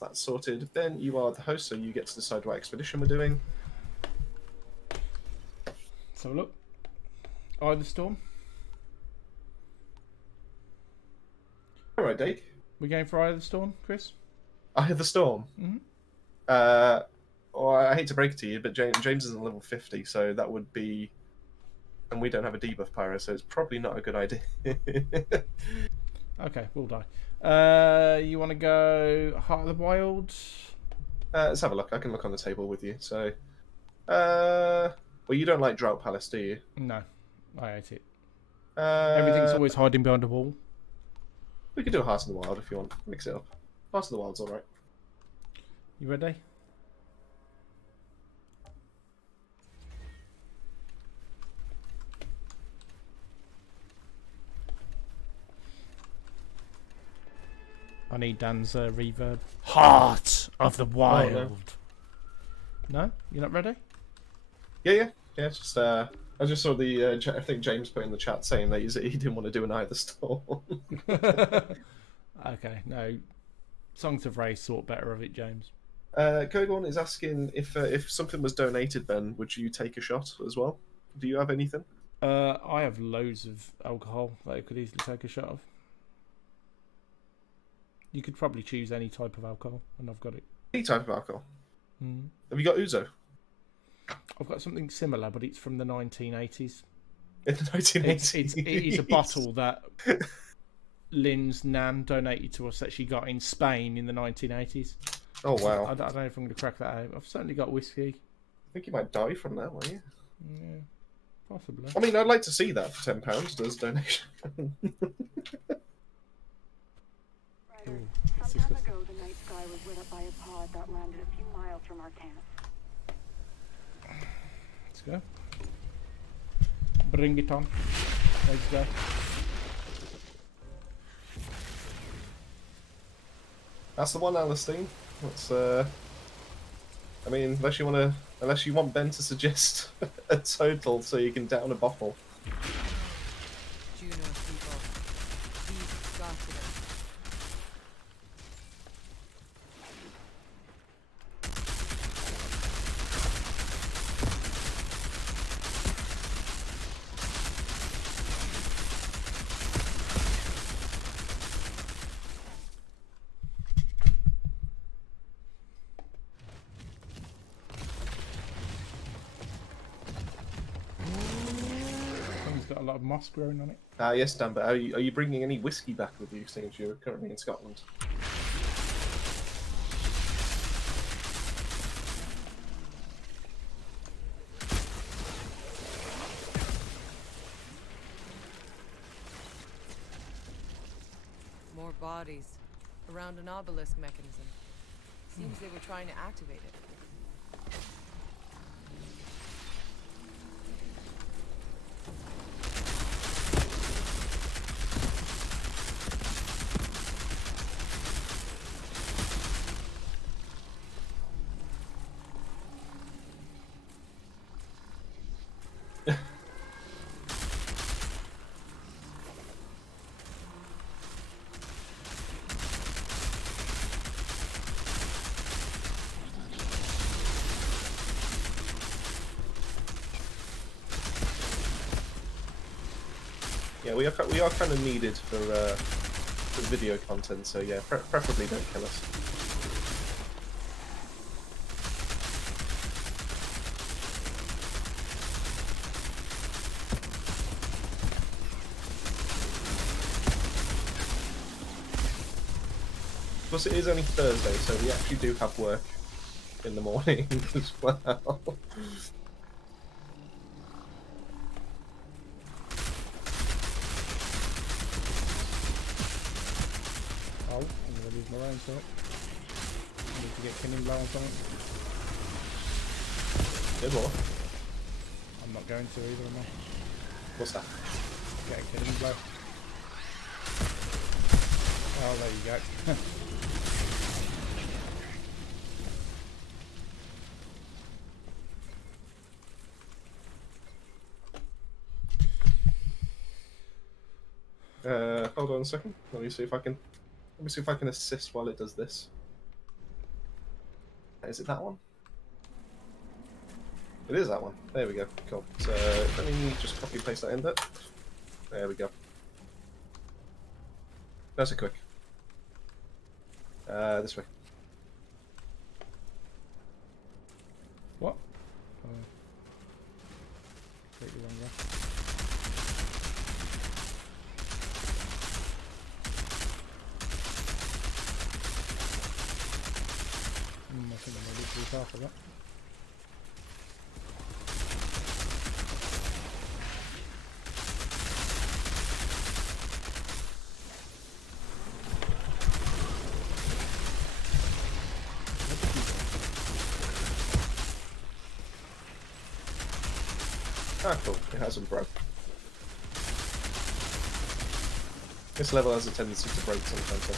That's sorted. Ben, you are the host, so you get to decide what expedition we're doing. Let's have a look. Eye of the Storm. All right, Dake. We're going for Eye of the Storm, Chris? Eye of the Storm. Mhm. Well, I hate to break it to you, but James isn't level 50, so that would be... And we don't have a debuff pyro, so it's probably not a good idea. Okay, we'll die. You want to go Heart of the Wild? Let's have a look. I can look on the table with you. So, well, you don't like Drought Palace, do you? No, I hate it. Uh, Everything's always hiding behind a wall. We could do a Heart of the Wild if you want. Mix it up. Heart of the Wild's alright. You ready? I need Dan's reverb. Heart of the Wild. No? You're not ready? Yeah. It's just, I just saw the, I think James put in the chat saying that he didn't want to do an Eye of the Storm. Okay, no. Songs of Race thought better of it, James. Kogorn is asking if something was donated, Ben, would you take a shot as well? Do you have anything? I have loads of alcohol that I could easily take a shot of. You could probably choose any type of alcohol, and I've got it. Any type of alcohol. Mm. Have you got Ouzo? I've got something similar, but it's from the 1980s. In the 1980s? It is a bottle that Lynn's nan donated to us that she got in Spain in the 1980s. Oh, wow. I don't know if I'm going to crack that out. I've certainly got whiskey. I think you might die from that, won't you? Yeah, possibly. I mean, I'd like to see that for £10 as donation. Ryder, that's some time disgusting. ago, the night sky was lit up by a pod that landed a few miles from our camp. Let's go. Bring it on. Let's go. That's the one, Alistine. That's I mean, unless you want Ben to suggest a total so you can down a bottle. Juno people. These got to them. It's got a lot of moss growing on it. Yes, Dan, but are you bringing any whiskey back with you since you're currently in Scotland? More bodies. Around an obelisk mechanism. Seems they were trying to activate it. Yeah, we are kind of needed for video content, so yeah, preferably don't kill us. Plus, it is only Thursday, so we actually do have work in the morning as well. Oh, I'm gonna lose my round, sorry. I need to get Killing Blow on something. Good more. I'm not going to either, am I? What's that? Get a Killing Blow. Oh, there you go. Hold on a second. Let me see if I can assist while it does this. Is it that one? It is that one. There we go. Cool. So let me just copy and paste that in there. There we go. That's a quick. This way. What? Oh. Completely wrong there. I think I'm ready to do half of that. Ah, cool. It hasn't broke. This level has a tendency to break sometimes. So.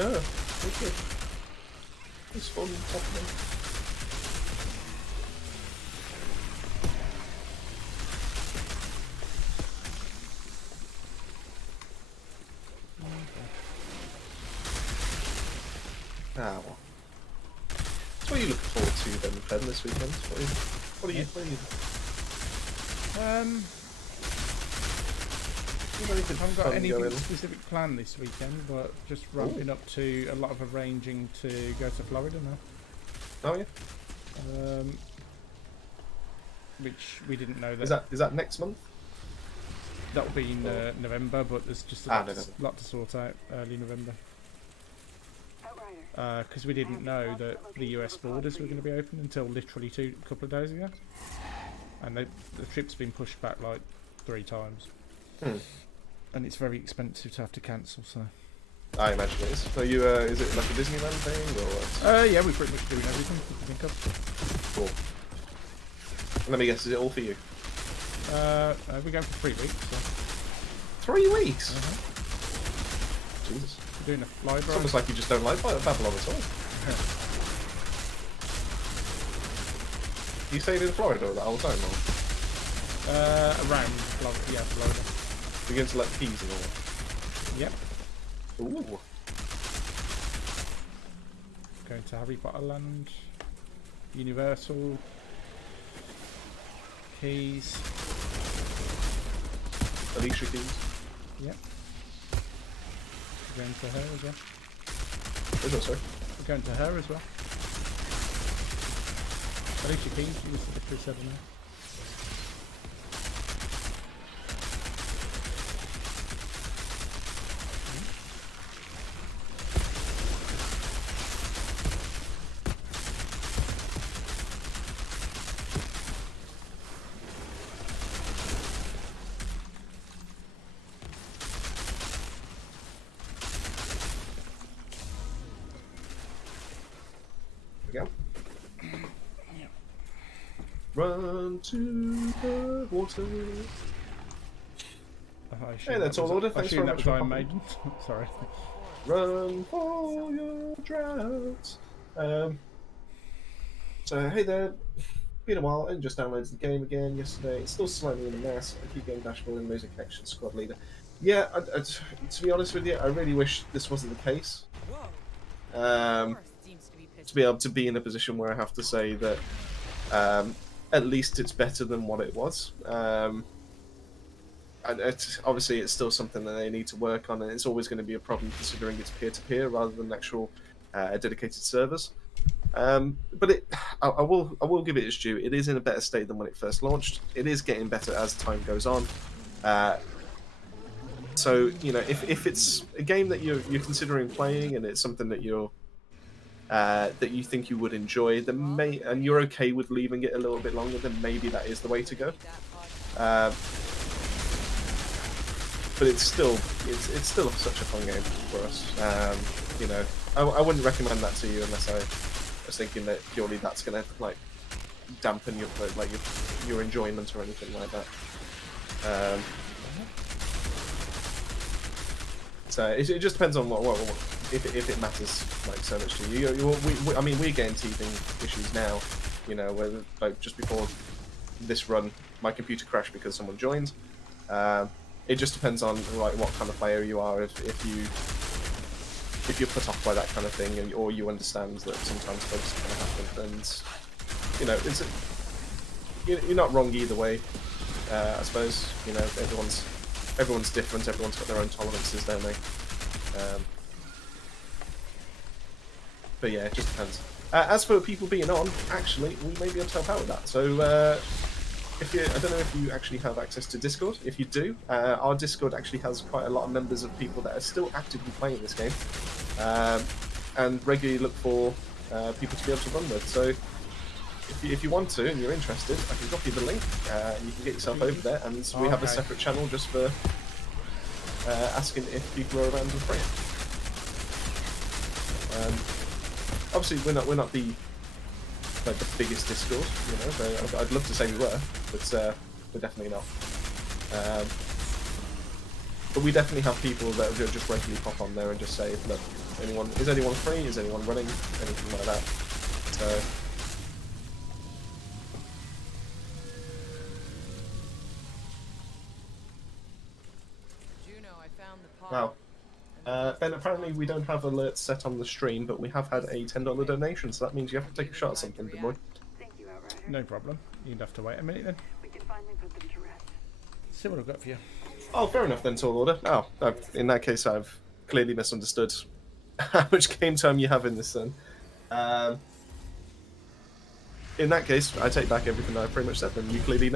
Oh, okay. It's fun happening. Ah, well. So what are you looking forward to then, Ben, this weekend? What are you I haven't got anything specific planned this weekend, but just ramping up to a lot of arranging to go to Florida now. Oh yeah. Which we didn't know that. Is that next month? That'll be in November, but there's just a lot to sort out early November. Because we didn't know that the US borders were going to be open until literally a couple of days ago, and the trip's been pushed back like 3 times. And it's very expensive to have to cancel, so... I imagine it is. So you, is it like a Disneyland thing, or what? Yeah, we're pretty much doing everything we can think of. Cool. Let me guess, is it all for you? We're going for 3 weeks, so... 3 weeks? Jesus. We're doing a fly It's drive. almost like you just don't like Babylon at all. You stayed in Florida that whole time, or? Around Florida, yeah, Florida. We're going to like Keys and all. Yep. Ooh. Going to Harry Potter Land, Universal, Keys. Alicia Keys. Yep. We're going to her as well. Is that so? We're going to her as well. Alicia Keys, she was the 37 now. Run to the water. Hey, that's all order. Thanks very much for Iron Maiden. Sorry. Run for your drought. So hey there, been a while and just downloaded the game again yesterday. It's still slightly in a mess. I keep getting dashboard and losing connection to squad leader. Yeah, to be honest with you, I really wish this wasn't the case. To be able to be in a position where I have to say that at least it's better than what it was. And obviously, it's still something that they need to work on, and it's always going to be a problem considering it's peer-to-peer rather than actual dedicated servers. But I will give it its due. It is in a better state than when it first launched. It is getting better as time goes on. So you know, if it's a game that you're considering playing and it's something that that you think you would enjoy, then and you're okay with leaving it a little bit longer, then maybe that is the way to go. But it's still such a fun game for us. You know, I wouldn't recommend that to you unless I was thinking that purely that's gonna like dampen your enjoyment or anything like that. So it just depends on what if it matters like so much to you. I mean, we're getting teething issues now. You know, where like just before this run, my computer crashed because someone joined. It just depends on like what kind of player you are. If you're put off by that kind of thing, or you understand that sometimes things kind of happen, and you know, you're not wrong either way. I suppose you know everyone's different. Everyone's got their own tolerances, don't they? But yeah, it just depends. As for people being on, actually, we may be able to help out with that. So. I don't know if you actually have access to Discord. If you do, our Discord actually has quite a lot of members of people that are still actively playing this game, and regularly look for people to be able to run with. So if you want to and you're interested, I can drop you the link. You can get yourself over there, and we have a separate channel just for asking if people are around and free. Obviously, we're not the biggest Discord, you know. I'd love to say we were, but we're definitely not. But we definitely have people that just regularly pop on there and just say, look, is anyone free? Is anyone running? Anything like that. So. Juno, I found the pod. Wow. Ben, apparently we don't have alerts set on the stream, but we have had a $10 donation, so that means you have to take a shot at something, big boy. Thank you, Outrider. No problem. You'd have to wait a minute then. We can finally put them to rest. See what I've got for you. Oh, fair enough then, Tall Order. Oh, in that case, I've clearly misunderstood how much game time you have in this then. In that case, I take back everything I pretty much said then. You clearly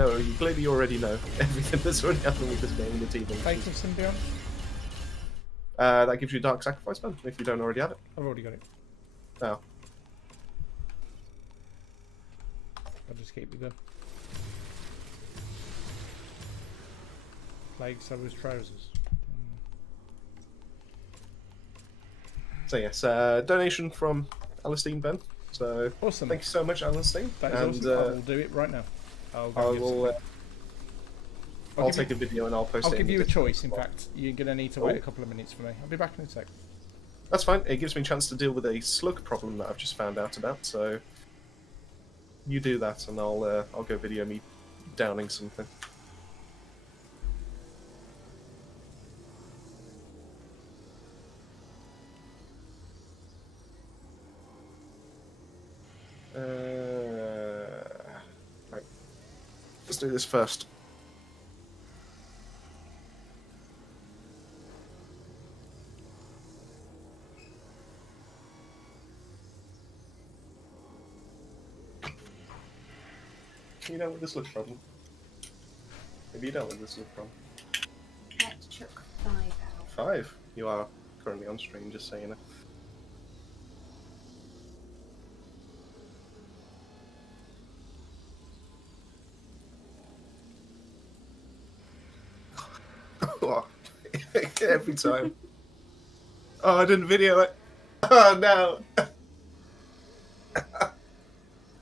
already know everything that's already happened with this game, the team. Fate of Symbiont? That gives you a Dark Sacrifice, Ben, if you don't already have it. I've already got it. Oh. I'll just keep the gun. Plague Summer's trousers. So yes, donation from Alistine, Ben. So Awesome. Thank you so much, Alistine. That is awesome. I will do it right now. I'll take a video and I'll post it. I'll give you a choice. In fact, you're going to need to wait a couple of minutes for me. I'll be back in a sec. That's fine. It gives me a chance to deal with a slug problem that I've just found out about. So you do that, and I'll go video me downing something. Right. Let's do this first. You know what this looks from? Have you dealt with this look from? That took 5 out. 5? You are currently on stream, just so you know. Every time. Oh, I didn't video it. Oh, no.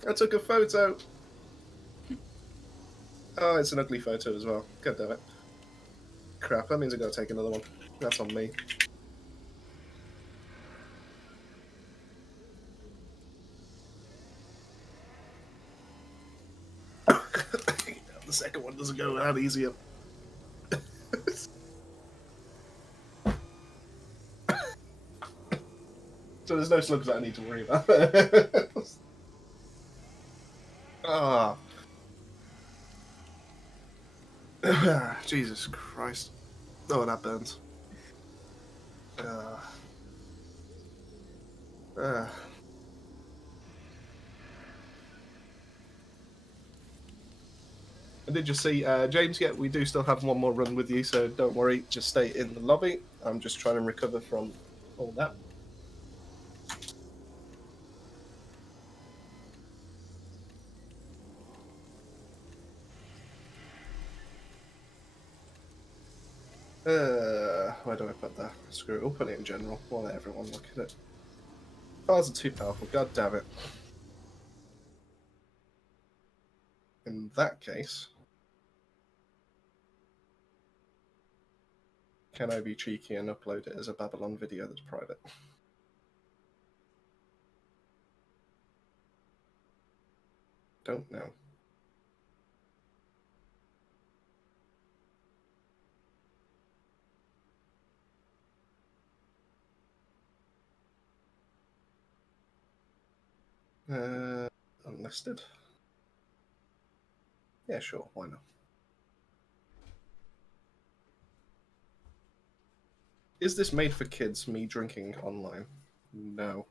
I took a photo. Oh, it's an ugly photo as well. God damn it. Crap, that means I've got to take another one. That's on me. The second one doesn't go that easier. So there's no slugs that I need to worry about. Ah. Jesus Christ. Oh, that burns. I did just see, James, yeah, we do still have one more run with you, so don't worry, just stay in the lobby. I'm just trying to recover from all that. Where do I put that? Screw it, we'll put it in general. We'll let everyone look at it. Files are too powerful, god damn it. In that case, can I be cheeky and upload it as a Babylon video that's private? Don't know. Unlisted? Yeah, sure, why not? Is this made for kids, me drinking online? No.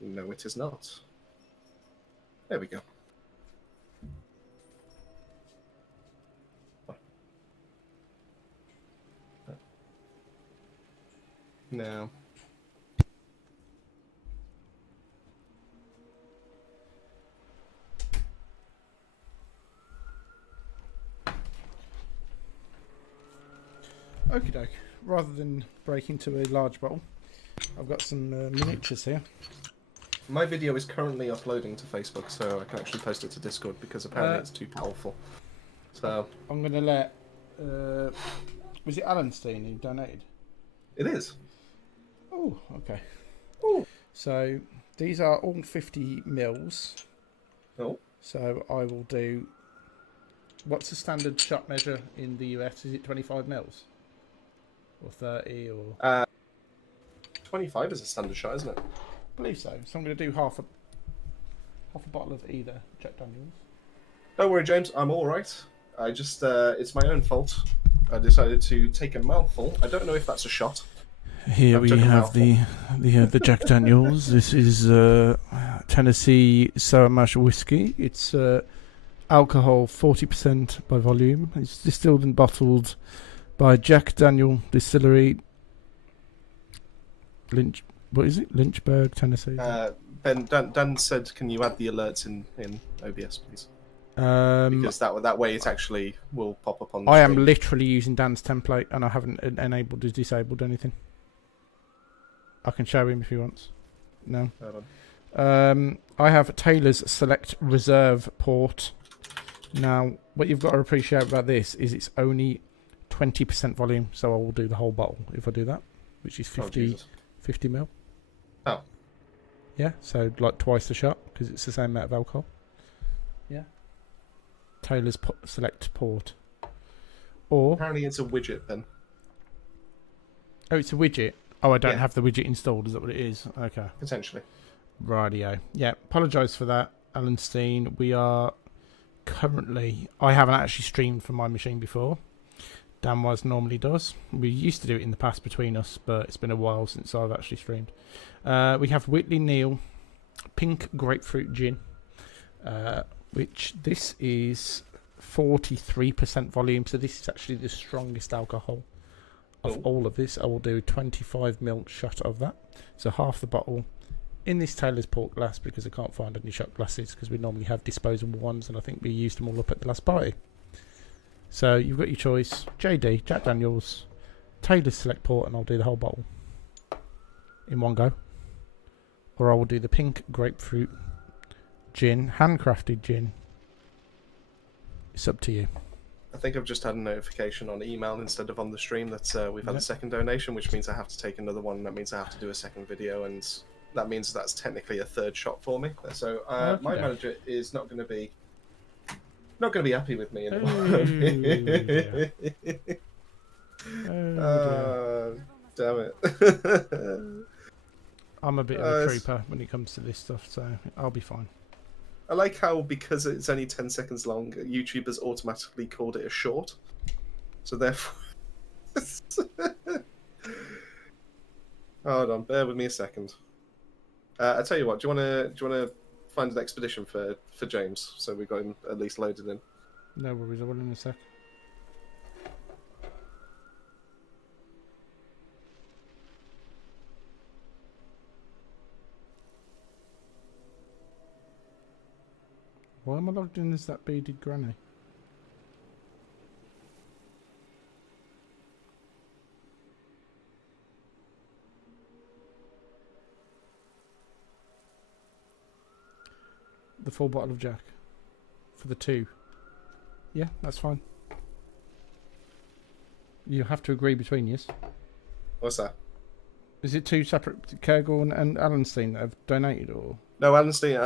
No, it is not. There we go. No. Okie doke. Rather than break into a large bottle, I've got some miniatures here. My video is currently uploading to Facebook, so I can actually post it to Discord because apparently it's too powerful. So I'm going to let... was it Alan Steen who donated? it is. Oh, okay. Oh. So these are all 50 mils. Oh. So I will do... What's the standard shot measure in the US? Is it 25 mils? Or 30 or... 25 is a standard shot, isn't it? I believe so. So I'm going to do half a bottle of either Jack Daniels. Don't worry, James. I'm all right. I just it's my own fault. I decided to take a mouthful. I don't know if that's a shot. Here we have the Jack Daniels. This is Tennessee Sour Mash whiskey. It's alcohol 40% by volume. It's distilled and bottled by Jack Daniel Distillery, What is it? Lynchburg, Tennessee. Ben, Dan said, "Can you add the alerts in OBS, please?" Because that way it actually will pop up on the I screen. am literally using Dan's template, and I haven't enabled or disabled anything. I can show him if he wants. No. Hold on. I have Taylor's Select Reserve Port. Now, what you've got to appreciate about this is it's only 20% volume, so I will do the whole bottle if I do that, which is 50 ml. Oh. Yeah, so like twice the shot, because it's the same amount of alcohol. Yeah. Taylor's Select Port. Or... Apparently it's a widget, then. Oh, it's a widget. Oh, I don't Yeah. have the widget installed, is that what it is? Okay. Potentially. Rightio. Yeah, apologise for that, Alan Steen. We are currently... I haven't actually streamed from my machine before. Dan Wise normally does. We used to do it in the past between us, but it's been a while since I've actually streamed. We have Whitley Neal Pink Grapefruit Gin, which this is 43% volume, so this is actually the strongest alcohol of all of this. I will do 25ml shot of that, so half the bottle in this Taylor's Port glass, because I can't find any shot glasses because we normally have disposable ones, and I think we used them all up at the last party. So you've got your choice: JD, Jack Daniels, Taylor's Select Port, and I'll do the whole bottle in one go. Or I will do the Pink Grapefruit Gin, handcrafted gin. It's up to you. I think I've just had a notification on email instead of on the stream that we've had a second donation, which means I have to take another one. That means I have to do a second video, and that means that's technically a third shot for me. So my manager is not going to be not going to be happy with me anymore. Oh, Damn it. I'm a bit of a trooper when it comes to this stuff, so I'll be fine. I like how, because it's only 10 seconds long, YouTube has automatically called it a short. So therefore... Hold on, bear with me a second. I tell you what, do you want to find an expedition for James, so we've got him at least loaded in? No worries, I will in a sec. Why am I logged in as that bearded granny? The full bottle of Jack. For the 2. Yeah, that's fine. You have to agree between you. What's that? Is it 2 separate Kergor and Allenstein that have donated, or...? No, Allenstein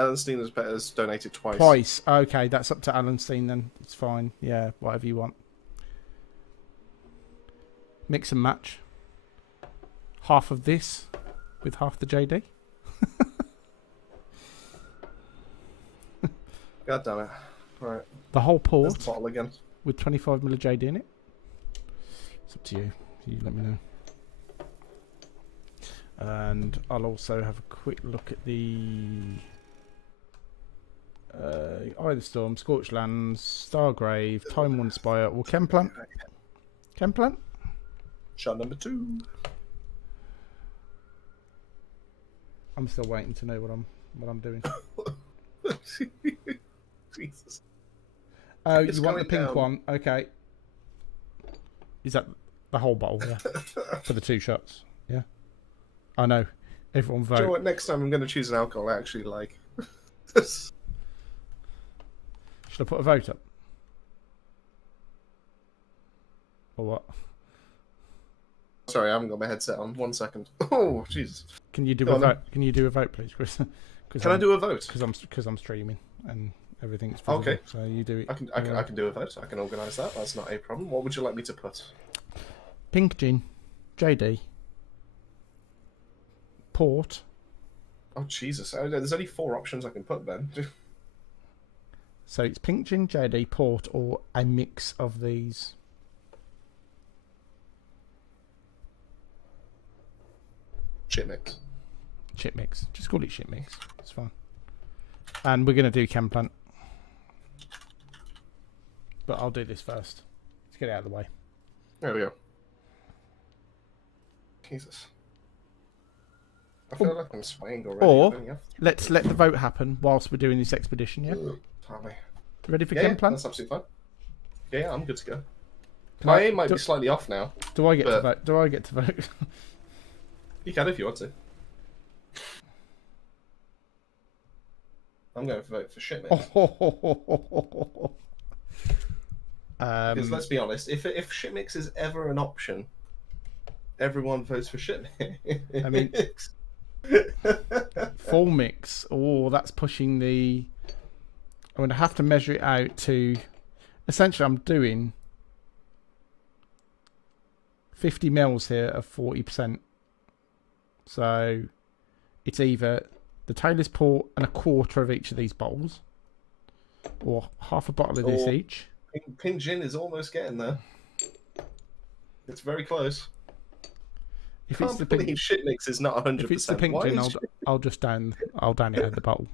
has donated twice. Twice. Okay, that's up to Allenstein then. It's fine. Yeah, whatever you want. Mix and match. Half of this with half the JD. God damn it. Right. The whole There's port the bottle again. with 25 ml JD in it. It's up to you. You let me know. And I'll also have a quick look at the Eye of the Storm, Scorched Lands, Stargrave, Time Worn Spire, or Chemplant. Chemplant? Shot number 2. I'm still waiting to know what I'm doing. Jesus. Oh, It's you want the going pink down. one? Okay. Is that the whole bottle? Yeah. For the 2 shots? Yeah. I know. Everyone Do you know vote. what? Next time I'm going to choose an alcohol I actually like. Should I put a vote up? Or what? Sorry, I haven't got my headset on. 1 second. Oh, Jesus. Can you do Go a on then. vote? Can you do a vote, please, Chris? Can I do a vote? Because I'm streaming and everything's visible. Okay. So you do it. I can do a vote. I can organise that. That's not a problem. What would you like me to put? Pink gin, JD, port. Oh, Jesus. There's only 4 options I can put then. So it's pink gin, JD, port, or a mix of these. Shit mix. Shit mix. Just call it shit mix. It's fine. And we're going to do Chemplant. But I'll do this first. Let's get it out of the way. There we go. Jesus. I feel like I'm swaying already. Or- I don't have to- Let's let the vote happen whilst we're doing this expedition, yeah? Pardon me. Ready for Yeah, Chemplant? that's absolutely fine. Yeah, I'm good to go. Can My I- aim might do- be slightly off now. Do I get to but- vote? Do I get to vote? You can if you want to. I'm going to vote for shit mix. Because let's be honest, if shit mix is ever an option, everyone votes for shit mix. I mean- Full mix. Oh, that's pushing the... I'm going to have to measure it out to... Essentially, I'm doing 50 mils here of 40%. So it's either the Taylor's Port and a quarter of each of these bottles, or half a bottle of this Or- each. Pink gin is almost getting there. It's very close. If Can't it's the believe pink, shit mix is not 100%. if it's the pink Why gin, is I'll down it out of the bottle.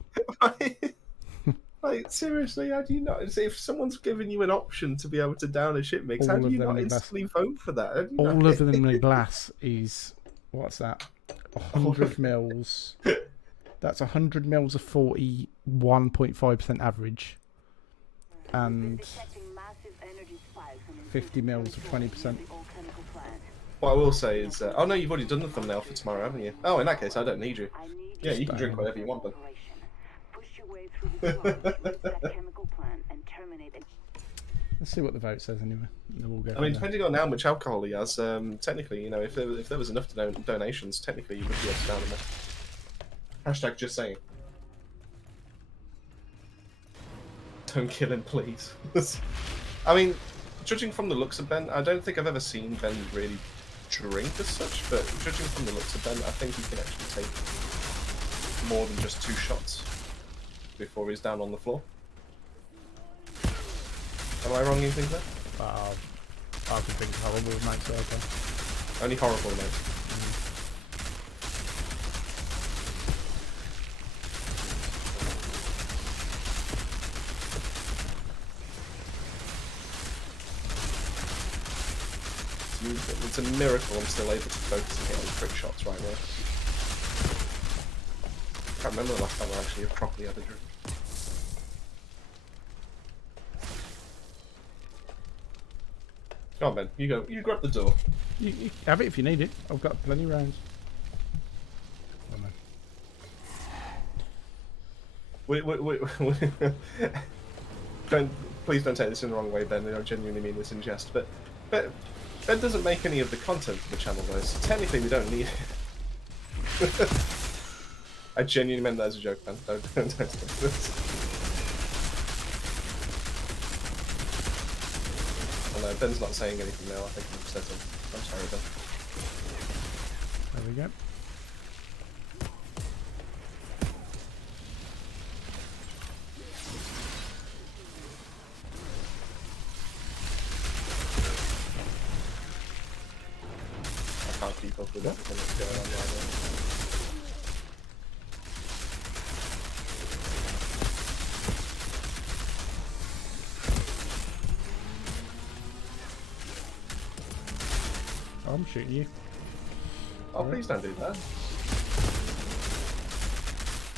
like seriously, how do you not? If someone's given you an option to be able to down a shit mix, how All do of you them not in glass. instantly vote for that? How do you All not- of them in the glass is what's that? 100 mils. That's 100 mils of 41.5% average, and 50 mils of 20%. What I will say is, oh no, you've already done the thumbnail for tomorrow, haven't you? Oh, in that case, I don't need you. Yeah, you can drink whatever you want then. Push your way through the sludge towards that chemical plant and terminate it. Let's see what the vote says anyway. And then we'll go I from mean, there. depending on how much alcohol he has, technically, you know, if there was enough donations, technically you would be able to down him. Hashtag just saying. Don't kill him, please. I mean, judging from the looks of Ben, I don't think I've ever seen Ben really drink as such, but judging from the looks of Ben, I think he can actually take more than just 2 shots before he's down on the floor. Am I wrong, you think that? I can think horrible, mate, so okay. Only horrible, mate. It's a miracle I'm still able to focus and hit on trick shots right now. I can't remember the last time I actually properly had a drink. Come on, Ben. You go. You grab the door. You have it if you need it. I've got plenty of rounds. Oh, no. Please don't take this in the wrong way, Ben. I genuinely mean this in jest. But Ben doesn't make any of the content for the channel, though. So technically, we don't need it. I genuinely meant that as a joke, Ben. Don't take this. Oh no, Ben's not saying anything now. I think I'm upset him. I'm sorry, Ben. There we go. I can't keep up with everything that's going on right now. I'm shooting you. Oh, please don't do that.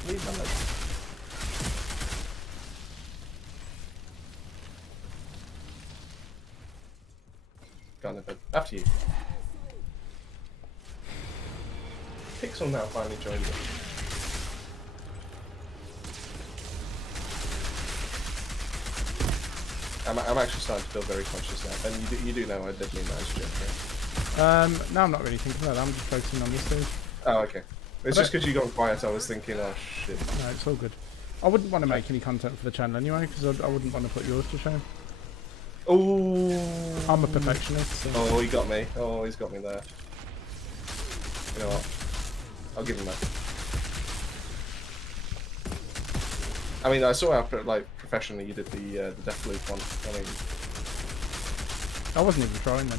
Leave my leg. Go on then, Ben. After you. Pixel now finally joined me. I'm actually starting to feel very conscious now. And you do know I did mean that as a joke, right? No, I'm not really thinking about that. I'm just focusing on this dude. Oh, okay. It's just because you got quiet, I was thinking, oh shit. No, it's all good. I wouldn't want to make any content for the channel anyway, because I wouldn't want to put yours to shame. Oh, I'm a perfectionist. So. Oh, he got me. Oh, he's got me there. You know what? I'll give him that. I mean, I saw how like professionally you did the Deathloop one. I mean, I wasn't even trying then.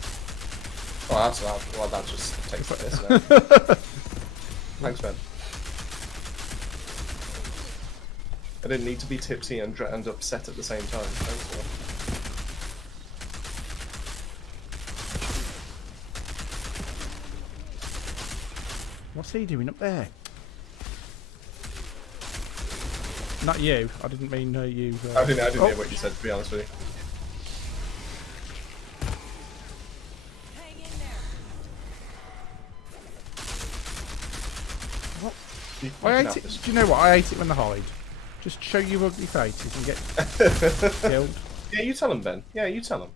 oh, well, that just takes the piss now. Thanks, Ben. I didn't need to be tipsy and upset at the same time. Thanks, Ben. What's he doing up there? Not you. I didn't mean you. I didn't hear what you said, to be honest with you. Hang in there. I hate it. Do you know what? I hate it when they hide. Just show your ugly faces and get killed. Yeah, you tell him, Ben. Yeah, you tell him.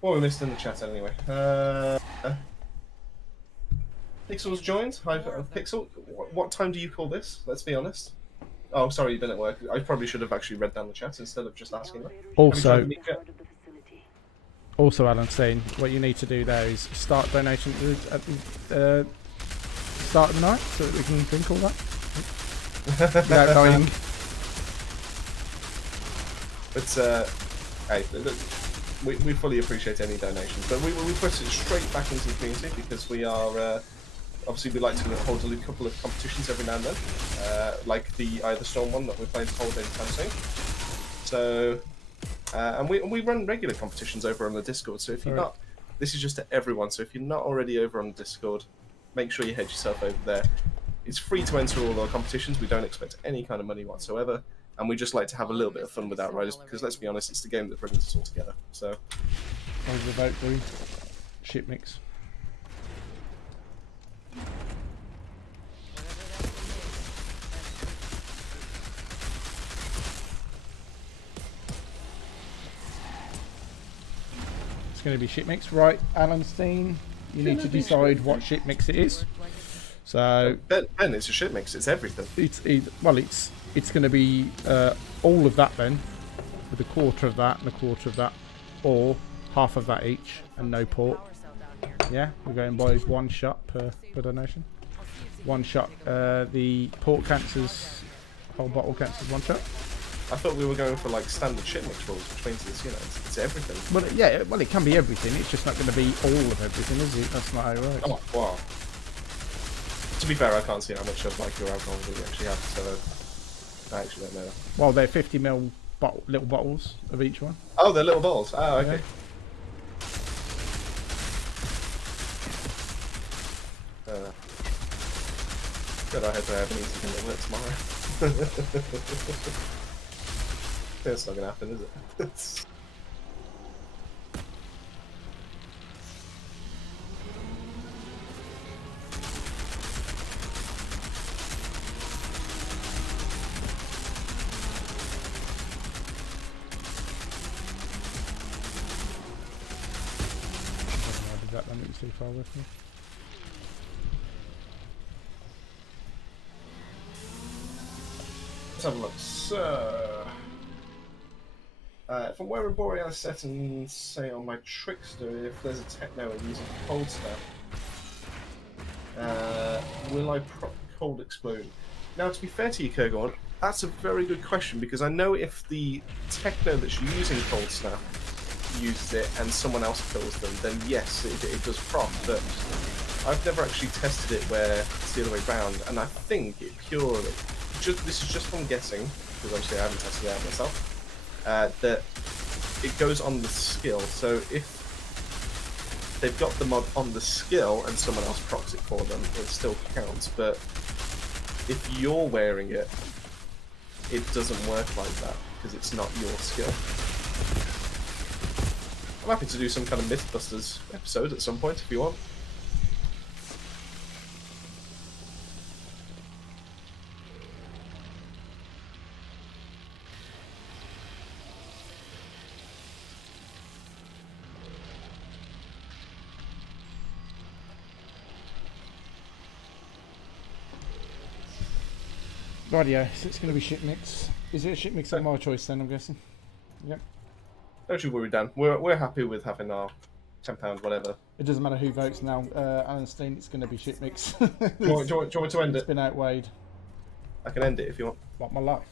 What we missed in the chat anyway. Pixel's joined. Hi, Pixel. What time do you call this? Let's be honest. Oh, sorry, you've been at work. I probably should have actually read down the chat instead of just asking that. Also, Alan Steen, what you need to do there is start donation at the start of the night so that we can drink all that without dying. But hey, look, we fully appreciate any donations, but we put it straight back into the community because we are obviously we like to hold a couple of competitions every now and then, like the Storm one that we're planning to hold anytime soon. So. And we run regular competitions over on the Discord, so if you're not, this is just to everyone, so if you're not already over on the Discord, make sure you head yourself over there. It's free to enter all our competitions, we don't expect any kind of money whatsoever, and we just like to have a little bit of fun with Outriders, because let's be honest, it's the game that brings us all together, so... I was about to shit mix. Going to be shit mix, right? Alan Steen, you need to decide what shit mix it is. So Ben, it's a shit mix. It's everything. it's going to be all of that then, with a quarter of that and a quarter of that, or half of that each, and no port. Power cell down here. Yeah, we're going by one shot per donation. I'll see if One shot. The port cancers, whole bottle cancers one shot. I thought we were going for like standard shit mix rules, which means it's, you know, it's everything. Well, yeah, well, it can be everything. It's just not going to be all of everything, is it? That's not how it works. Oh, wow. To be fair, I can't see how much of like your alcohol we actually have, so I actually don't know. Well, they're 50ml little bottles of each one. Oh, they're little balls. Oh, okay. Good, I hope I have an easy thing at work tomorrow. That's not gonna happen, is it? I did that one, it was too far away from me. Let's have a look. So, if I'm wearing Borealis settings, say on my Trickster, if there's a techno and using cold snap, will I proc cold explode? Now, to be fair to you, Kurgon, that's a very good question, because I know if the techno that's using cold snap uses it and someone else kills them, then yes, it does proc, but I've never actually tested it where it's the other way round, and I think it purely, this is just from guessing, because obviously I haven't tested it out myself, that it goes on the skill. So if they've got the mod on the skill and someone else procs it for them, it still counts. But if you're wearing it, it doesn't work like that because it's not your skill. I'm happy to do some kind of Mythbusters episode at some point if you want. Rightio, so it's going to be shit mix. Is it a shit mix at my choice then, I'm guessing? Yep. Don't you worry, Dan. We're happy with having our £10 whatever. It doesn't matter who votes now. Alan Steen, it's going to be shit mix. Do you want me to end It's it? been outweighed. I can end it if you want. What, my life?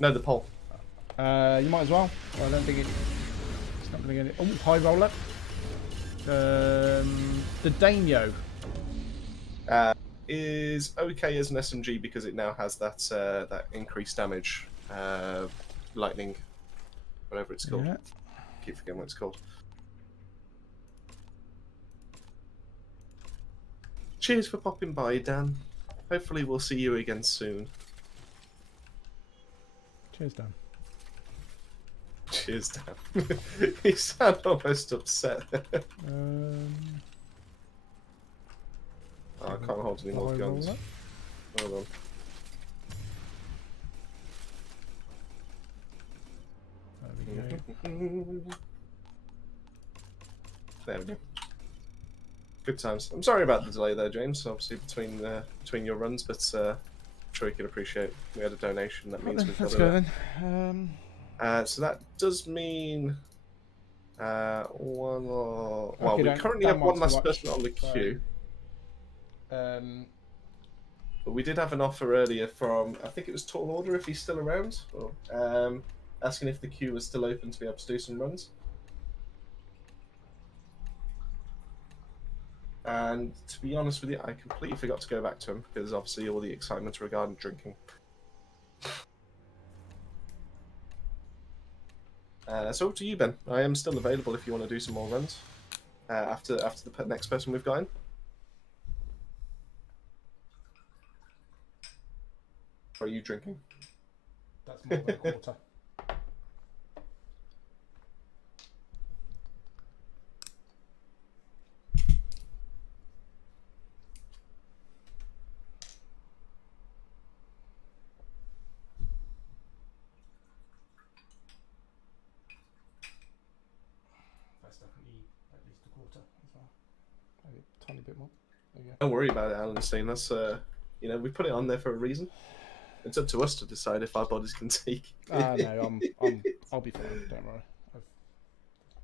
No, the poll. You might as well. I don't think it's not going to get it. Oh, high roller. The Daimyo. Is okay as an SMG because it now has that that increased damage, lightning, whatever it's called. Yeah. Keep forgetting what it's called. Cheers for popping by, Dan. Hopefully we'll see you again soon. Cheers, Dan. Cheers, Dan. You sound almost upset. Oh, I can't hold any more high guns. roller. Hold on. There we go. There we go. Good times. I'm sorry about the delay there, James. Obviously between your runs, but I'm sure you can appreciate we had a donation. That means we've got Let's a, go then. so that does mean one more. Well, Okay, we Dan- currently Dan have one wants to last watch, person on the so- queue, but we did have an offer earlier from, I think it was Tall Order, if he's still around, or, asking if the queue was still open to be able to do some runs. And to be honest with you, I completely forgot to go back to him because obviously all the excitement regarding drinking. So up to you, Ben. I am still available if you want to do some more runs after the next person we've got in. Or are you drinking? That's more than a quarter. That's definitely at least a quarter as well. Maybe a tiny bit more. There you go. Don't worry about it, Alan Steen. That's you know, we put it on there for a reason. It's up to us to decide if our bodies can take. No, I'll be fine. Don't worry. I've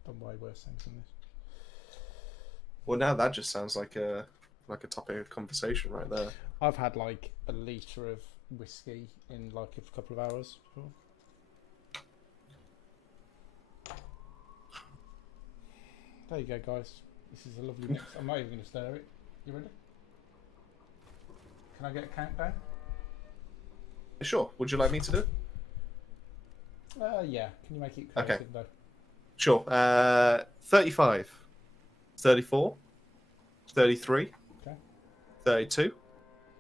done way worse things than this. Well, now that just sounds like a topic of conversation right there. I've had like a litre of whiskey in like a couple of hours before. There you go, guys. This is a lovely mix. I'm not even going to stir it. You ready? Can I get a countdown? Sure. Would you like me to do it? Yeah. Can you make it Okay. creative though? Sure. 35, 34, 33, Okay. 32,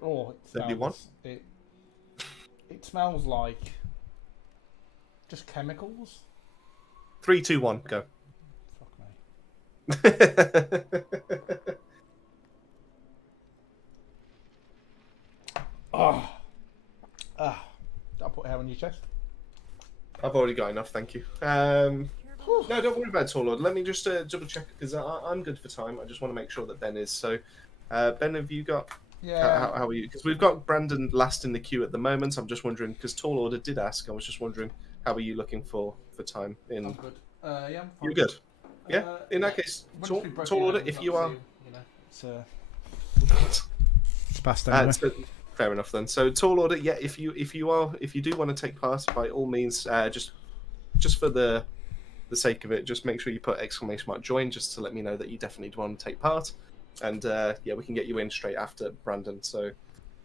Oh, it 31. smells. It smells like just chemicals. 3, 2, 1, go. Fuck me. Oh. I'll put hair on your chest. I've already got enough, thank you. No, don't worry about it, Lord. Let me just double check because I'm good for time. I just want to make sure that Ben is. So, Ben, have you got? Yeah. How are you? Because we've got Brandon last in the queue at the moment. I'm just wondering because Tall Order did ask. I was just wondering how are you looking for time in? I'm good. Yeah, I'm fine. You're good. Yeah. In that case, Tall Order. If you are, it's past anyway. fair enough then. So Tall Order. Yeah. If you do want to take part, by all means, just for the sake of it, just make sure you put !join just to let me know that you definitely want to take part. And yeah, we can get you in straight after Brandon. So,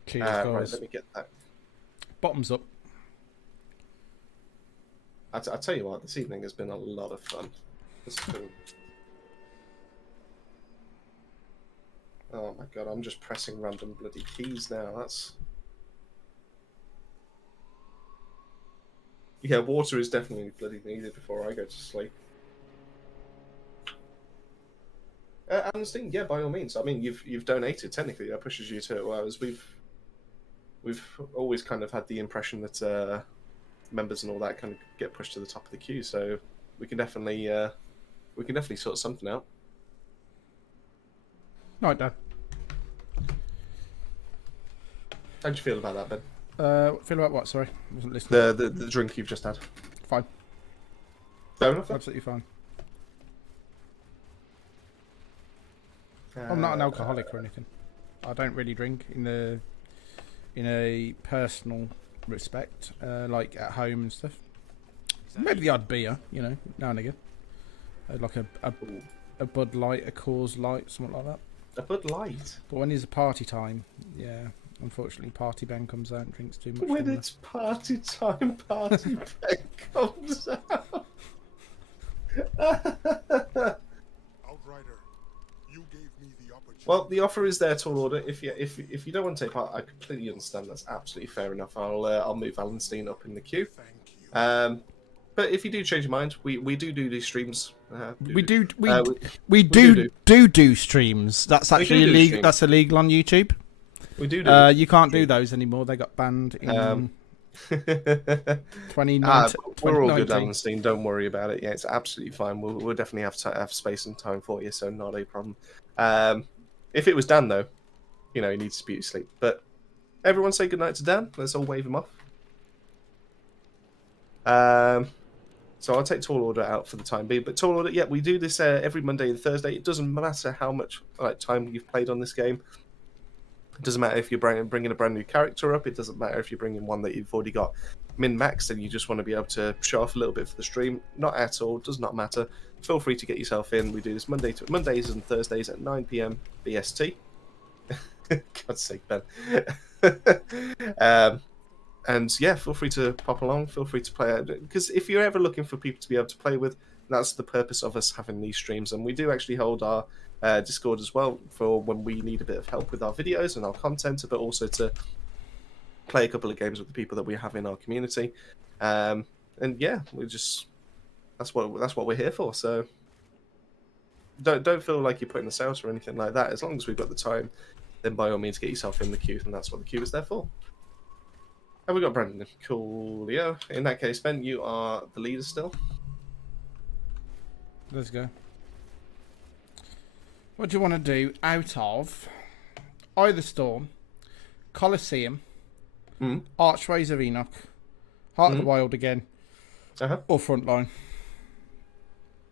Cheers, right, guys. let me get that. Bottoms up. I tell you what, this evening has been a lot of fun. This has been... Oh my god, I'm just pressing random bloody keys now. That's... Yeah, water is definitely bloody needed before I go to sleep. Ernestine, yeah, by all means. I mean, you've donated. Technically, that pushes you to. Well, as we've always kind of had the impression that members and all that kind of get pushed to the top of the queue. So we can definitely sort something out. Right, Dad. How'd you feel about that, Ben? Feel about what? Sorry, I wasn't listening. The drink you've just had. Fine. Fair enough. Absolutely fine. I'm not an alcoholic or anything. I don't really drink in a personal respect, like at home and stuff. Maybe the odd beer, you know, now and again. Like a Bud Light, a Coors Light, something like that. A Bud Light. But when it's a party time, yeah, unfortunately, Party Ben comes out and drinks too much. When from it's party time, Party Ben comes out. Outrider, you gave me the opportunity. Well, the offer is there, Tall Order. If you don't want to take part, I completely understand. That's absolutely fair enough. I'll move Alanstein up in the queue. Thank you. But if you do change your mind, we do these streams. We do streams. That's We actually do illegal. streams. That's illegal on YouTube. We do. You can't do those anymore. They got banned in 2019. We're all good, Alanstein. Don't worry about it. Yeah, it's absolutely fine. We'll definitely have space and time for you, so not a problem. If it was Dan, though, you know, he needs to be asleep. But everyone say goodnight to Dan. Let's all wave him off. So I'll take Tall Order out for the time being. But Tall Order, yeah, we do this every Monday and Thursday. It doesn't matter how much time you've played on this game. It doesn't matter if you're bringing a brand new character up. It doesn't matter if you're bringing one that you've already got min-maxed and you just want to be able to show off a little bit for the stream. Not at all. Does not matter. Feel free to get yourself in. We do this Mondays and Thursdays at 9 PM BST. God's sake, Ben. And yeah, feel free to pop along. Feel free to play. Because if you're ever looking for people to be able to play with, that's the purpose of us having these streams. And we do actually hold our Discord as well for when we need a bit of help with our videos and our content, but also to play a couple of games with the people that we have in our community. And yeah, that's what we're here for. So don't feel like you're putting us out or anything like that. As long as we've got the time, then by all means get yourself in the queue, and that's what the queue is there for. And we got Brandon. Coolio. In that case, Ben, you are the leader still. Let's go. What do you want to do out of Eye of the Storm, Colosseum, Archways of Enoch, Heart of the Wild again, or Frontline.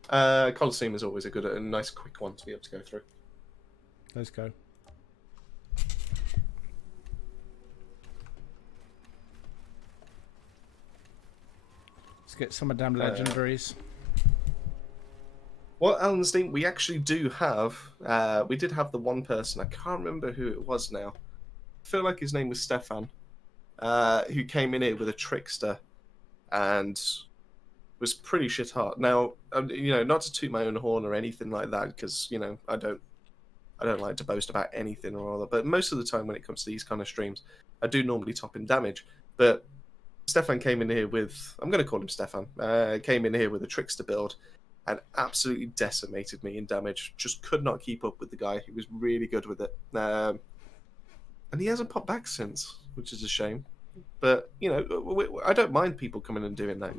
Colosseum is always a nice quick one to be able to go through. Let's go. Let's get some of them legendaries. Well, Alanstein, we actually do have. We did have the one person. I can't remember who it was now. I feel like his name was Stefan, who came in here with a trickster, and was pretty shit hot. Now, not to toot my own horn or anything like that, because I don't like to boast about anything or other. But most of the time, when it comes to these kind of streams, I do normally top in damage. But Stefan came in here with. I'm going to call him Stefan. Came in here with a trickster build. And absolutely decimated me in damage. Just could not keep up with the guy. He was really good with it. And he hasn't popped back since, which is a shame. But, I don't mind people coming and doing that.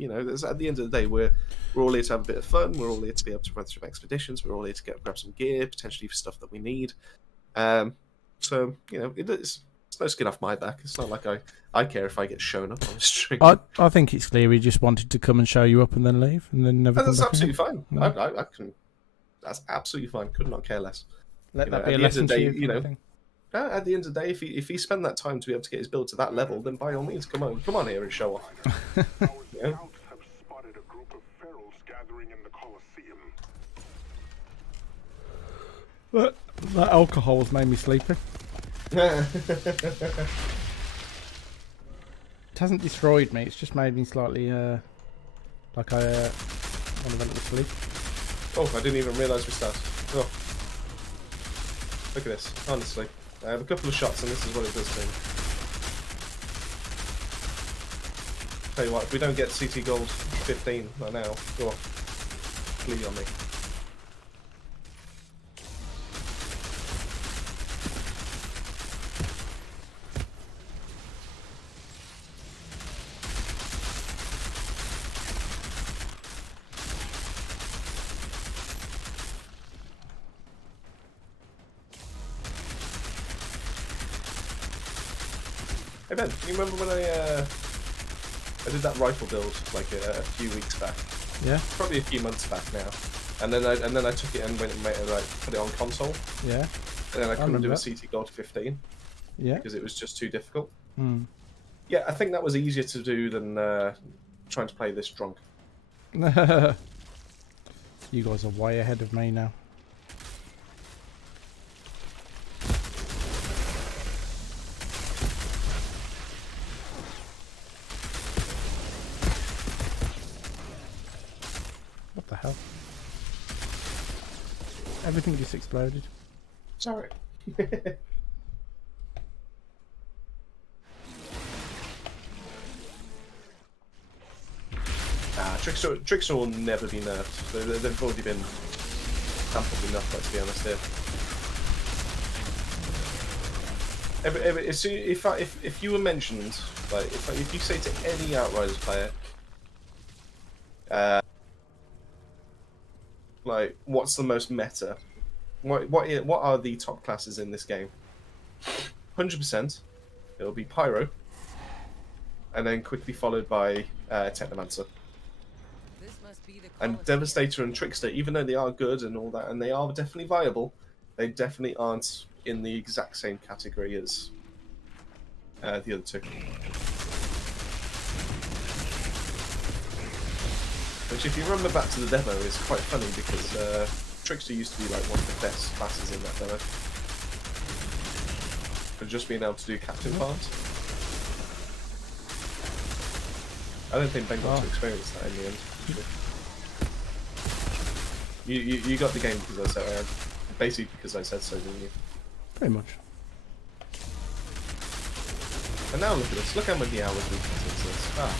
At the end of the day, we're all here to have a bit of fun. We're all here to be able to run through expeditions. We're all here to grab some gear, potentially for stuff that we need. So, it's no skin off my back. It's not like I care if I get shown up on a stream. I think it's clear he just wanted to come and show you up and then leave and then never come That's back absolutely again. fine. No. I can. Could absolutely fine. Could not care less. Let that be a at the end lesson of the to day, you. Kind of thing. At the end of the day, if he spent that time to be able to get his build to that level, then by all means, come on here and show off. Our scouts have spotted a group of ferals gathering in the Colosseum. That alcohol has made me sleepy. It hasn't destroyed me, it's just made me slightly like I want to go to sleep. Oh, I didn't even realise we started. Oh. Look at this, honestly. I have a couple of shots and this is what it does to me. Tell you what, if we don't get CT Gold 15 right now, go on. Flee on me. Hey Ben, you remember when I did that rifle build like a few weeks back? Yeah. Probably a few months back now. And then I took it and went and put it on console. Yeah. And then I couldn't do a remember CT Gold 15 Yeah. because it was just too difficult. Hmm. Yeah, I think that was easier to do than trying to play this drunk. You guys are way ahead of me now. What the hell? Everything just exploded. Sorry. Trickster will never be nerfed. They've already been hampered enough, let's be honest here. If you were mentioned, like if you say to any Outriders player, like what's the most meta? What are the top classes in this game? 100%, it'll be Pyro, and then quickly followed by Technomancer. This must be the And Colosseum. Devastator and Trickster, even though they are good and all that, and they are definitely viable, they definitely aren't in the exact same category as the other two. Which, if you remember back to the demo, is quite funny because Trickster used to be like one of the best classes in that demo. For just being able to do captain farms. I don't think Ben got to experience that in the end. You got the game because I said basically because I said so, didn't you? Pretty much. And now look at this. Look how many hours we've put into this. Ah.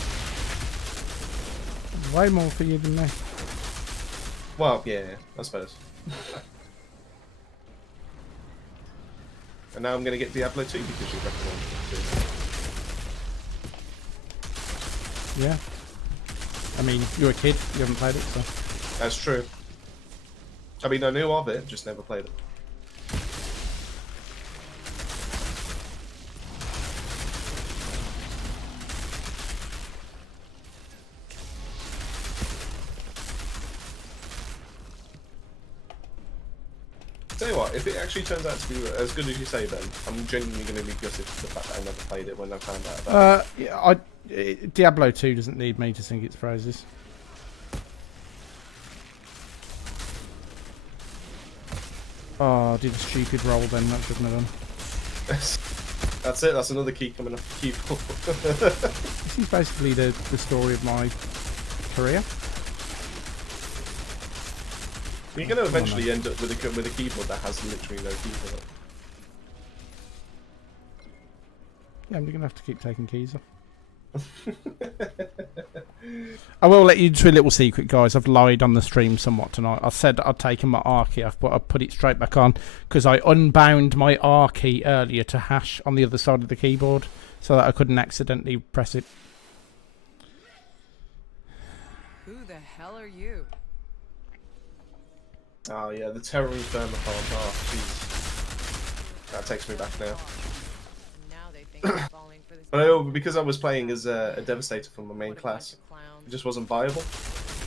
Way more for you than me. Well, yeah, I suppose. And now I'm going to get Diablo 2 because you recommended it. Yeah. I mean, you're a kid, you haven't played it, so. That's true. I mean, I knew of it, just never played it. what? If it actually turns out to be as good as you say, Ben, I'm genuinely going to be gutted for the fact that I never played it when I found out about it. Yeah, Diablo 2 doesn't need me to sing its praises. Oh, I did a stupid roll then. That shouldn't have done. That's it. That's another key coming up. Key. This is basically the story of my career. You're going to eventually end up with a keyboard that has literally no keyboard. Yeah, I'm going to have to keep taking keys off. I will let you into a little secret, guys. I've lied on the stream somewhat tonight. I said I'd taken my R key off, but I put it straight back on because I unbound my R key earlier to hash on the other side of the keyboard so that I couldn't accidentally press it. Who the hell are you? Oh yeah, the Terror Inferno farm. Oh jeez, that takes me back now. Now they think I'm falling for this. But because I was playing as a Devastator from my main class, it just wasn't viable.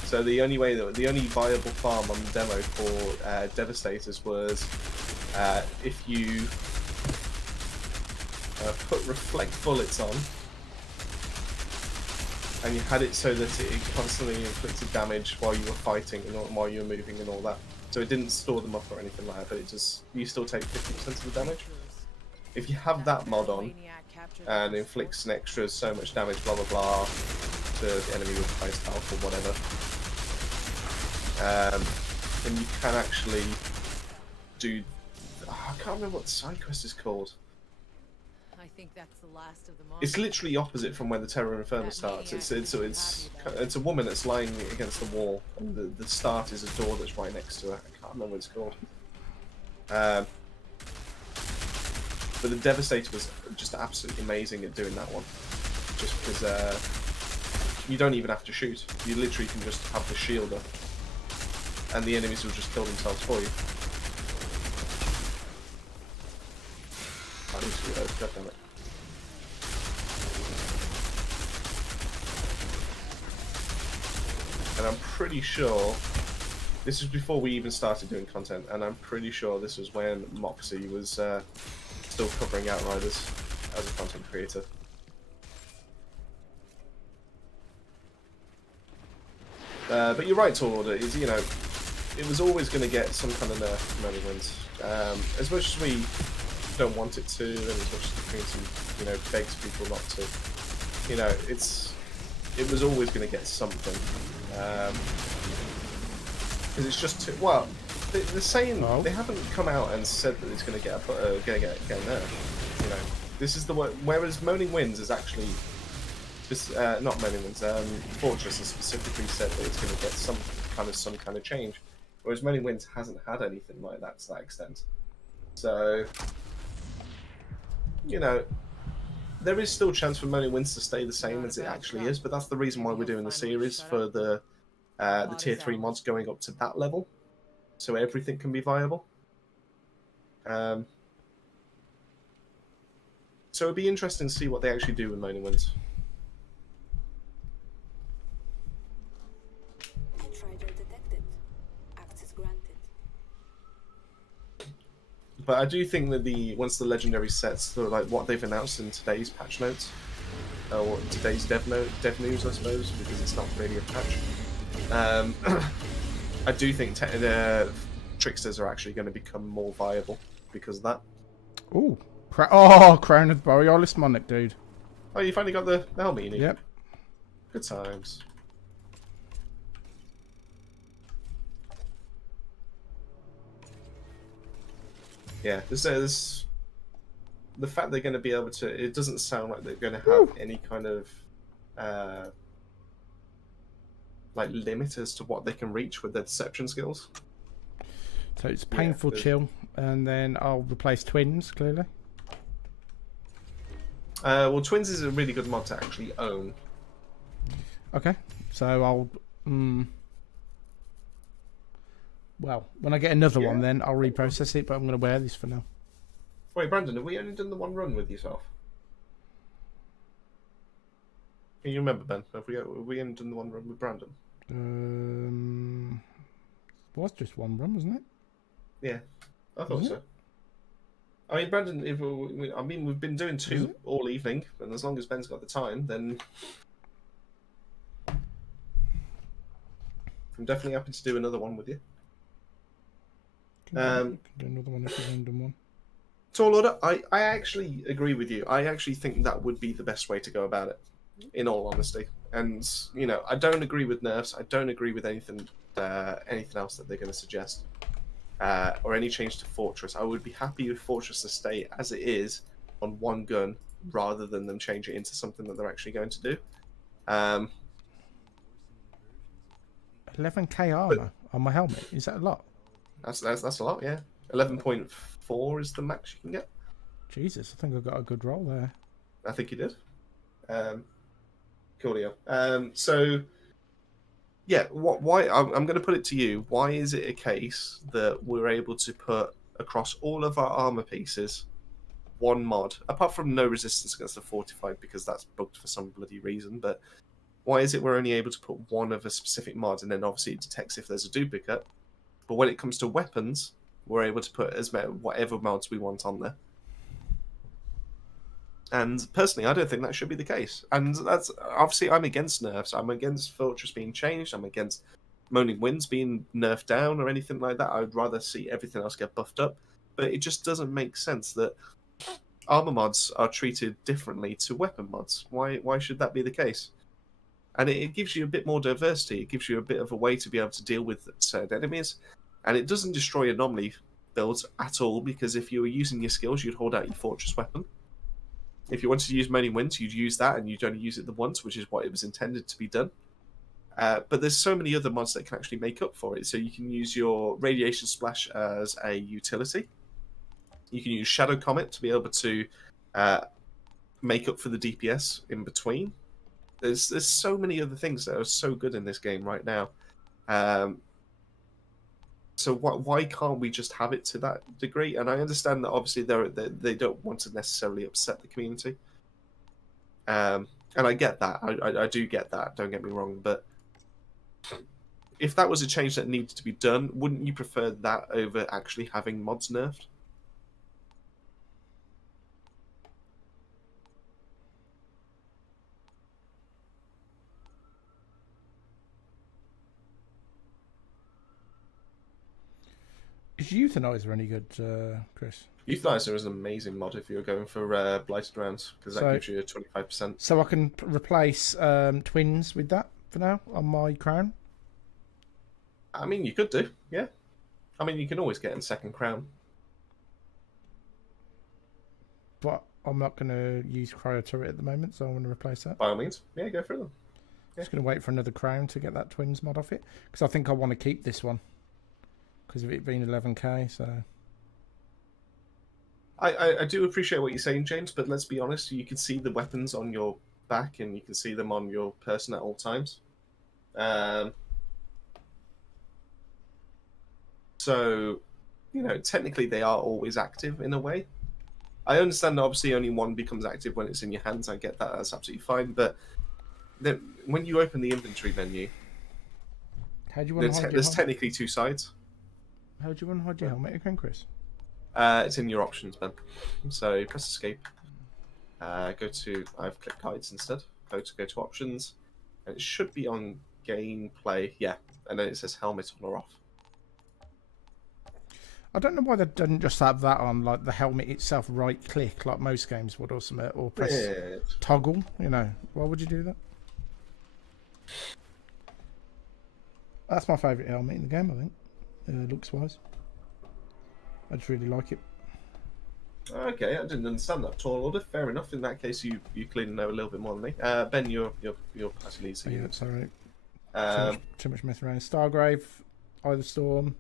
So the only viable farm on the demo for Devastators was if you put reflect bullets on, and you had it so that it constantly inflicted damage while you were fighting and while you were moving and all that. So it didn't store them up or anything like that, but it just, you still take 50% of the damage. If you have that mod on and inflicts an extra so much damage, blah blah blah, to the enemy with the highest health or whatever, then you can actually do. I can't remember what the side quest is called. I think that's the last of the monsters. It's literally opposite from where the Terror Inferno starts. It's a woman that's lying against the wall, and the start is a door that's right next to her. I can't remember what it's called. But the Devastator was just absolutely amazing at doing that one. Just because you don't even have to shoot. You literally can just have the shield up, and the enemies will just kill themselves for you. I need to reload, goddammit. And I'm pretty sure this was before we even started doing content, and I'm pretty sure this was when Moxie was still covering Outriders as a content creator. But you're right, Order is, you know, it was always going to get some kind of nerf from Wins. As much as we don't want it to, and as much as the community, you know, begs people not to, you know, it was always going to get something. Because it's just too, well, they're saying they haven't come out and said that it's going to get nerfed. You know, this is the way. Whereas Moaning Winds is actually, not Moaning Winds, Fortress has specifically said that it's going to get some kind of change. Whereas Moaning Winds hasn't had anything like that to that extent. So, you know, there is still a chance for Moaning Winds to stay the same as it actually is, but that's the reason why we're doing the series for the tier 3 mods going up to that level, so everything can be viable. So it'd be interesting to see what they actually do with Moaning Winds. But I do think that once the legendary sets, so like what they've announced in today's patch notes, or today's dev news, I suppose, because it's not really a patch. I do think tricksters are actually going to become more viable because of that. Ooh, Crown of Borealis Monarch, dude. Oh, you finally got the helmet, you need. Yep. Good times. Yeah, there's the fact they're going to be able to. It doesn't sound like they're going to have any kind of like limit as to what they can reach with their deception skills. So it's painful chill, and then I'll replace twins clearly. Well, twins is a really good mod to actually own. Okay, so I'll. Well, when I get another one, then I'll reprocess it. But I'm going to wear this for now. Wait, Brandon, have we only done the one run with yourself? Can you remember, Ben? Have we only done the one run with Brandon? It was just one run, wasn't it? Yeah. I thought so. I mean, Brandon, we've been doing 2 all evening, and as long as Ben's got the time, then I'm definitely happy to do another one with you. Can do another one if you've done one. Tall Order, I actually agree with you. I actually think that would be the best way to go about it, in all honesty. And, you know, I don't agree with nerfs. I don't agree with anything else that they're going to suggest. Or any change to Fortress. I would be happy with Fortress to stay as it is on one gun, rather than them change it into something that they're actually going to do. 11k armor on my helmet. Is that a lot? That's a lot, yeah. 11.4 is the max you can get. Jesus, I think I got a good roll there. I think you did. Coolio. So, yeah, why? I'm going to put it to you. Why is it a case that we're able to put across all of our armor pieces one mod, apart from no resistance against the fortified because that's bugged for some bloody reason? But why is it we're only able to put one of a specific mod, and then obviously it detects if there's a duplicate? But when it comes to weapons, we're able to put as many whatever mods we want on there. And personally, I don't think that should be the case. And that's obviously, I'm against nerfs. I'm against Fortress being changed. I'm against Moaning Winds being nerfed down or anything like that. I'd rather see everything else get buffed up. But it just doesn't make sense that armor mods are treated differently to weapon mods. Why should that be the case? And it gives you a bit more diversity. It gives you a bit of a way to be able to deal with certain enemies. And it doesn't destroy anomaly builds at all, because if you were using your skills, you'd hold out your Fortress weapon. If you wanted to use Moaning Winds, you'd use that, and you'd only use it the once, which is what it was intended to be done. But there's so many other mods that can actually make up for it. So you can use your Radiation Splash as a utility. You can use Shadow Comet to be able to make up for the DPS in between. There's so many other things that are so good in this game right now. So why can't we just have it to that degree? And I understand that obviously they don't want to necessarily upset the community. And I get that. I do get that. Don't get me wrong. But if that was a change that needed to be done, wouldn't you prefer that over actually having mods nerfed? Is Euthanizer any good, Chris? Euthanizer is an amazing mod if you're going for Blighted Rounds, because that gives you a 25%. So I can replace twins with that for now on my crown? I mean, you could do, yeah. I mean, you can always get a second crown. But I'm not going to use Cryo Turret at the moment, so I'm going to replace that. By all means, yeah, go for them. Just going to wait for another crown to get that twins mod off it, because I think I want to keep this one because of it being 11k. So I do appreciate what you're saying, James, but let's be honest, you can see the weapons on your back and you can see them on your person at all times. So, you know, technically they are always active in a way. I understand that obviously only one becomes active when it's in your hands. I get that, that's absolutely fine. But then when you open the inventory menu, how do you want to hide there's technically two sides. How do you want to hide your helmet again, Chris? It's in your options, Ben. So press escape. Go to, I've clicked guides instead. Go to options. And it should be on gameplay. Yeah. And then it says helmet on or off. I don't know why they didn't just have that on, like the helmet itself, right click, like most games would, or something, or press toggle, you know. Why would you do that? That's my favourite helmet in the game, I think, looks-wise. I just really like it. Okay, I didn't understand that. Tall Order, fair enough. In that case, you clearly know a little bit more than me. Ben, you're actually yeah, that's alright. Too much messing around. Stargrave, Either Storm,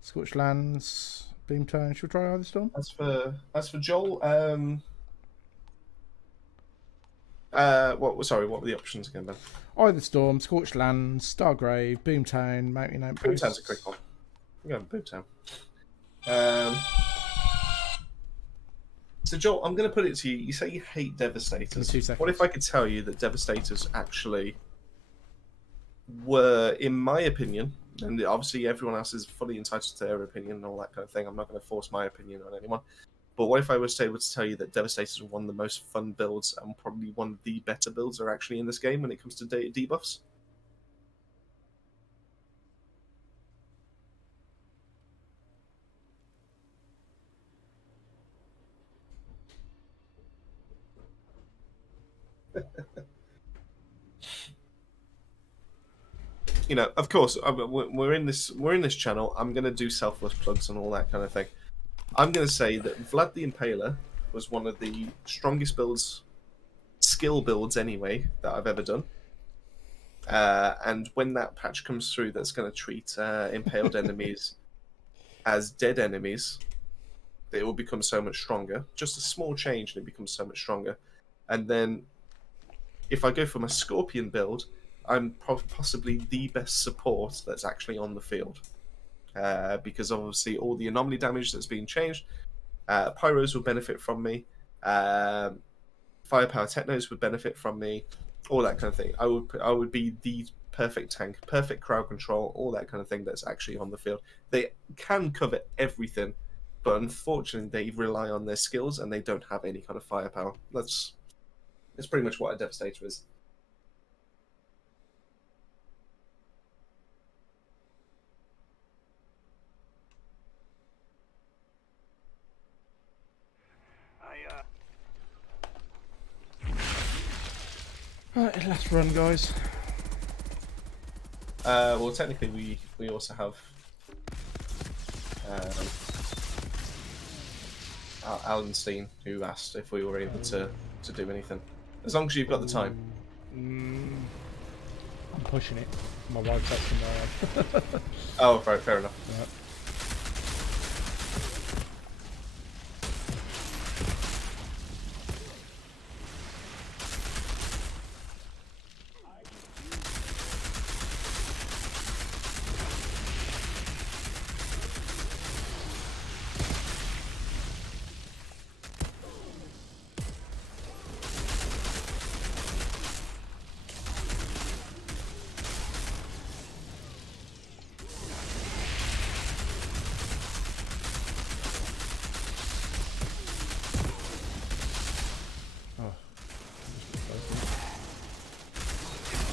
Scorched Lands, Boomtown. Should we try Either Storm? As for Joel, what were the options again, Ben? Either Storm, Scorched Lands, Stargrave, Boomtown, Mountain Outposts. Boomtown's a quick one. I'm going Boomtown. So Joel, I'm going to put it to you. You say you hate Devastators. 2 seconds. What if I could tell you that Devastators actually were, in my opinion, And obviously, everyone else is fully entitled to their opinion and all that kind of thing. I'm not going to force my opinion on anyone. But what if I was able to tell you that Devastator is one of the most fun builds and probably one of the better builds are actually in this game when it comes to debuffs? You know, of course, we're in this channel. I'm going to do selfless plugs and all that kind of thing. I'm going to say that Vlad the Impaler was one of the strongest builds, skill builds anyway, that I've ever done. And when that patch comes through, that's going to treat impaled enemies as dead enemies, it will become so much stronger. Just a small change and it becomes so much stronger. And then if I go for my Scorpion build, I'm possibly the best support that's actually on the field. Because obviously all the anomaly damage that's been changed, Pyros will benefit from me, Firepower Technos would benefit from me, all that kind of thing. I would be the perfect tank, perfect crowd control, all that kind of thing that's actually on the field. They can cover everything, but unfortunately they rely on their skills and they don't have any kind of firepower. That's pretty much what a Devastator is. Right, last run, guys. Well, technically, we also have Alan Steen, who asked if we were able to do anything. As long as you've got the time. I'm pushing it. My wife's asking my Oh, right, fair enough. Yep.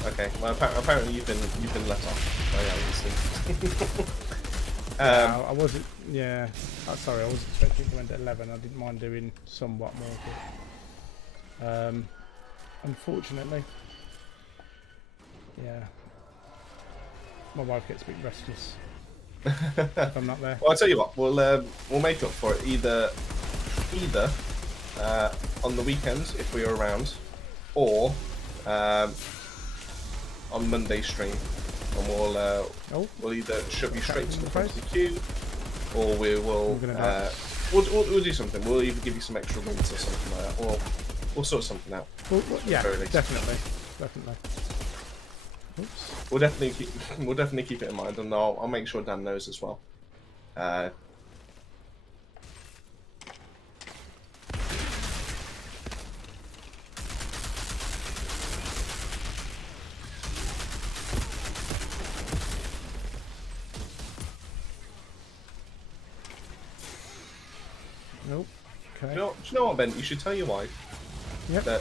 Okay, well, apparently you've been let off by Alan Steen. I wasn't. Yeah. Sorry, I was expecting to end at 11. I didn't mind doing somewhat more, but unfortunately, yeah, my wife gets a bit restless if I'm not there. Well, I'll tell you what. We'll make up for it either on the weekends if we are around, or on Monday stream, and we'll either shove you straight to the front of the queue, or we'll do something. We'll either give you some extra wins or something like that, or we'll sort something out. Well, yeah, definitely. Oops. We'll definitely keep it in mind, and I'll make sure Dan knows as well. Nope. Okay. Do you know what, Ben? You should tell your wife that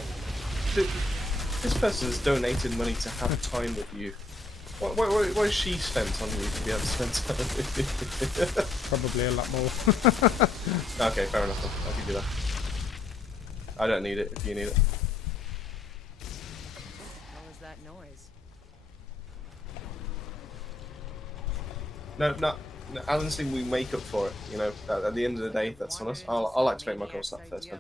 this person's donated money to have time with you. What has she spent on you to be able to spend time with you? Probably a lot more. Okay, fair enough. I'll give you that. I don't need it if you need it. What was that noise? No, Alan Steen, we make up for it. You know, at the end of the day, that's on us. I'll activate my calls that first, Ben.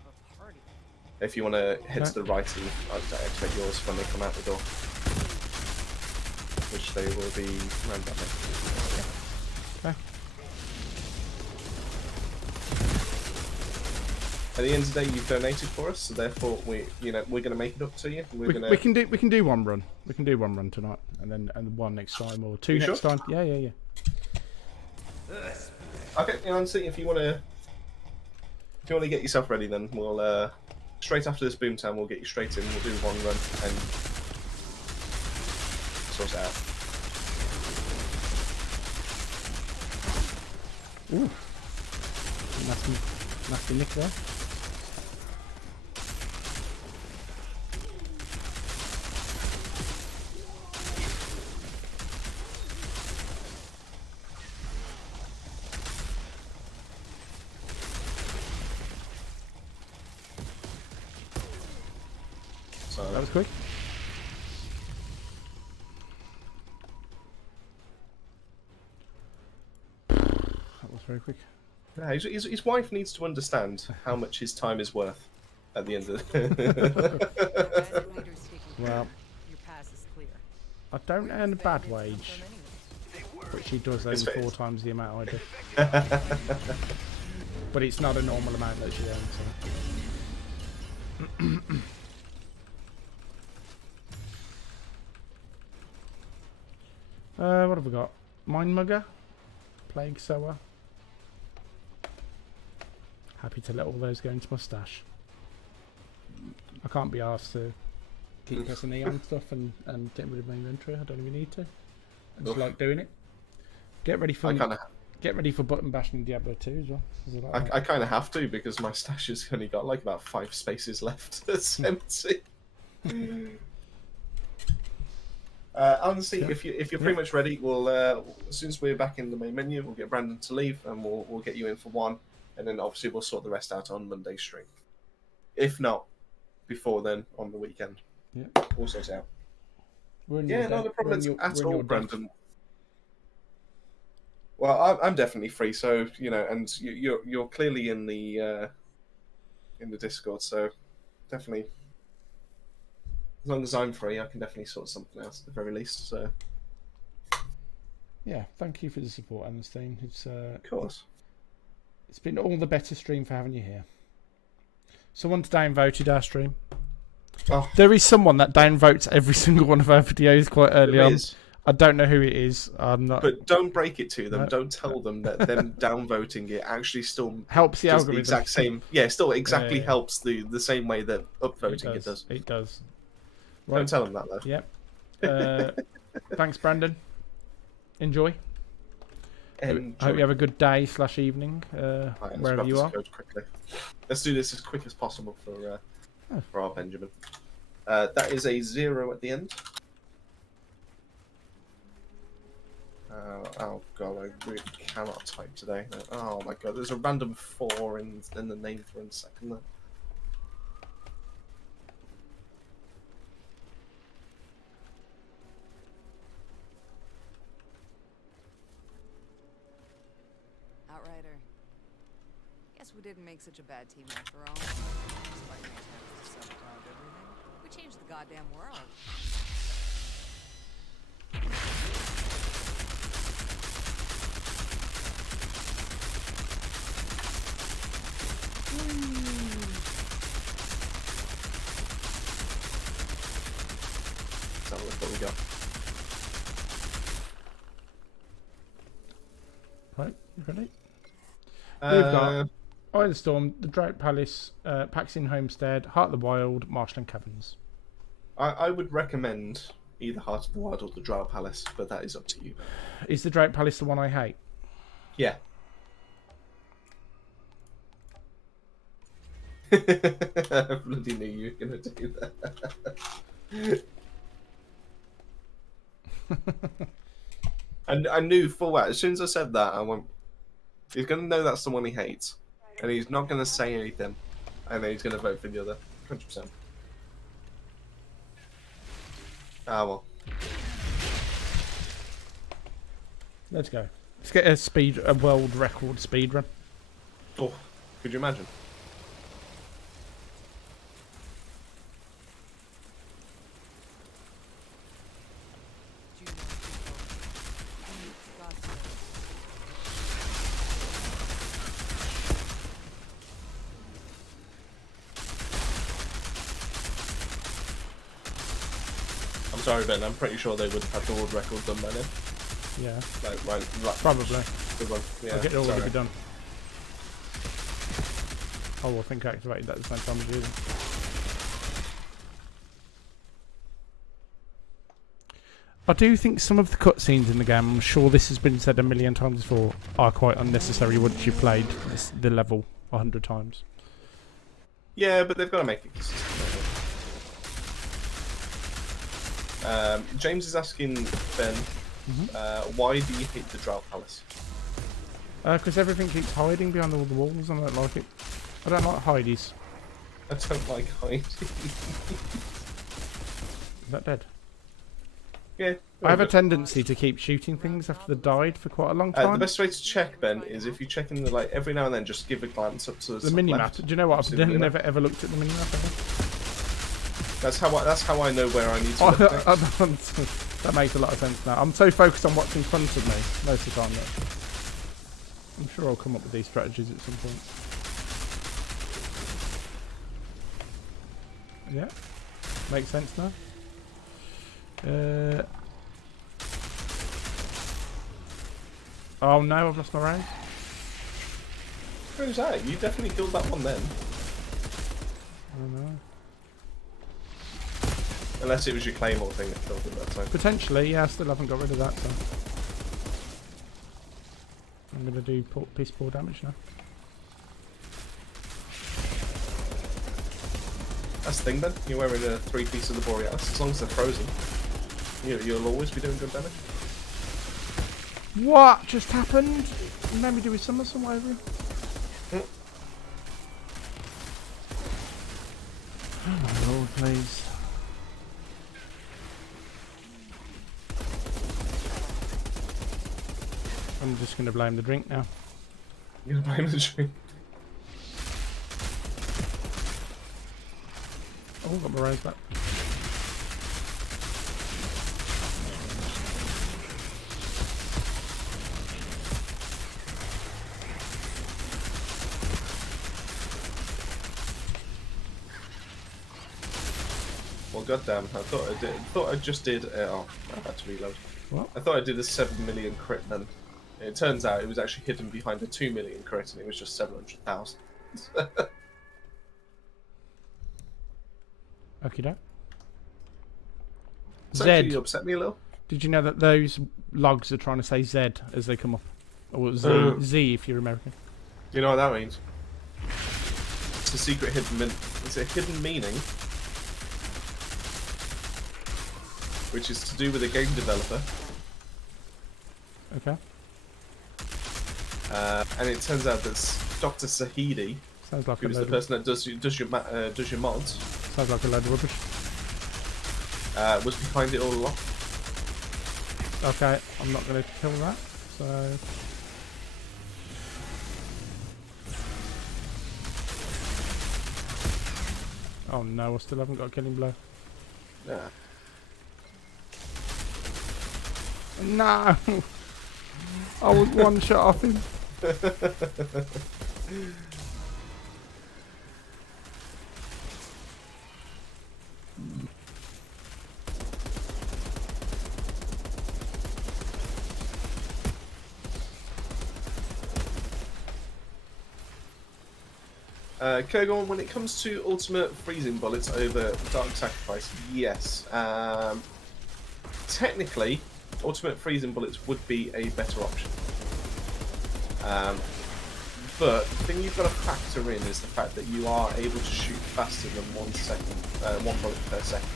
If you want to hit to the right, and I'll activate yours when they come out the door, which they will be around that way. Okay. At the end of the day, you've donated for us, so therefore we're going to make it up to you. We can do one run. We can do one run tonight, and one next time, or two next time. Yeah. Okay, honestly, if you want to get yourself ready, then we'll straight after this Boomtown, we'll get you straight in. We'll do one run and sort it out. Ooh. Nasty nick there. So That was quick. That was very quick. yeah, his wife needs to understand how much his time is worth at the end of the Bandit leader's taking care. Well, Your pass is clear. I don't earn a bad Bandits come wage, from anyway. but she does It's earn fair. 4 times the amount I do. But it's not a normal amount that she earns. So. What have we got? Mindmugger, Plague Sower. Happy to let all those go into my stash. I can't be asked to keep pressing E on stuff and getting rid of my inventory. I don't even need to. I just Oof. like doing it. Get ready for button bashing in Diablo 2 as well. There's a lot of I kind of have to because my stash has only got like about 5 spaces left. It's empty. Honestly, Yeah. if you're pretty much ready, we'll as soon as we're back in the main menu, we'll get Brandon to leave and we'll get you in for 1, and then obviously we'll sort the rest out on Monday's stream. If not, before then on the weekend. Yeah. We'll sort it out. We're in Yeah, your no, debt. the problem is We're in at your all, debt. Brandon. Well, I'm definitely free, so you know, and you're clearly in the Discord, so definitely, as long as I'm free, I can definitely sort something out at the very least. So, Yeah, thank you for the support, Ernestine. of course, It's been all the better stream for having you here. Someone downvoted our stream. oh, There is someone that downvotes every single one of our videos quite early there on. is. I don't know who it is. I'm not. But don't break it to them. No. Don't tell them that them downvoting it actually still Helps the does algorithm. the exact same. Yeah, still exactly Yeah. helps the same way that upvoting it does. It does. Don't tell them that though. Yep. Thanks, Brandon. Enjoy. I Enjoy. hope you have a good day / evening, Right, let's wherever grab you this are. code quickly. Let's do this as quick as possible for Oh. our Benjamin. That is a 0 at the end. Oh god, I really cannot type today. Oh my god, there's a random 4 in the name for a second there. Outrider. Guess we didn't make such a bad team after all. Despite my attempts to sabotage everything, we changed the goddamn world. Let's have a look what we got. Right, you ready? We've got Uh, Eye of the Storm, the Drought Palace, Paxton Homestead, Heart of the Wild, Marshland Caverns. I would recommend either Heart of the Wild or the Drow Palace, but that is up to you. Is the Drought Palace the one I hate? Yeah. I bloody knew you were going to do that. And I knew full well. As soon as I said that, I went, he's going to know that's the one he hates. And he's not going to say anything. And then he's going to vote for the other. 100%. Ah, well. Let's go. Let's get a world record speed run. Oh, could you imagine? Do you know people? And you've got to. I'm sorry, Ben. I'm pretty sure they would have had the world record done by now. Yeah, Right, probably. good one. Yeah, I'll get it already sorry. be done. Oh, well, I think I activated that at the same time as you. I do think some of the cutscenes in the game, I'm sure this has been said a million times before, are quite unnecessary once you've played the level 100 times. Yeah, but they've got to make it consistent. James is asking Ben, why do you hate the Drow Palace? Because everything keeps hiding behind all the walls, and I don't like it. I don't like hideys. I don't like hiding. Is that dead? Yeah. I have a tendency to keep shooting things after they've died for quite a long The time. best way to check, Ben, is if you check in the, like, every now and then, just give a glance up to The mini-map. Do you know what? See I've the minimap? never ever looked at the mini-map ever. That's how I know where I need to look next. That makes a lot of sense now. I'm so focused on what's in front of me most of the time, actually. I'm sure I'll come up with these strategies at some point. Yeah. Makes sense now. Oh no, I've lost my round. Who's that? You definitely killed that one then. I don't know. Unless it was your Claymore thing that killed it that time. Potentially, yeah, I still haven't got rid of that, so. I'm going to do piece poor damage now. That's the thing, Ben. You're wearing a 3-piece of the Borealis. As long as they're frozen, you'll always be doing good damage. What just happened? You made me do a somersault over him. Oh my lord, please. I'm just going to blame the drink now. You're gonna blame the drink. Oh, got my rose back. Well, goddamn! I thought I just did. Oh, I had to reload. What? I thought I did a 7 million crit then. It turns out it was actually hidden behind a 2 million crit, and it was just 700,000. Okie doke. So Z. actually, you upset me a little. Did you know that those logs are trying to say Z as they come up? Or Z, Z if you're American. You know what that means? It's a secret hidden it's a hidden meaning, which is to do with a game developer. Okay. And it turns out that Dr. Sahidi, Sounds like a who's the load of, person that does your mods, sounds like a load of rubbish. was behind it all along. Okay, I'm not going to kill that, so... Oh no, I still haven't got a killing blow. Yeah. No! I was one shot off him. Kurgon, when it comes to ultimate freezing bullets over Dark Sacrifice, yes. Technically, ultimate freezing bullets would be a better option. But the thing you've got to factor in is the fact that you are able to shoot faster than 1 bullet per second.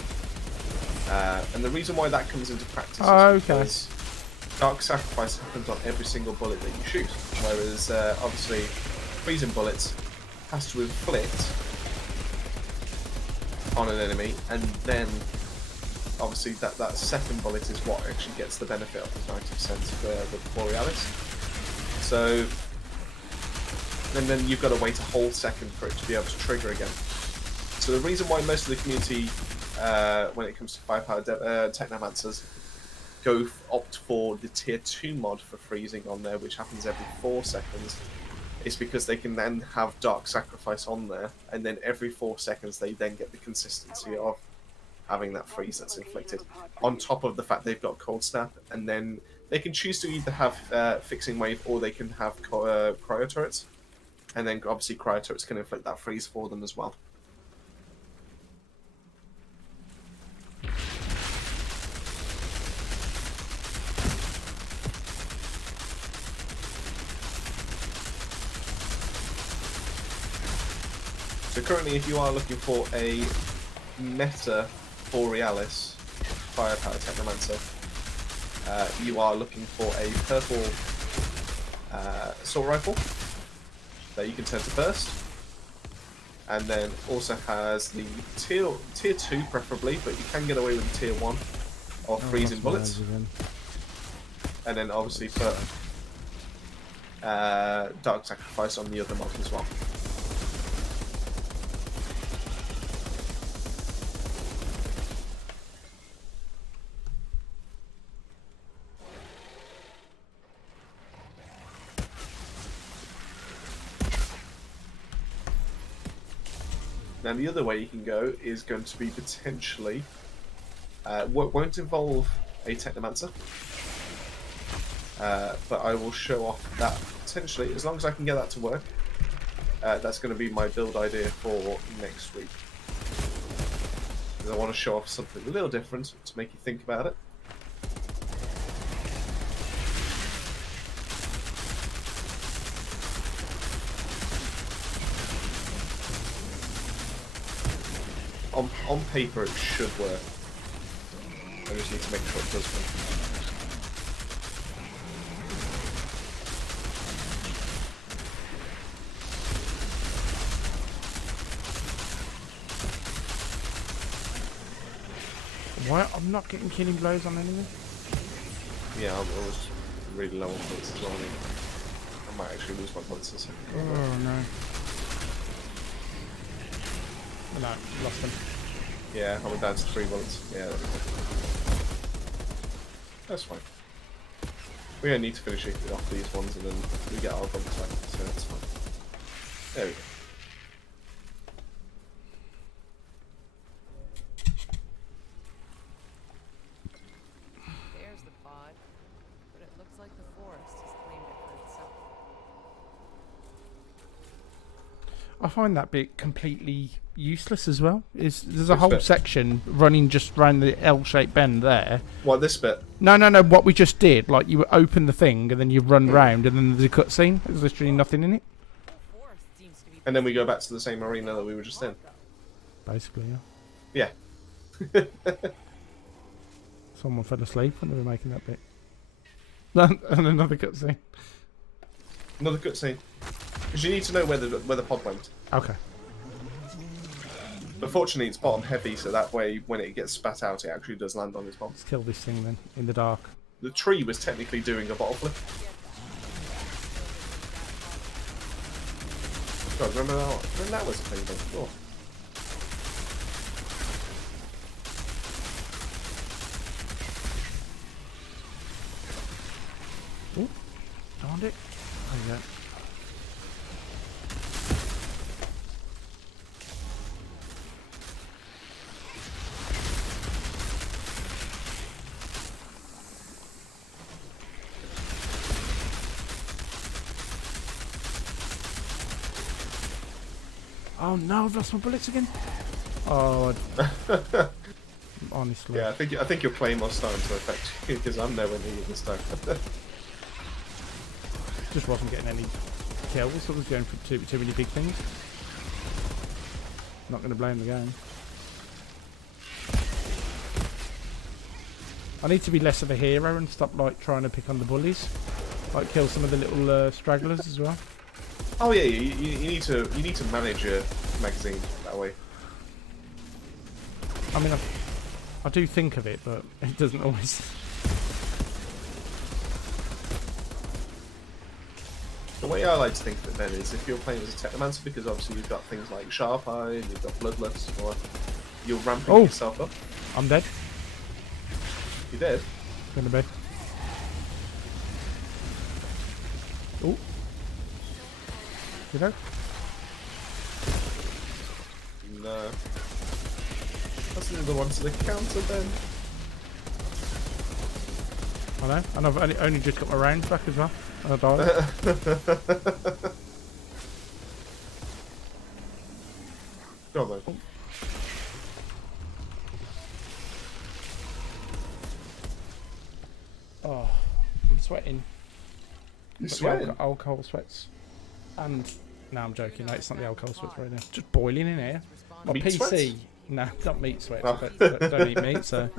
And the reason why that comes into practice is because Dark Sacrifice happens on every single bullet that you shoot, whereas obviously freezing bullets has to inflict on an enemy, and then obviously that second bullet is what actually gets the benefit of the 90% of the Borealis. So, and then you've got to wait a whole second for it to be able to trigger again. So the reason why most of the community, when it comes to firepower technomancers, opt for the tier 2 mod for freezing on there, which happens every 4 seconds, is because they can then have Dark Sacrifice on there, and then every 4 seconds they then get the consistency of having that freeze that's inflicted, on top of the fact they've got Cold Snap, and then they can choose to either have Fixing Wave or they can have Cryo Turrets, and then obviously Cryo Turrets can inflict that freeze for them as well. So currently, if you are looking for a meta Borealis firepower Technomancer, you are looking for a purple assault rifle that you can turn to burst, and then also has the tier 2 preferably, but you can get away with the tier 1 of freezing bullets, and then obviously put Dark Sacrifice on the other mod as well. Now the other way you can go is going to be potentially, won't involve a Technomancer, but I will show off that potentially, as long as I can get that to work. That's going to be my build idea for next week. Because I want to show off something a little different to make you think about it. On paper, it should work. I just need to make sure it does work. Why? I'm not getting killing blows on anything. Yeah, I'm always really low on bullets as well. I might actually lose my bullets in a second. Oh no. Oh, no, lost them. Yeah, I went down to 3 bullets. Yeah, there we go. That's fine. We only need to finish it off these ones and then we get our guns back, so that's fine. There we go. There's the pod, but it looks like the forest has claimed it for itself. I find that bit completely useless as well. There's a Which whole bit? section running just around the L-shaped bend there. What, this bit? No, what we just did. Like, you open the thing and then you run round and then there's a cutscene. There's literally nothing in it. The forest seems to be And then we go back to the same arena that we were just in. Basically, yeah. Yeah. Someone fell asleep when they were making that bit. And another cutscene. Another cutscene. Because you need to know where the pod went. Okay. But fortunately, it's bottom heavy, so that way, when it gets spat out, it actually does land on its bomb. Let's kill this thing then, in the dark. The tree was technically doing a bottle flip. God, remember that? When that was a thing before. Oh, darned it. There you go. Oh no, I've lost my bullets again. Oh, honestly. Yeah, I think your Claymore's starting to affect you, because I'm nowhere near this time. Just wasn't getting any kills. I was going for too many big things. Not going to blame the game. I need to be less of a hero and stop like trying to pick on the bullies. Like kill some of the little stragglers as well. Oh yeah, you need to manage your magazine that way. I mean, I do think of it, but it doesn't always. The way I like to think of it then is if you're playing as a Technomancer, because obviously you've got things like Sharp Eye and you've got Bloodlust, or you're ramping yourself up. I'm dead. You're dead. Going to bed. Oh. You know? No. That's another one to the counter then. I know, and I've only just got my rounds back as well. And I died. Go on then. Oh, I'm sweating. You're Got the sweating? alcohol sweats. And No, I'm joking. No, it's not the alcohol sweats right now. Just boiling in here. My Meat PC. sweats? No, not meat sweats. Oh. But don't eat meat. So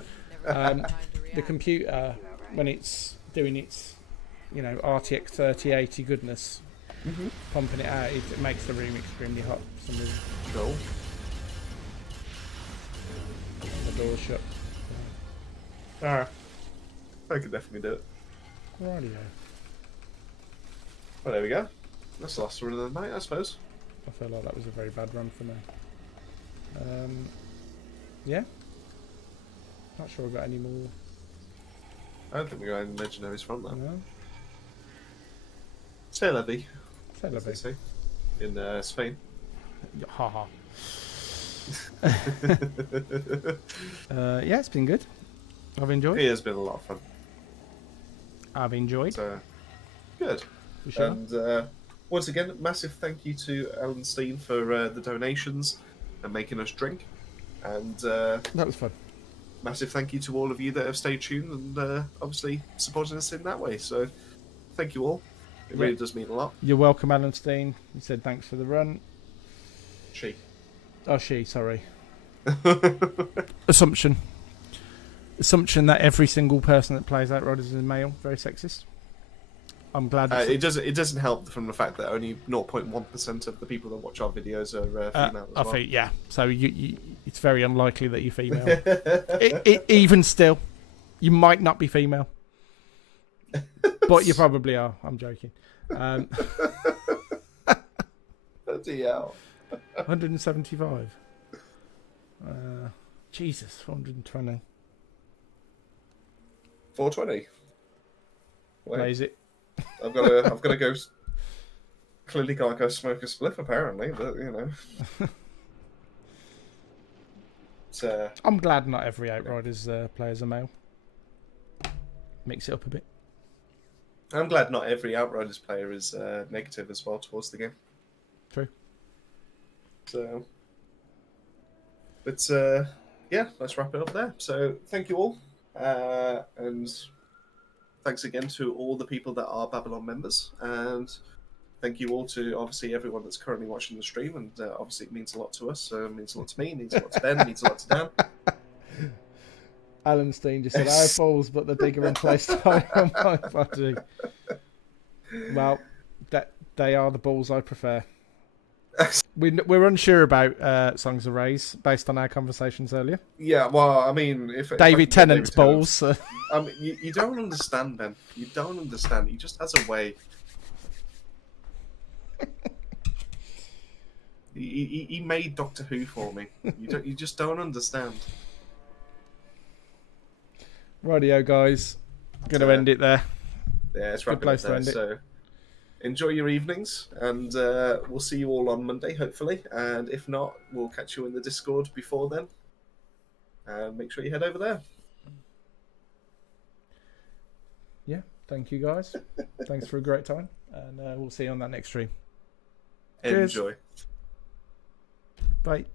the computer, when it's doing its, RTX 3080 goodness, pumping it out, it makes the room extremely hot for some reason. Cool. The door's shut. Alright. I could definitely do it. Rightio. Well, there we go. That's the last run of the night, I suppose. I feel like that was a very bad run for me. Yeah. Not sure I've got any more. I don't think we got any legendaries from that. No. C'est la vie, Say as they lovely. say, in Spain. Haha. Yeah, it's been good. I've enjoyed. It has been a lot of fun. I've enjoyed. So, good. For sure. And once again, massive thank you to Alan Steen for the donations and making us drink. And That was fun. massive thank you to all of you that have stayed tuned and obviously supporting us in that way. So, thank you all. It really does mean a lot. You're welcome, Alan Steen. He said thanks for the run. She. Oh, she, sorry. Assumption that every single person that plays Outriders is a male. Very sexist. I'm glad. It doesn't help from the fact that only 0.1% of the people that watch our videos are female as I well. think, yeah. So it's very unlikely that you're female. Even still, you might not be female, but you probably are. I'm joking. Bloody hell. 175. Jesus, 420. 420. Wait, Plays it. I've got to go. Clearly, can't go smoke a spliff apparently, but you know. It's, I'm glad not every Outriders players are male. Mix it up a bit. I'm glad not every Outriders player is negative as well towards the game. True. So, but yeah, let's wrap it up there. So, thank you all, and thanks again to all the people that are Babylon members, and thank you all to obviously everyone that's currently watching the stream, and obviously it means a lot to us. It means a lot to me, it means a lot to Ben, it means a lot to Dan. Alan Steen just said, "I have balls, but they're bigger in play style on my body." Well, they are the balls I prefer. We're unsure about Songs of Rays based on our conversations earlier. Yeah, well, I mean, if David Tennant's David balls. I mean, you don't understand, Ben. You don't understand. He just has a way. He made Doctor Who for me. You just don't understand. Rightio, guys. Going to end it there. Yeah, it's Good wrapping up place to there. end it. So enjoy your evenings, and we'll see you all on Monday, hopefully. And if not, we'll catch you in the Discord before then. Make sure you head over there. Yeah, thank you, guys. Thanks for a great time, and we'll see you on that next stream. Cheers. Enjoy. Bye.